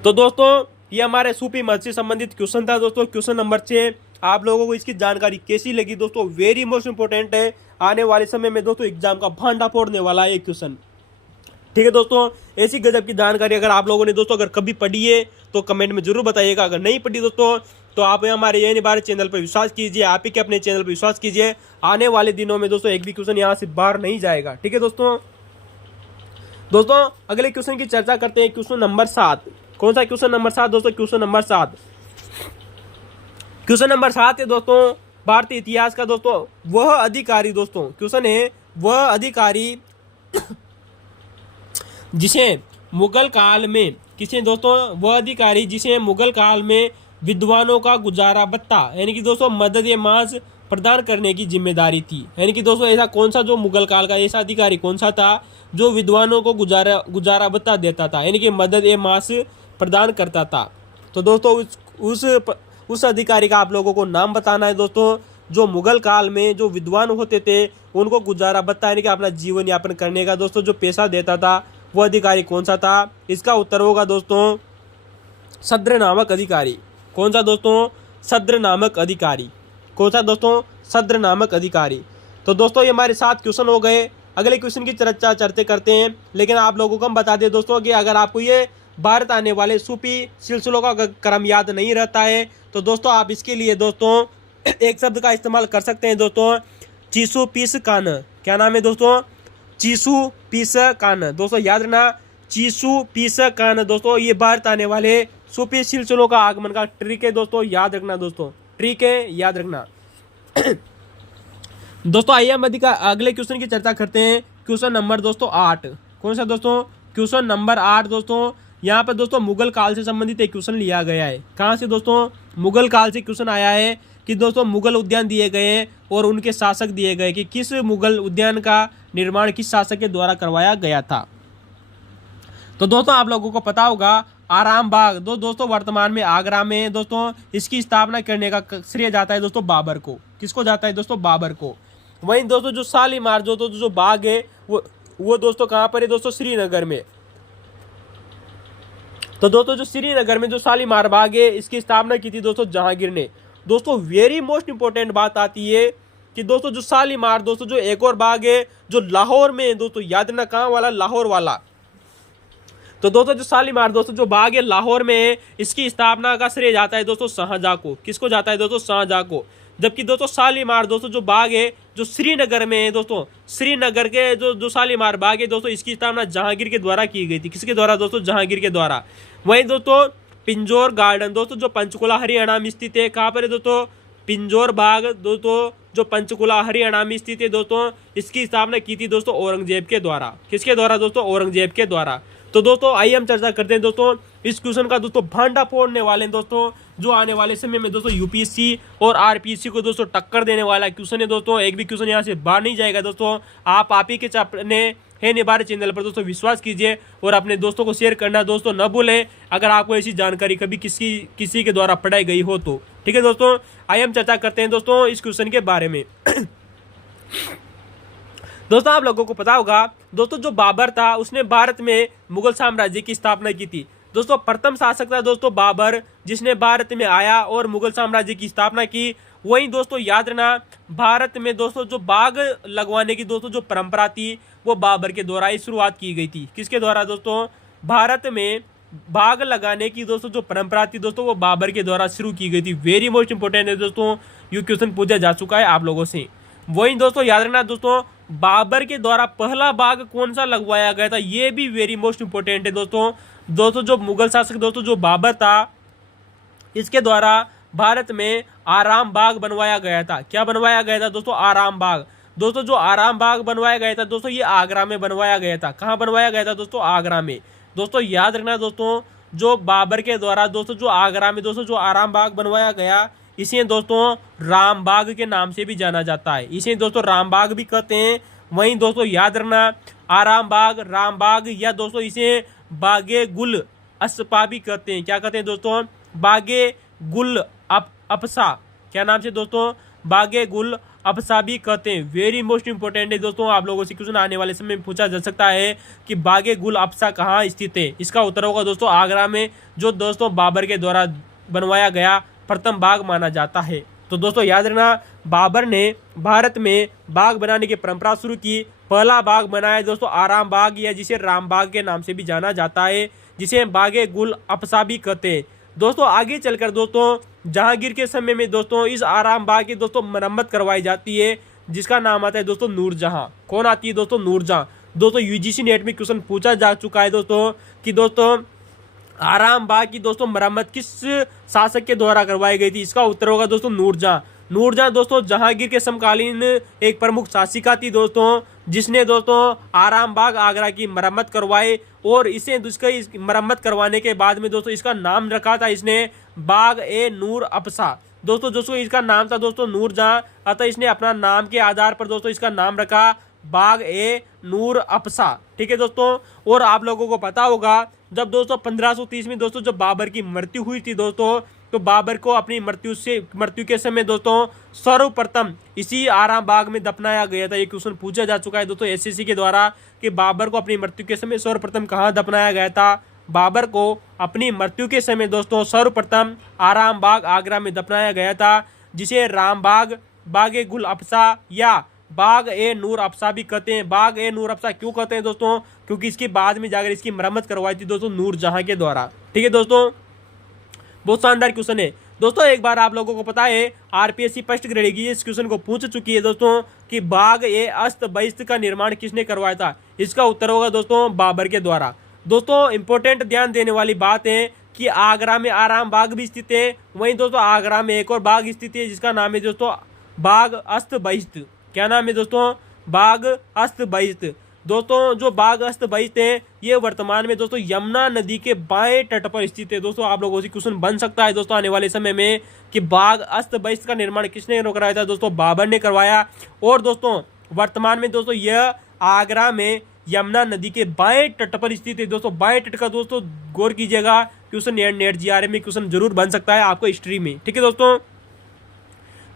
तो दोस्तों ये हमारे सूफी मत से संबंधित क्वेश्चन था दोस्तों, क्वेश्चन नंबर 6। आप लोगों को इसकी जानकारी कैसी लगी दोस्तों? वेरी मोस्ट इंपोर्टेंट है, आने वाले समय में दोस्तों एग्जाम का भांडा फोड़ने वाला है ये क्वेश्चन। ठीक है दोस्तों, ऐसी गजब की जानकारी अगर आप लोगों ने दोस्तों अगर कभी पढ़ी है तो कमेंट में जरूर बताइएगा। अगर नहीं पढ़ी दोस्तों तो आप हमारे ये बारे चैनल पर विश्वास कीजिए, आप ही के अपने चैनल पर विश्वास कीजिए। आने वाले दिनों में दोस्तों एक भी क्वेश्चन यहाँ से बाहर नहीं जाएगा। ठीक है दोस्तों अगले क्वेश्चन की चर्चा करते हैं। Question number 7। कौन सा क्वेश्चन नंबर 7 दोस्तों? Question number 7। क्वेश्चन नंबर 7 है दोस्तों भारतीय इतिहास का दोस्तों वह अधिकारी दोस्तों, क्वेश्चन है वह अधिकारी जिसे मुगल काल में वह अधिकारी जिसे मुगल काल में विद्वानों का गुजारा भत्ता यानी कि दोस्तों मदद ए मास प्रदान करने की जिम्मेदारी थी। यानी कि दोस्तों ऐसा कौन सा जो मुगल काल का ऐसा अधिकारी कौन सा था जो विद्वानों को गुजारा भत्ता देता था, यानी कि मदद ए मास प्रदान करता था। तो दोस्तों उस अधिकारी का आप लोगों को नाम बताना है दोस्तों, जो मुगल काल में जो विद्वान होते थे उनको गुजारा भत्ता यानी कि अपना जीवन यापन करने का दोस्तों जो पैसा देता था, वो अधिकारी कौन सा था? इसका उत्तर होगा दोस्तों सद्र नामक अधिकारी। कौन सा दोस्तों? सद्र नामक अधिकारी। कौन सा दोस्तों? सद्र नामक अधिकारी। तो दोस्तों ये हमारे 7 क्वेश्चन हो गए। अगले क्वेश्चन की चर्चा करते हैं, लेकिन आप लोगों को हम बता दें दोस्तों कि अगर आपको ये भारत आने वाले सूफी सिलसिलों का क्रम याद नहीं रहता है तो दोस्तों आप इसके लिए दोस्तों एक शब्द का इस्तेमाल कर सकते हैं दोस्तों, चीसू पीस कान। क्या नाम है दोस्तों? चीसू पीस कान। दोस्तों याद रखना, चीसू पीस कान दोस्तों ये भारत आने वाले सूफी सिलसिलों का आगमन का ट्रिक है दोस्तों, याद रखना दोस्तों, ट्रिक है, याद रखना। दोस्तों आइए हम अगले क्वेश्चन की चर्चा करते हैं। क्वेश्चन नंबर दोस्तों 8। कौन सा दोस्तों? क्वेश्चन नंबर 8 दोस्तों यहाँ पर दोस्तों मुगल काल से संबंधित एक क्वेश्चन लिया गया है। कहाँ से दोस्तों? मुगल काल से क्वेश्चन आया है कि दोस्तों मुगल उद्यान दिए गए हैं और उनके शासक दिए गए कि किस मुगल उद्यान का निर्माण किस शासक के द्वारा करवाया गया था। तो दोस्तों आप लोगों को पता होगा आराम बाग दोस्तों वर्तमान में आगरा में है दोस्तों। इसकी स्थापना करने का श्रेय जाता है दोस्तों बाबर को। किसको जाता है दोस्तों? बाबर को। वहीं दोस्तों जो शालीमार जो बाग है वो दोस्तों कहाँ पर है दोस्तों? श्रीनगर में। तो दोस्तों जो श्रीनगर में जो शालीमार बाग है इसकी स्थापना की थी दोस्तों जहांगीर ने। दोस्तों वेरी मोस्ट इंपोर्टेंट बात आती है कि दोस्तों जो शालीमार दोस्तों जो एक और बाग है जो लाहौर में है दोस्तों, याद रखना कहाँ वाला? लाहौर वाला। तो दोस्तों जो शालीमार दोस्तों जो बाग है लाहौर में है, इसकी स्थापना का श्रेय जाता है दोस्तों शाहजहां को। किसको जाता है दोस्तों? शाहजहां को। जबकि दोस्तों शालीमार दोस्तों जो बाग है जो श्रीनगर में है दोस्तों, श्रीनगर के जो शालीमार बाग है दोस्तों इसकी स्थापना जहांगीर के द्वारा की गई थी। किसके द्वारा दोस्तों? जहांगीर के द्वारा। वहीं दोस्तों पिंजौर गार्डन दोस्तों जो पंचकुला हरियाणा में स्थित है, कहाँ पर है दोस्तों? पिंजौर बाग दोस्तों जो पंचकुला हरियाणा में स्थित है दोस्तों, इसकी स्थापना की थी दोस्तों औरंगजेब के द्वारा। किसके द्वारा दोस्तों? औरंगजेब के द्वारा। तो दोस्तों आइए हम चर्चा करते हैं दोस्तों इस क्वेश्चन का दोस्तों भांडा फोड़ने वाले हैं दोस्तों, जो आने वाले समय में दोस्तों यूपीएससी और आरपीएससी को दोस्तों टक्कर देने वाला क्वेश्चन है दोस्तों। एक भी क्वेश्चन यहाँ से बाहर नहीं जाएगा दोस्तों। आप ही के अपने है निबार चैनल पर दोस्तों विश्वास कीजिए और अपने दोस्तों को शेयर करना दोस्तों न भूलें, अगर आपको ऐसी जानकारी कभी किसी के द्वारा पढ़ाई गई हो तो। ठीक है दोस्तों, आइए हम चर्चा करते हैं दोस्तों इस क्वेश्चन के बारे में। दोस्तों आप लोगों को पता होगा दोस्तों, जो बाबर था उसने भारत में मुगल साम्राज्य की स्थापना की थी दोस्तों। प्रथम शासक था दोस्तों बाबर, जिसने भारत में आया और मुगल साम्राज्य की स्थापना की। वहीं दोस्तों याद रखना, भारत में दोस्तों जो बाग लगवाने की दोस्तों जो परंपरा थी वो बाबर के द्वारा ही शुरुआत की गई थी। किसके द्वारा दोस्तों? भारत में बाग लगाने की दोस्तों जो परंपरा थी दोस्तों वो बाबर के द्वारा शुरू की गई थी। वेरी मोस्ट इंपोर्टेंट है दोस्तों, ये क्वेश्चन पूछा जा चुका है आप लोगों से। वहीं दोस्तों याद रखना दोस्तों, बाबर के द्वारा पहला बाग कौन सा लगवाया गया था, ये भी वेरी मोस्ट इंपोर्टेंट है दोस्तों। जो मुगल शासक दोस्तों जो बाबर था, इसके द्वारा भारत में आराम बाग बनवाया गया था। क्या बनवाया गया था दोस्तों? आराम बाग। दोस्तों जो आराम बाग बनवाया गया था दोस्तों, ये आगरा में बनवाया गया था। कहाँ बनवाया गया था दोस्तों? आगरा में। दोस्तों याद रखना दोस्तों, जो बाबर के द्वारा दोस्तों जो आगरा में दोस्तों जो आराम बाग बनवाया गया, इसे दोस्तों राम बाग के नाम से भी जाना जाता है। इसे दोस्तों राम बाग भी कहते हैं। वहीं दोस्तों याद रखना, आराम बाग, राम बाग या दोस्तों इसे बागे गुल अस्पा भी कहते हैं। क्या कहते हैं दोस्तों? बागे गुल अपसा। क्या नाम से दोस्तों? बागे गुल अपसा भी कहते हैं। वेरी मोस्ट इंपोर्टेंट है दोस्तों, आप लोगों से क्वेश्चन आने वाले समय में पूछा जा सकता है कि बागे गुल अपसा कहाँ स्थित है। इसका उत्तर होगा दोस्तों आगरा में, जो दोस्तों बाबर के द्वारा बनवाया गया प्रथम बाग माना जाता है। तो दोस्तों याद रखना, बाबर ने भारत में बाग बनाने की परंपरा शुरू की। पहला बाग बनाया दोस्तों आराम बाग, या जिसे राम बाग के नाम से भी जाना जाता है, जिसे बागे गुल अपसा भी कहते हैं। दोस्तों आगे चलकर दोस्तों जहांगीर के समय में दोस्तों इस आराम बाग की दोस्तों मरम्मत करवाई जाती है, जिसका नाम आता है दोस्तों नूरजहां। कौन आती है दोस्तों? नूरजहां। दोस्तों यूजीसी नेट में क्वेश्चन पूछा जा चुका है दोस्तों कि दोस्तों आराम बाग की दोस्तों मरम्मत किस शासक के द्वारा करवाई गई थी। इसका उत्तर होगा दोस्तों नूरजहां। नूरजहां दोस्तों जहांगीर के समकालीन एक प्रमुख शासिका थी दोस्तों, जिसने दोस्तों आराम बाग आगरा की मरम्मत करवाई और इसे इसकी मरम्मत करवाने के बाद में दोस्तों इसका नाम रखा था इसने बाग ए नूर अपसा। दोस्तों इसका नाम था दोस्तों नूरजहां, अतः इसने अपना नाम के आधार पर दोस्तों इसका नाम रखा बाग ए नूर अपसा। ठीक है दोस्तों, और आप लोगों को पता होगा जब दोस्तों 1530 में दोस्तों जब बाबर की मृत्यु हुई थी दोस्तों, तो बाबर को अपनी मृत्यु के समय दोस्तों सर्वप्रथम इसी आराम बाग में दफनाया गया था। ये क्वेश्चन पूछा जा चुका है दोस्तों एसएससी के द्वारा कि बाबर को अपनी मृत्यु के समय सर्वप्रथम कहाँ दफनाया गया था। बाबर को अपनी मृत्यु के समय दोस्तों सर्वप्रथम आराम बाग आगरा में दफनाया गया था, जिसे राम बाग, बागे गुल अपसा या बाग ए नूर अपसा भी कहते हैं। बाग ए नूर अपसा क्यों कहते हैं दोस्तों? क्योंकि इसके बाद में जाकर इसकी मरम्मत करवाई थी दोस्तों नूरजहां के द्वारा। ठीक है दोस्तों, बहुत शानदार क्वेश्चन है दोस्तों। एक बार आप लोगों को पता है आरपीएससी फर्स्ट ग्रेड की इस क्वेश्चन को पूछ चुकी है दोस्तों कि बाग ए अस्त बहिस्त का निर्माण किसने करवाया था। इसका उत्तर होगा दोस्तों बाबर के द्वारा। दोस्तों इंपॉर्टेंट ध्यान देने वाली बात है कि आगरा में आराम बाग भी स्थित है। वहीं दोस्तों आगरा में एक और बाग स्थित है जिसका नाम है दोस्तों बाग अस्त बहिस्त। क्या नाम है दोस्तों? बाग अस्त बहिस्त। दोस्तों जो बाग अस्त बहिस्त है ये वर्तमान में दोस्तों यमुना नदी के बाएं तट पर स्थित है। दोस्तों आप लोगों से क्वेश्चन बन सकता है दोस्तों आने वाले समय में कि बाग अस्त बहिस्त का निर्माण किसने करवाया था। दोस्तों बाबर ने करवाया। और दोस्तों वर्तमान में दोस्तों यह आगरा में यमुना नदी के बाएं तट पर स्थित है। दोस्तों बाएं तट का दोस्तों गौर कीजिएगा, क्वेश्चन नेट जीआरए में क्वेश्चन जरूर बन सकता है आपको हिस्ट्री में। ठीक है दोस्तों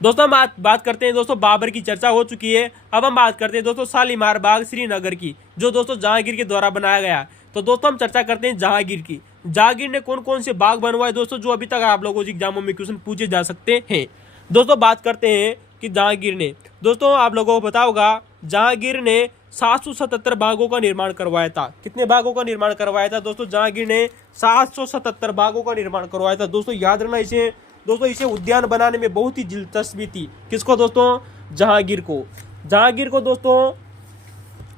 हम बात करते हैं दोस्तों बाबर की चर्चा हो चुकी है। अब हम बात करते हैं दोस्तों शालीमार बाग श्रीनगर की, जो दोस्तों जहांगीर के द्वारा बनाया गया। तो दोस्तों हम चर्चा करते हैं जहांगीर की। जहांगीर ने कौन कौन से बाग बनवाए दोस्तों, जो अभी तक आप लोगों से एग्जामों में क्वेश्चन पूछे जा सकते हैं। दोस्तों बात करते हैं कि जहांगीर ने, दोस्तों आप लोगों को पता होगा जहांगीर ने 777 बागों का निर्माण करवाया था। कितने बागों का निर्माण करवाया था दोस्तों? जहांगीर ने 777 बागों का निर्माण करवाया था। दोस्तों याद रखना इसे उद्यान बनाने में बहुत ही दिलचस्पी थी। किसको दोस्तों? जहांगीर को दोस्तों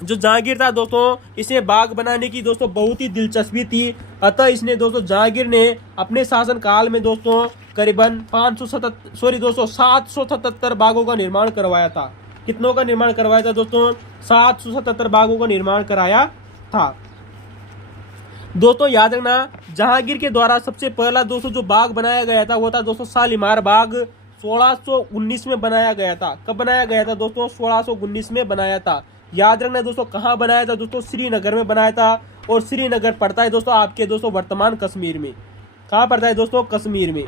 जो जहांगीर था दोस्तों इसे बाग बनाने की दोस्तों बहुत ही दिलचस्पी थी। अतः इसने दोस्तों जहांगीर ने अपने शासन काल में दोस्तों करीबन 777 बागों का निर्माण करवाया था। कितनों का निर्माण करवाया था दोस्तों? 777 बागों का निर्माण कराया था। दोस्तों याद रखना, जहांगीर के द्वारा सबसे पहला दोस्तों जो बाग बनाया गया था वो था दोस्तों शालीमार बाग, 1619 में बनाया गया था। कब बनाया गया था दोस्तों? 1619 में बनाया था। याद रखना दोस्तों, कहाँ बनाया था दोस्तों? श्रीनगर में बनाया था। और श्रीनगर पड़ता है दोस्तों आपके दोस्तों वर्तमान कश्मीर में। कहाँ पड़ता है दोस्तों? कश्मीर में।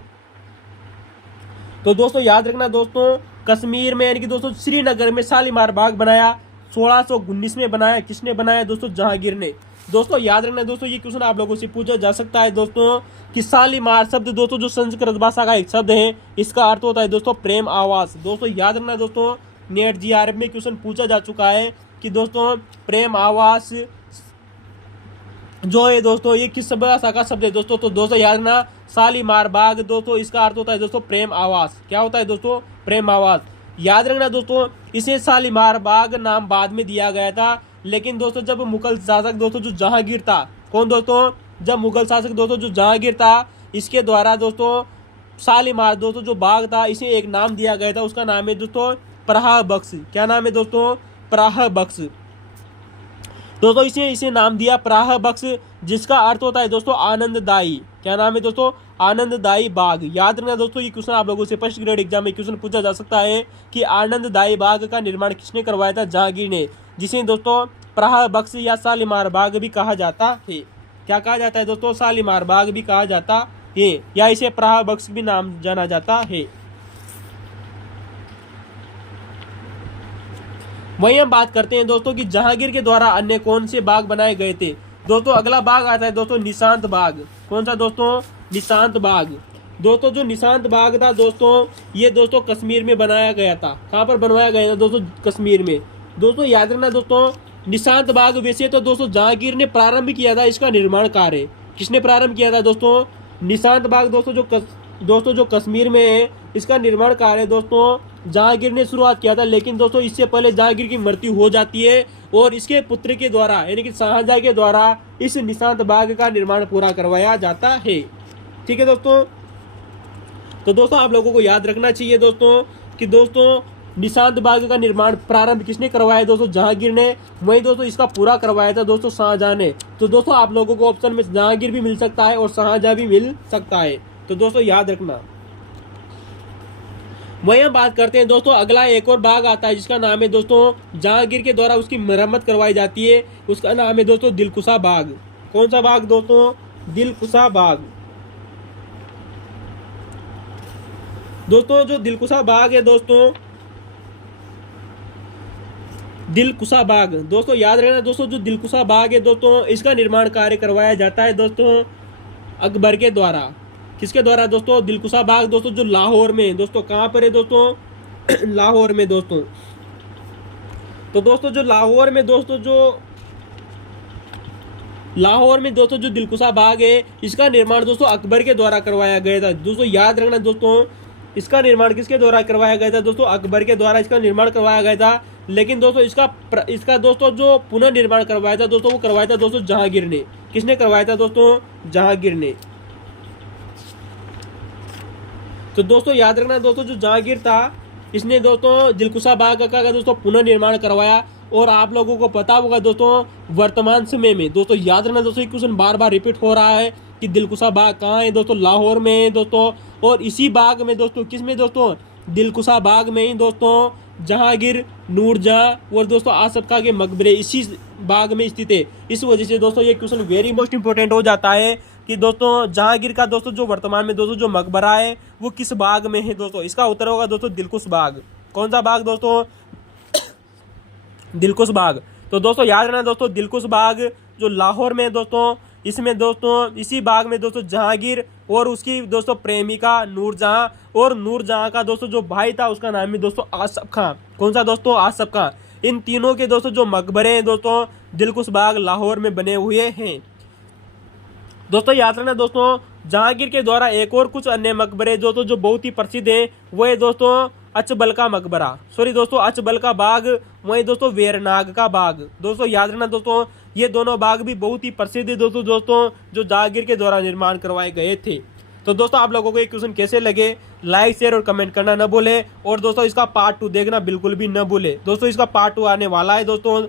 तो दोस्तों याद रखना दोस्तों, कश्मीर में यानी कि दोस्तों श्रीनगर में शालीमार बाग बनाया, 1619 में बनाया। किसने बनाया दोस्तों? जहांगीर ने। दोस्तों याद रखना दोस्तों, ये क्वेश्चन आप लोगों से पूछा जा सकता है दोस्तों कि शालीमार शब्द दोस्तों जो संस्कृत भाषा का एक शब्द है, इसका अर्थ होता है दोस्तों प्रेम आवास। दोस्तों याद रखना दोस्तों, नेट जीआरएफ में क्वेश्चन पूछा जा चुका है कि दोस्तों प्रेम आवास जो है दोस्तों ये किस भाषा का शब्द है दोस्तों? तो दोस्तों याद रखना, शालीमार बाग दोस्तों इसका अर्थ होता है दोस्तों प्रेम आवास। क्या होता है दोस्तों? प्रेम आवास। याद रखना दोस्तों, इसे शालीमार बाग नाम बाद में दिया गया था, लेकिन दोस्तों जब मुगल शासक दोस्तों जो जहांगीर था, कौन दोस्तों? जब मुगल शासक दोस्तों जो जहांगीर था, इसके द्वारा दोस्तों शालीमार दोस्तों जो बाग था इसे एक नाम दिया गया था, उसका नाम है दोस्तों प्रहा बख्श। क्या नाम है दोस्तों? प्रहा बख्श। दोस्तों इसे नाम दिया प्रहा बख्श, जिसका अर्थ होता है दोस्तों आनंददायी। क्या नाम है दोस्तों? आनंददायी बाग। याद रखना दोस्तों, ये क्वेश्चन आप लोगों से फर्स्ट ग्रेड एग्जाम में क्वेश्चन पूछा जा सकता है कि आनंददायी बाग का निर्माण किसने करवाया था? जहांगीर ने, जिसे दोस्तों प्रहा बख्श या शालीमार बाग भी कहा जाता है। क्या कहा जाता है दोस्तों? शालीमार बाग भी कहा जाता है, या इसे प्रहा बख्श भी नाम जाना जाता है। वहीं हम बात करते हैं दोस्तों कि जहांगीर के द्वारा अन्य कौन से बाग बनाए गए थे। दोस्तों अगला बाग आता है दोस्तों निशांत बाग। कौन सा दोस्तों? निशांत बाग। दोस्तों जो निशांत बाग था दोस्तों, ये दोस्तों कश्मीर में बनाया गया था। कहाँ पर बनवाया गया था दोस्तों? कश्मीर में। दोस्तों याद रखना दोस्तों, निशांत बाग वैसे तो दोस्तों जहांगीर ने प्रारंभ किया था इसका निर्माण कार्य। किसने प्रारंभ किया था दोस्तों? निशांत बाग दोस्तों जो कश्मीर में है, इसका निर्माण कार्य दोस्तों जहांगीर ने शुरुआत किया था। लेकिन दोस्तों इससे पहले जहांगीर की मृत्यु हो जाती है और इसके पुत्र के द्वारा यानी कि शाहजहां के द्वारा इस निशांत बाग का निर्माण पूरा करवाया जाता है। ठीक है दोस्तों, तो दोस्तों आप लोगों को याद रखना चाहिए दोस्तों कि दोस्तों निशांत बाग का निर्माण प्रारंभ किसने करवाया दोस्तों? जहांगीर ने। वहीं दोस्तों इसका पूरा करवाया था दोस्तों शाहजहां ने। तो दोस्तों आप लोगों को ऑप्शन में जहांगीर भी मिल सकता है और शाहजहां भी मिल सकता है, तो दोस्तों याद रखना। वहीं हम बात करते हैं दोस्तों, अगला एक और बाग आता है जिसका नाम है दोस्तों जहांगीर के द्वारा उसकी मरम्मत करवाई जाती है, उसका नाम है दोस्तों दिलकुशा बाग। कौन सा बाग दोस्तों? दिलकुशा बाग। दोस्तों जो दिलकुशा बाग है दोस्तों, दिलकुशा बाग दोस्तों याद रखना दोस्तों, जो दिलकुशा बाग है दोस्तों इसका निर्माण कार्य करवाया जाता है दोस्तों अकबर के द्वारा। किसके द्वारा दोस्तों? दिलकुशा बाग दोस्तों जो लाहौर में दोस्तों, कहाँ पर है दोस्तों? लाहौर में दोस्तों। तो दोस्तों जो लाहौर में दोस्तों जो दिलकुशा बाग है, इसका निर्माण दोस्तों अकबर के द्वारा करवाया गया था। दोस्तों याद रखना दोस्तों, इसका निर्माण किसके द्वारा करवाया गया था दोस्तों? अकबर के द्वारा इसका निर्माण करवाया गया था। लेकिन दोस्तों इसका दोस्तों जो पुनर्निर्माण करवाया था दोस्तों, वो करवाया था दोस्तों जहांगीर ने। किसने करवाया था दोस्तों? जहांगीर ने। तो दोस्तों याद रखना दोस्तों, जो जहांगीर था इसने दोस्तों दिलकुशा बाग का दोस्तों पुनर्निर्माण करवाया। और आप लोगों को पता होगा दोस्तों वर्तमान समय में, दोस्तों याद रखना दोस्तों, क्वेश्चन बार बार रिपीट हो रहा है कि दिलकुशा बाग कहाँ है दोस्तों? लाहौर में है दोस्तों। और इसी बाग में दोस्तों, किस में दोस्तों? दिलकुशा बाग में ही दोस्तों जहांगीर, नूरजहां और दोस्तों आसफ खां के मकबरे इसी बाग में स्थित है। इस वजह से दोस्तों ये क्वेश्चन वेरी मोस्ट इंपॉर्टेंट हो जाता है कि दोस्तों जहांगीर का दोस्तों जो वर्तमान में दोस्तों जो मकबरा है वो किस बाग में है दोस्तों? इसका उत्तर होगा दोस्तों दिलकुश बाग। कौन सा बाग दोस्तों? दिलकुश बाग। तो दोस्तों याद रखना दोस्तों, दिलकुश बाग जो लाहौर में दोस्तों, इसमें दोस्तों इसी बाग में दोस्तों जहांगीर और उसकी दोस्तों प्रेमिका नूरजहां, और नूरजहां का दोस्तों जो भाई था उसका नाम है दोस्तों आसफ खां। कौन सा दोस्तों? आसफ खां। इन तीनों के दोस्तों जो मकबरे हैं दोस्तों दिलकुश बाग लाहौर में बने हुए हैं। दोस्तों याद रखना दोस्तों, जहांगीर के द्वारा एक और कुछ अन्य मकबरे दोस्तों जो बहुत ही प्रसिद्ध हैं वो है दोस्तों अचबल का मकबरा, सॉरी दोस्तों अचबल का बाग, वहीं दोस्तों वेरनाग का बाग। दोस्तों याद रखना दोस्तों, ये दोनों बाग भी बहुत ही प्रसिद्ध है दोस्तों जो जहांगीर के द्वारा निर्माण करवाए गए थे। तो दोस्तों आप लोगों को ये क्वेश्चन कैसे लगे, लाइक शेयर और कमेंट करना न भूले। और दोस्तों इसका पार्ट 2 देखना बिल्कुल भी न भूले। दोस्तों इसका पार्ट 2 आने वाला है दोस्तों।